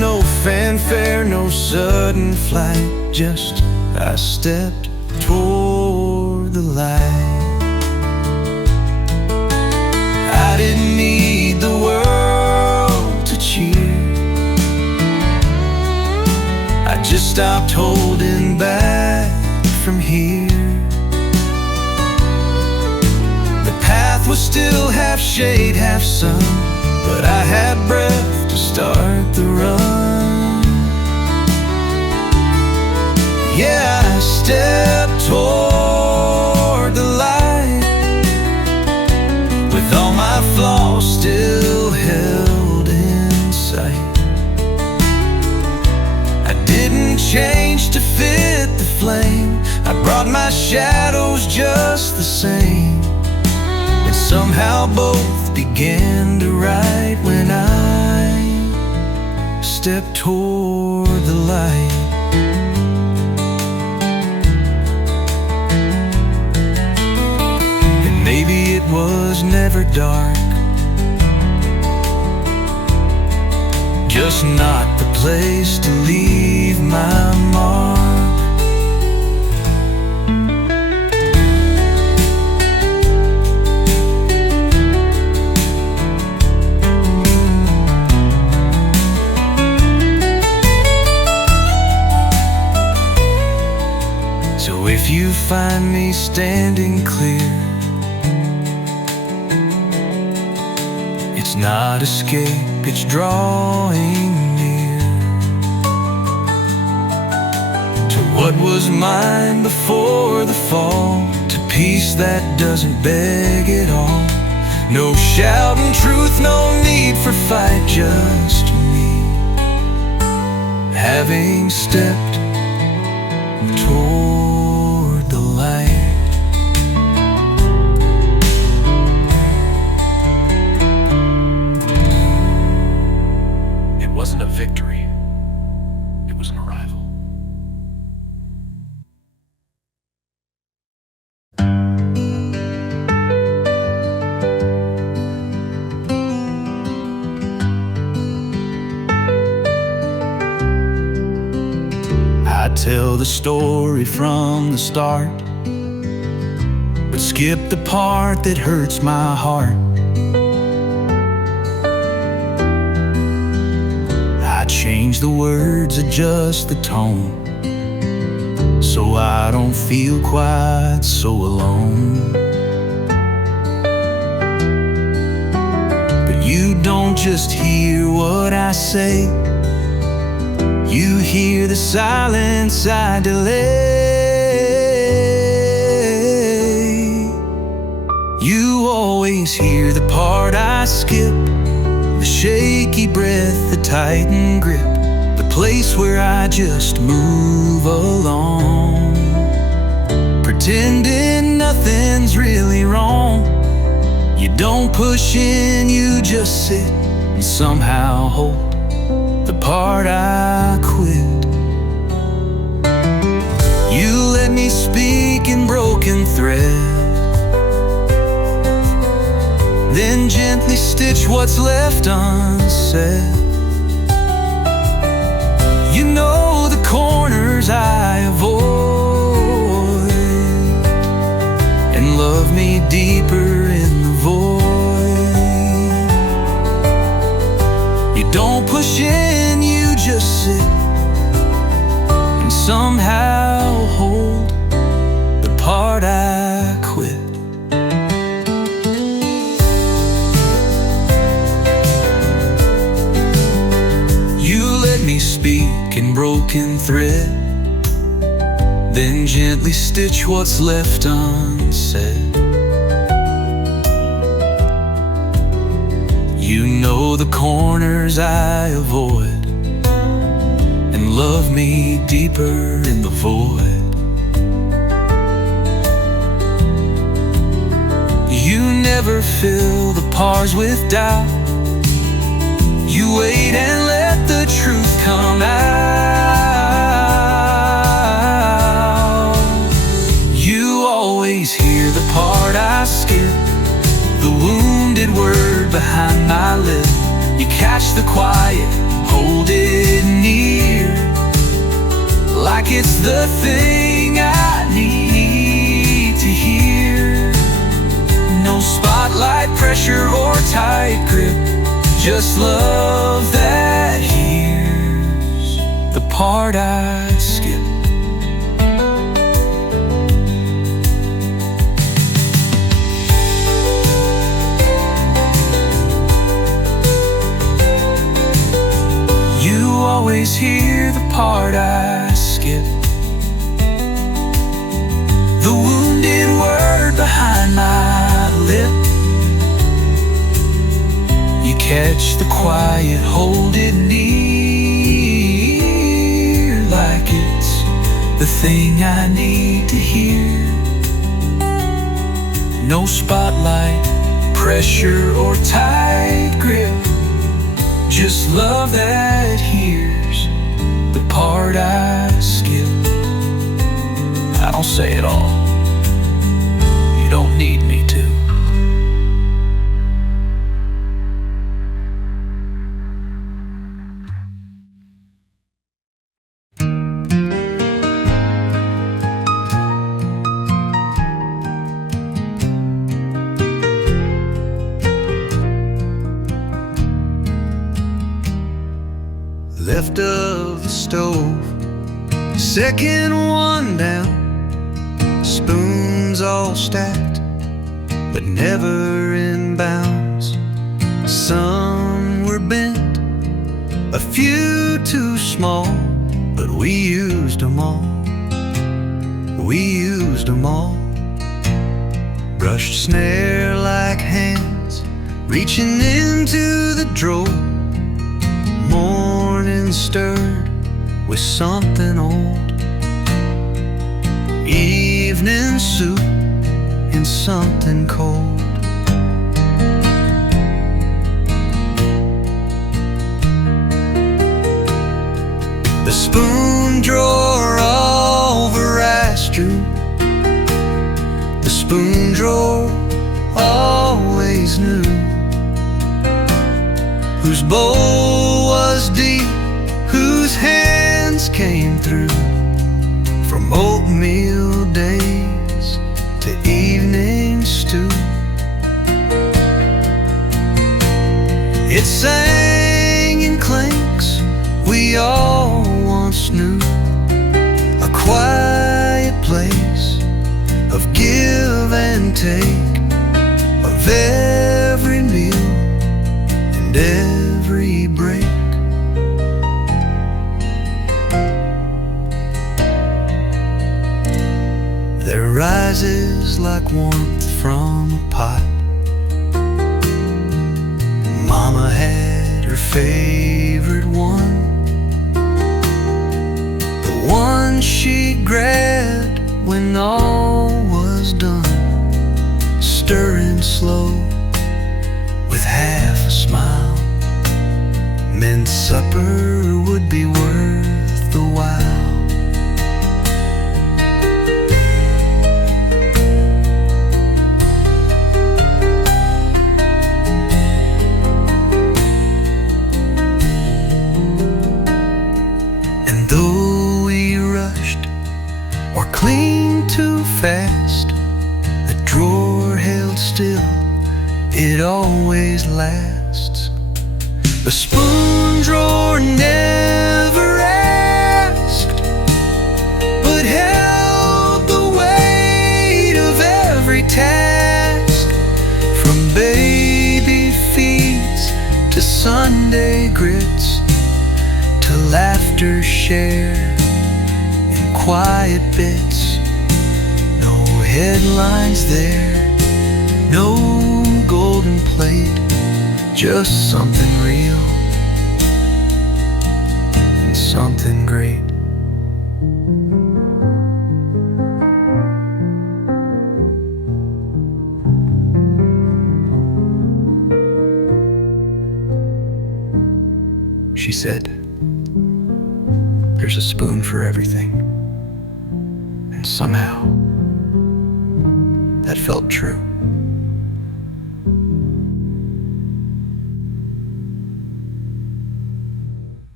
no fanfare, no sudden flight, just I stepped toward the light. I didn't need the world to cheer, I just stopped holding back from here. The path was still half shade, half sun, but I had breath to start the run. Yeah, I stepped toward the light, with all my flaws still held in sight. I didn't change to fit the flame, I brought my shadows just the same. And somehow both began to right when I stepped toward the light. And maybe it was never dark, just not the place to leave my mark. So if you find me standing clear, it's not escape, it's drawing near to what was mine before the fall, to peace that doesn't beg at all. No shouting truth, no need for fight, just me having stepped toward the light. It wasn't a victory, it was an arrival. I tell the story from the start, but skip the part that hurts my heart. I change the words, adjust the tone, so I don't feel quite so alone. But you don't just hear what I say, you hear the silence I delay. You always hear the part I skip, the shaky breath, the tightened grip, the place where I just move along, pretending nothing's really wrong. You don't push in, you just sit and somehow hold the part I quit. You let me speak in broken thread, then gently stitch what's left unsaid. You know the corners I avoid, and love me deeper in the void. You don't push in, you just sit and somehow hold the part I quit. You let me speak in broken thread, then gently stitch what's left unsaid. You know the corners I avoid, and love me deeper in the void. You never fill the pause with doubt, you wait and let the truth come out. You always hear the part I skip, the wounded word behind my lip. You catch the quiet, hold it near like it's the thing I need to hear. No spotlight, pressure, or tight grip, just love that hears the part I'd skip. You always hear the part I skip, the wounded word behind my lip. You catch the quiet, hold it near like it's the thing I need to hear. No spotlight, pressure, or tight grip, just love that hears the part I skip. I don't say it all, you don't need me to. Left of the stove, second one down, spoons all stacked, but never in bounds. Some were bent, a few too small, but we used them all. We used them all. Brushed snare like hands, reaching into the drawer. Morning stirred with something old. Evening soup in something cold. The spoon drawer all veracity true. The spoon drawer always knew whose bowl was deep, whose hands came through. From oatmeal days to evening stew, it sang in clinks we all once knew. A quiet place of give and take, of every meal and every break. There rises like warmth from a pot. Mama had her favorite one, the one she grabbed when all was done, stirring slow with half a smile, meant supper would be worth the while. Clean too fast, the drawer held still, it always lasts. The spoon drawer never asked, but held the weight of every task. From baby feeds to Sunday grits, to laughter shared in quiet bits. No headlines there, no golden plate, just something real and something great. She said, "There's a spoon for everything." And somehow, that felt true.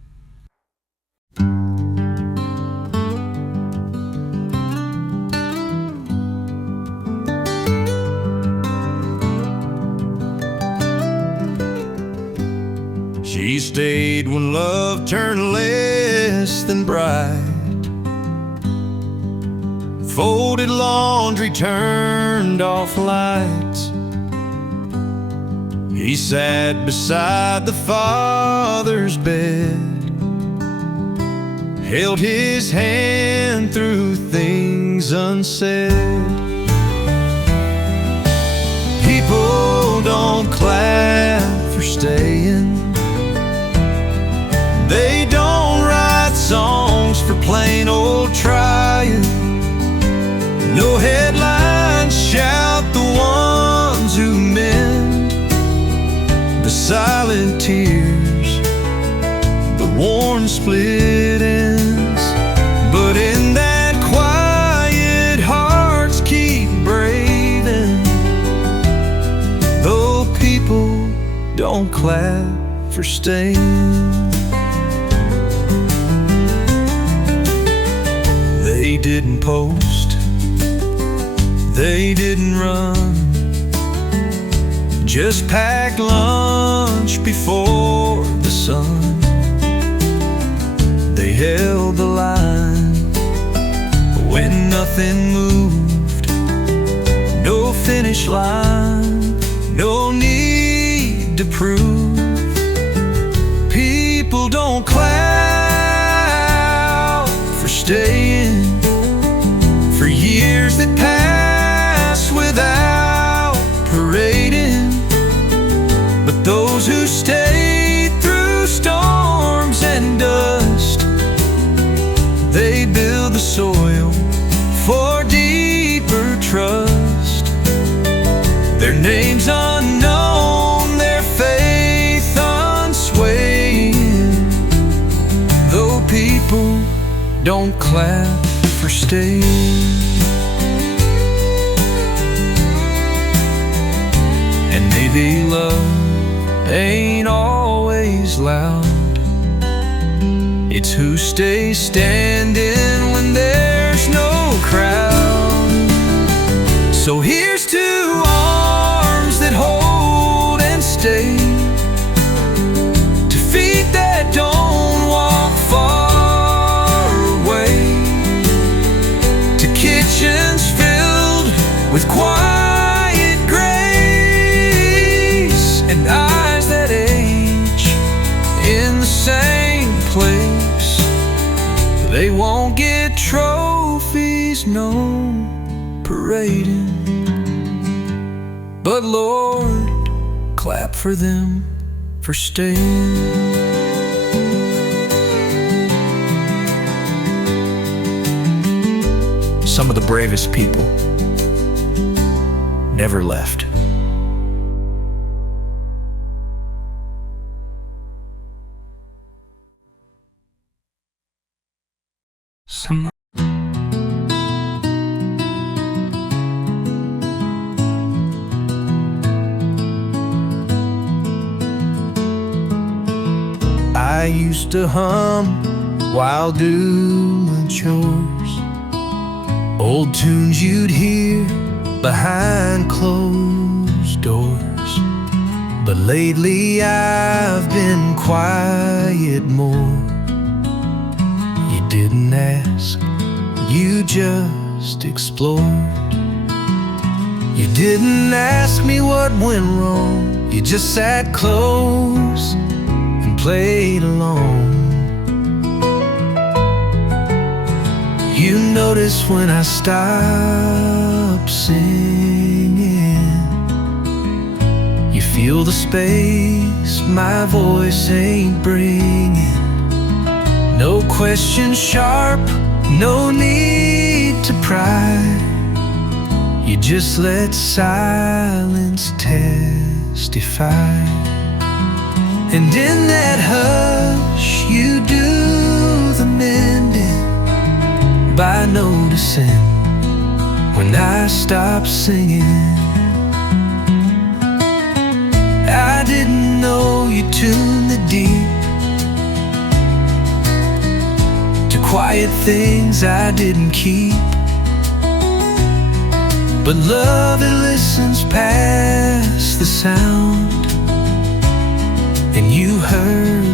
He stayed when love turned less than bright. Folded laundry, turned off lights. He sat beside the Father's bed, held his hand through things unsaid. People don't clap for staying. They don't write songs for plain old trying. No headlines shout the ones who mend the silent tears, the worn split ends. But in that quiet, hearts keep braving, though people don't clap for staying. They didn't post, they didn't run, just packed lunch before the sun. They held the line when nothing moved. No finish line, no need to prove. People don't clap for staying for years that pass without parading. But those who stay through storms and dust, they build the soil for deeper trust. Their names unknown, their faith unswaying, though people don't clap for staying. And maybe love ain't always loud, it's who stays standing when there's no crowd. So here's to arms that hold and stay, to feet that don't walk far away, to kitchens filled with quiet grace, and eyes that age in the same place. They won't get trophies, no parading, but Lord, clap for them for staying. Some of the bravest people never left. Some I used to hum while doing chores, old tunes you'd hear behind closed doors. But lately I've been quiet more. You didn't ask, you just explored. You didn't ask me what went wrong, you just sat close and played along. You notice when I stop singing, you feel the space my voice ain't bringing. No question sharp, no need to pry. You just let silence testify. And in that hush you do the mending by noticing when I stop singing. I didn't know you tuned the deep to quiet things I didn't keep. But love, it listens past the sound, and you heard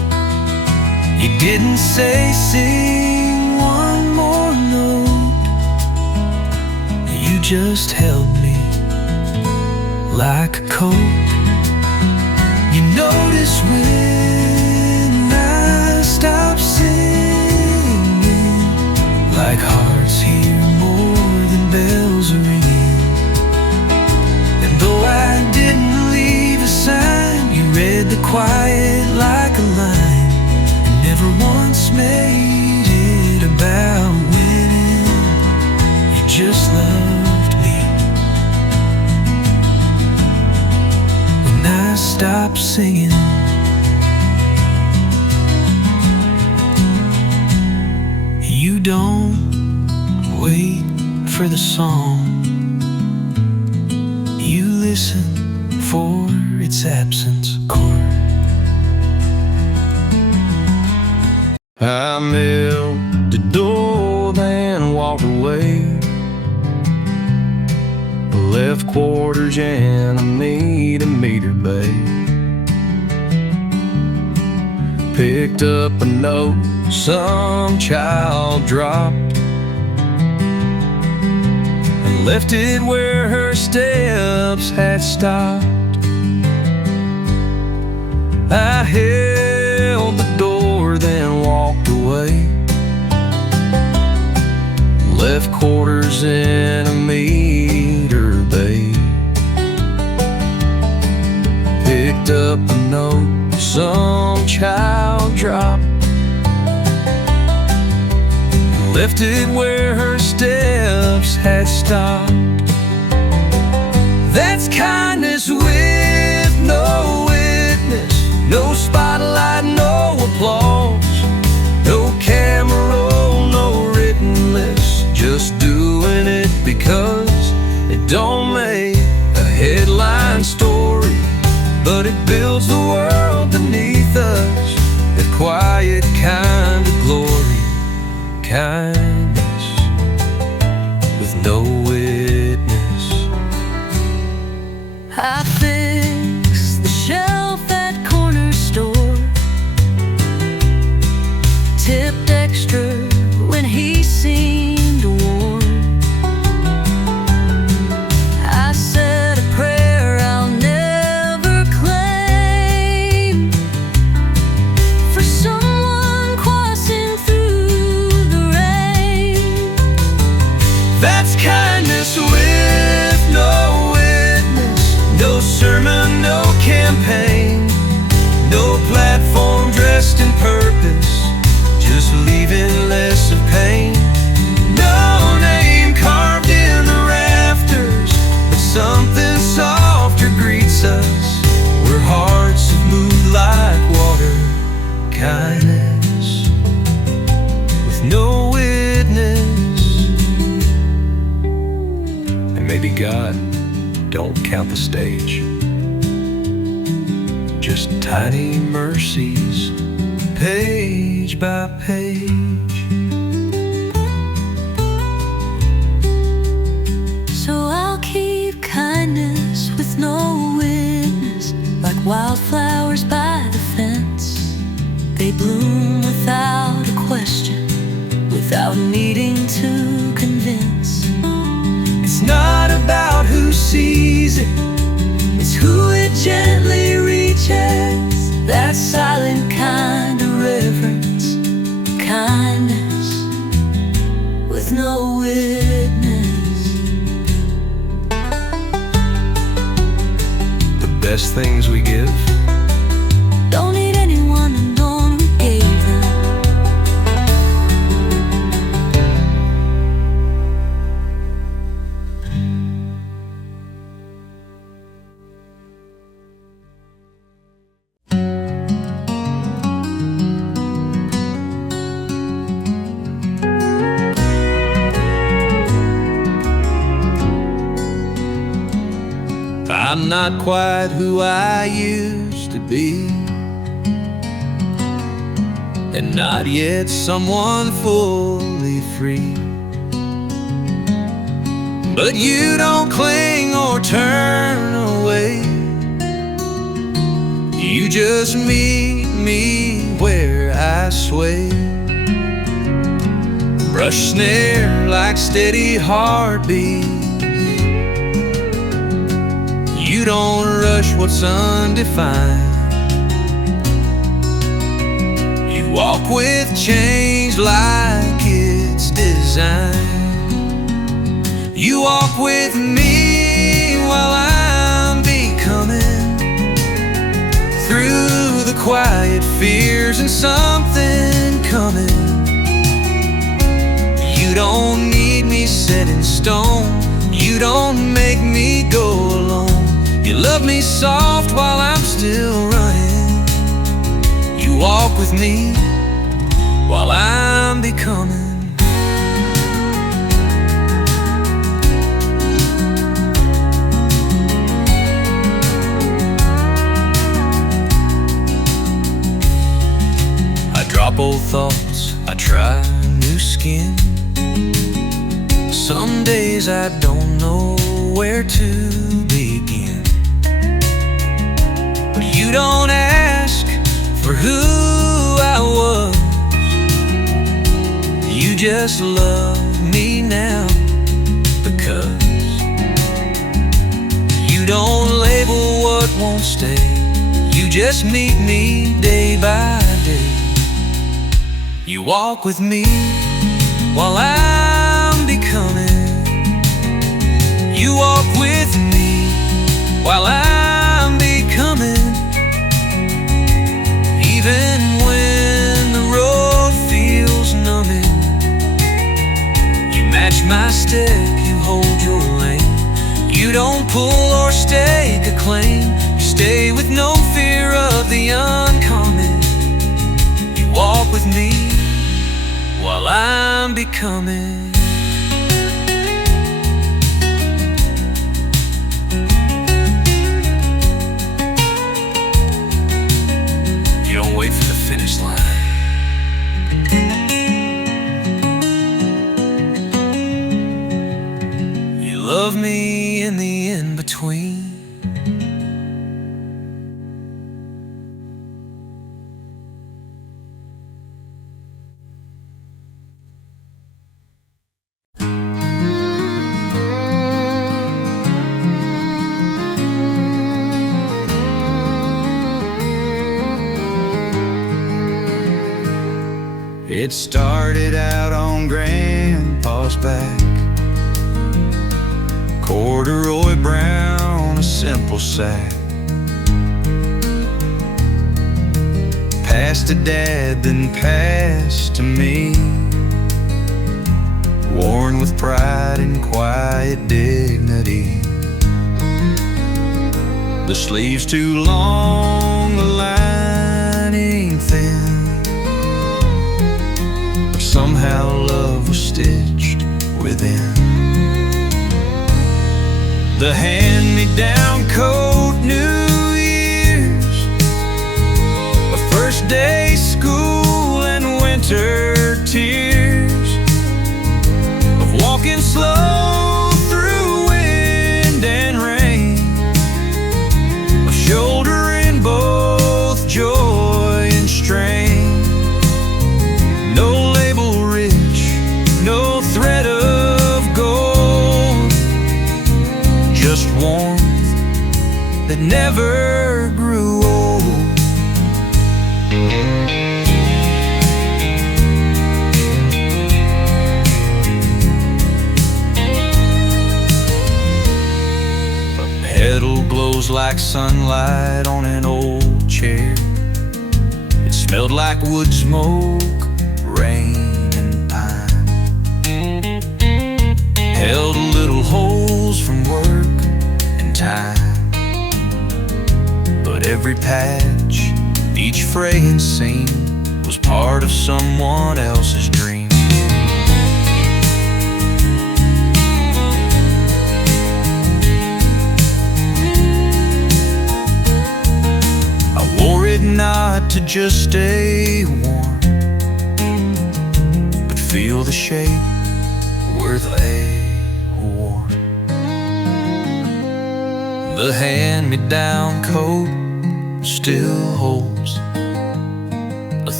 didn't say sing one more note. You just held me like a coat. You notice when I stop singing, like hearts hear more than bells are ringing. And though I didn't leave a sign, you read the quiet like a line. And never once made it about winning. You just loved me. When I stopped singing, you don't wait for the song. You listen for its absence chord. I knelt the door, then walked away. Left quarters and I made a meter bay. Picked up a note some child dropped and left it where her steps had stopped. I held the door, then walked away. Left quarters in a meter bay. Picked up a note some child dropped, left it where her steps had stopped. That's kindness with no witness, no spotlight, no applause, no camera roll, no written list. Just doing it because it don't make a headline story, but it builds the world beneath us, the quiet kind of glory. Kindness with no witness. I fixed the shelf at corner store, tipped extra when he seemed warm. I said a prayer I'll never claim for someone crossing through the rain. That's kindness with no witness, no sermon, no campaign, no platform dressed in purpose, just leaving less of pain. No name carved in the rafters, but something softer greets us, where hearts have moved like water. Kindness with no witness. And maybe God don't count the stage, just tiny mercies, Page by page. So I'll keep kindness with no witness, like wildflowers by the fence. They bloom without a question, without needing to convince. It's not about who sees it, it's who it gently reaches. That silent kind of reverence. Kindness with no witness. the best things we give. Don't need anyone to know who gave them. I'm not quite who I used to be, and not yet someone fully free. But you don't cling or turn away, you just meet me where I I sway. Brush snare like steady heartbeat. You don't rush what's undefined. You walk with change like it's designed. You walk with me while I'm becoming, through the quiet fears and something coming. You don't need me set in stone. You don't make me go alone. You love me soft while I'm still running. You walk with me while I'm becoming. I drop old thoughts, I try new skin. Some days I don't know where to begin. But you don't ask for who I was. You just love me now because you don't label what won't stay. You just meet me day by day. You walk with me while I'm becoming. You walk with me while I'm becoming. Even when the road feels numbing, you match my step, you hold your lane. You don't pull or stake a claim. You stay with no fear of the uncommon. You walk with me while I'm becoming. You don't wait for the finish line. You love me in the in-between. It started out on Grandpa's back, corduroy brown, a simple sack. Passed to Dad, then passed to me, worn with pride and quiet dignity. The sleeves too long, the lining thin. Somehow love was stitched within. The hand-me-down coat, New Year's, a first day school and winter tears of walking slow through wind and rain, of shouldering both joy and strain. No label rich, no thread of gold, just warmth that never grew old. A pedal glows like sunlight on an old chair. It smelled like wood smoke, rain and pine. Held little holes from work and time, but every patch, each fraying seam was part of someone else's dream. I wore it not to just stay warm, but feel the shape where they wore. The hand-me-down coat still holds a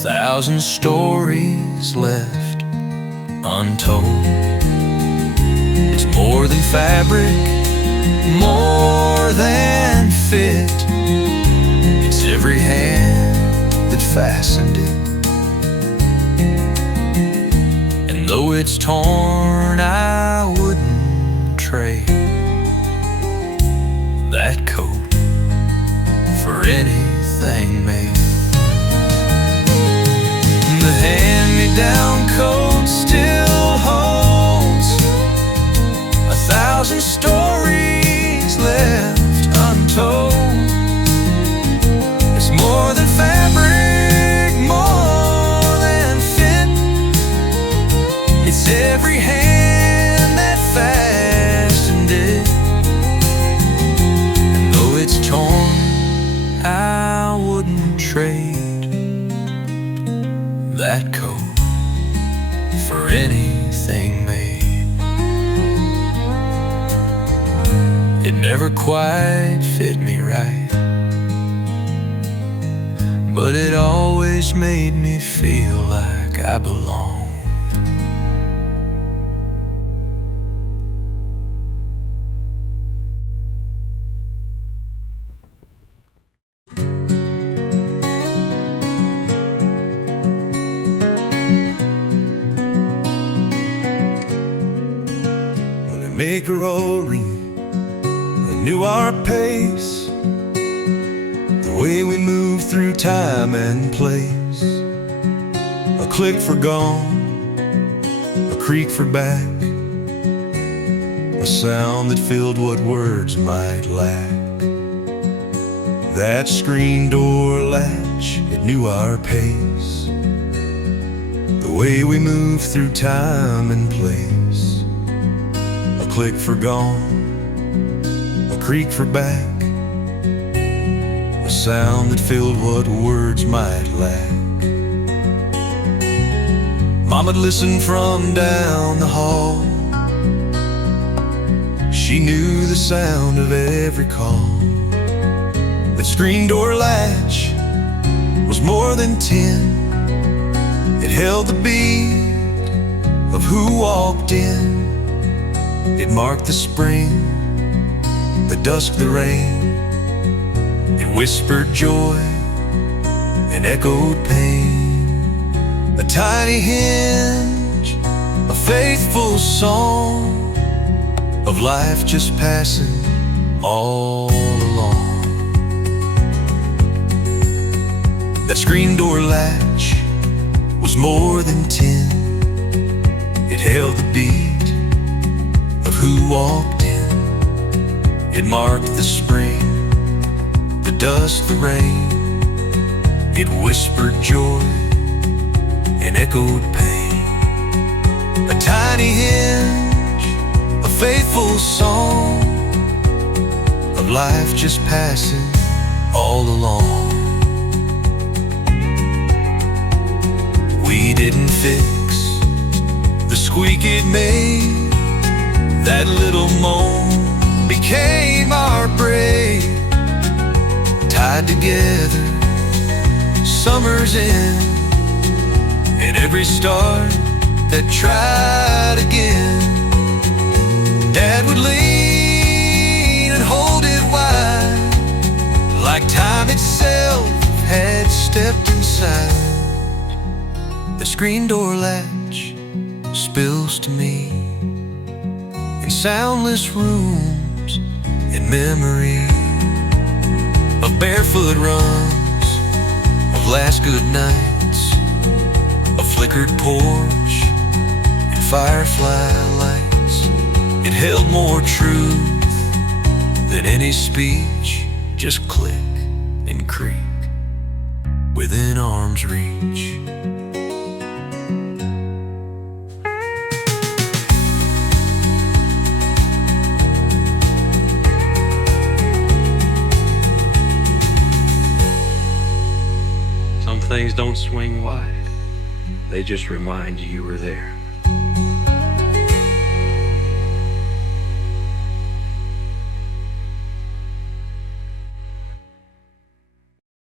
1,000 stories left untold. It's more than fabric, more than fit. It's every hand that fastened it. And though it's torn, I wouldn't trade that coat for anything made. The hand-me-down coat still holds 1,000 stories left untold. It's more than fabric, more than fit. It's every hand that fastened it. And though it's torn, I wouldn't trade that coat for anything made. It never quite fit me right, but it always made me feel like I belong. Make a roaring, I knew our pace, the way we move through time and place. A click for gone, a creak for back, a sound that filled what words might lack. That screen door latch, it knew our pace, the way we move through time and place. A click for gone, a creak for back, a sound that filled what words might lack. Mama'd listen from down the hall. She knew the sound of every call. That screen door latch was more than 10. It held the beat of who walked in. It marked the spring, the dusk, the rain. It whispered joy and echoed pain. A tiny hinge, a faithful song of life just passing all along. That screen door latch was more than 10. It held the beat of who walked in. It marked the spring, the dust, the rain. It whispered joy and echoed pain. A tiny hinge, a faithful song of life just passing all along. We didn't fix the squeak it made. That little moan became our braid. Tied together, summer's in, and every start that tried again. Dad would lean and hold it wide, like time itself had stepped inside. The screen door latch spills to me in soundless rooms, in memory of barefoot runs, of last good nights, a flickered porch, and firefly lights. It held more truth than any speech. Just click and creak within arm's reach. Things don't swing wide, they just remind you were there.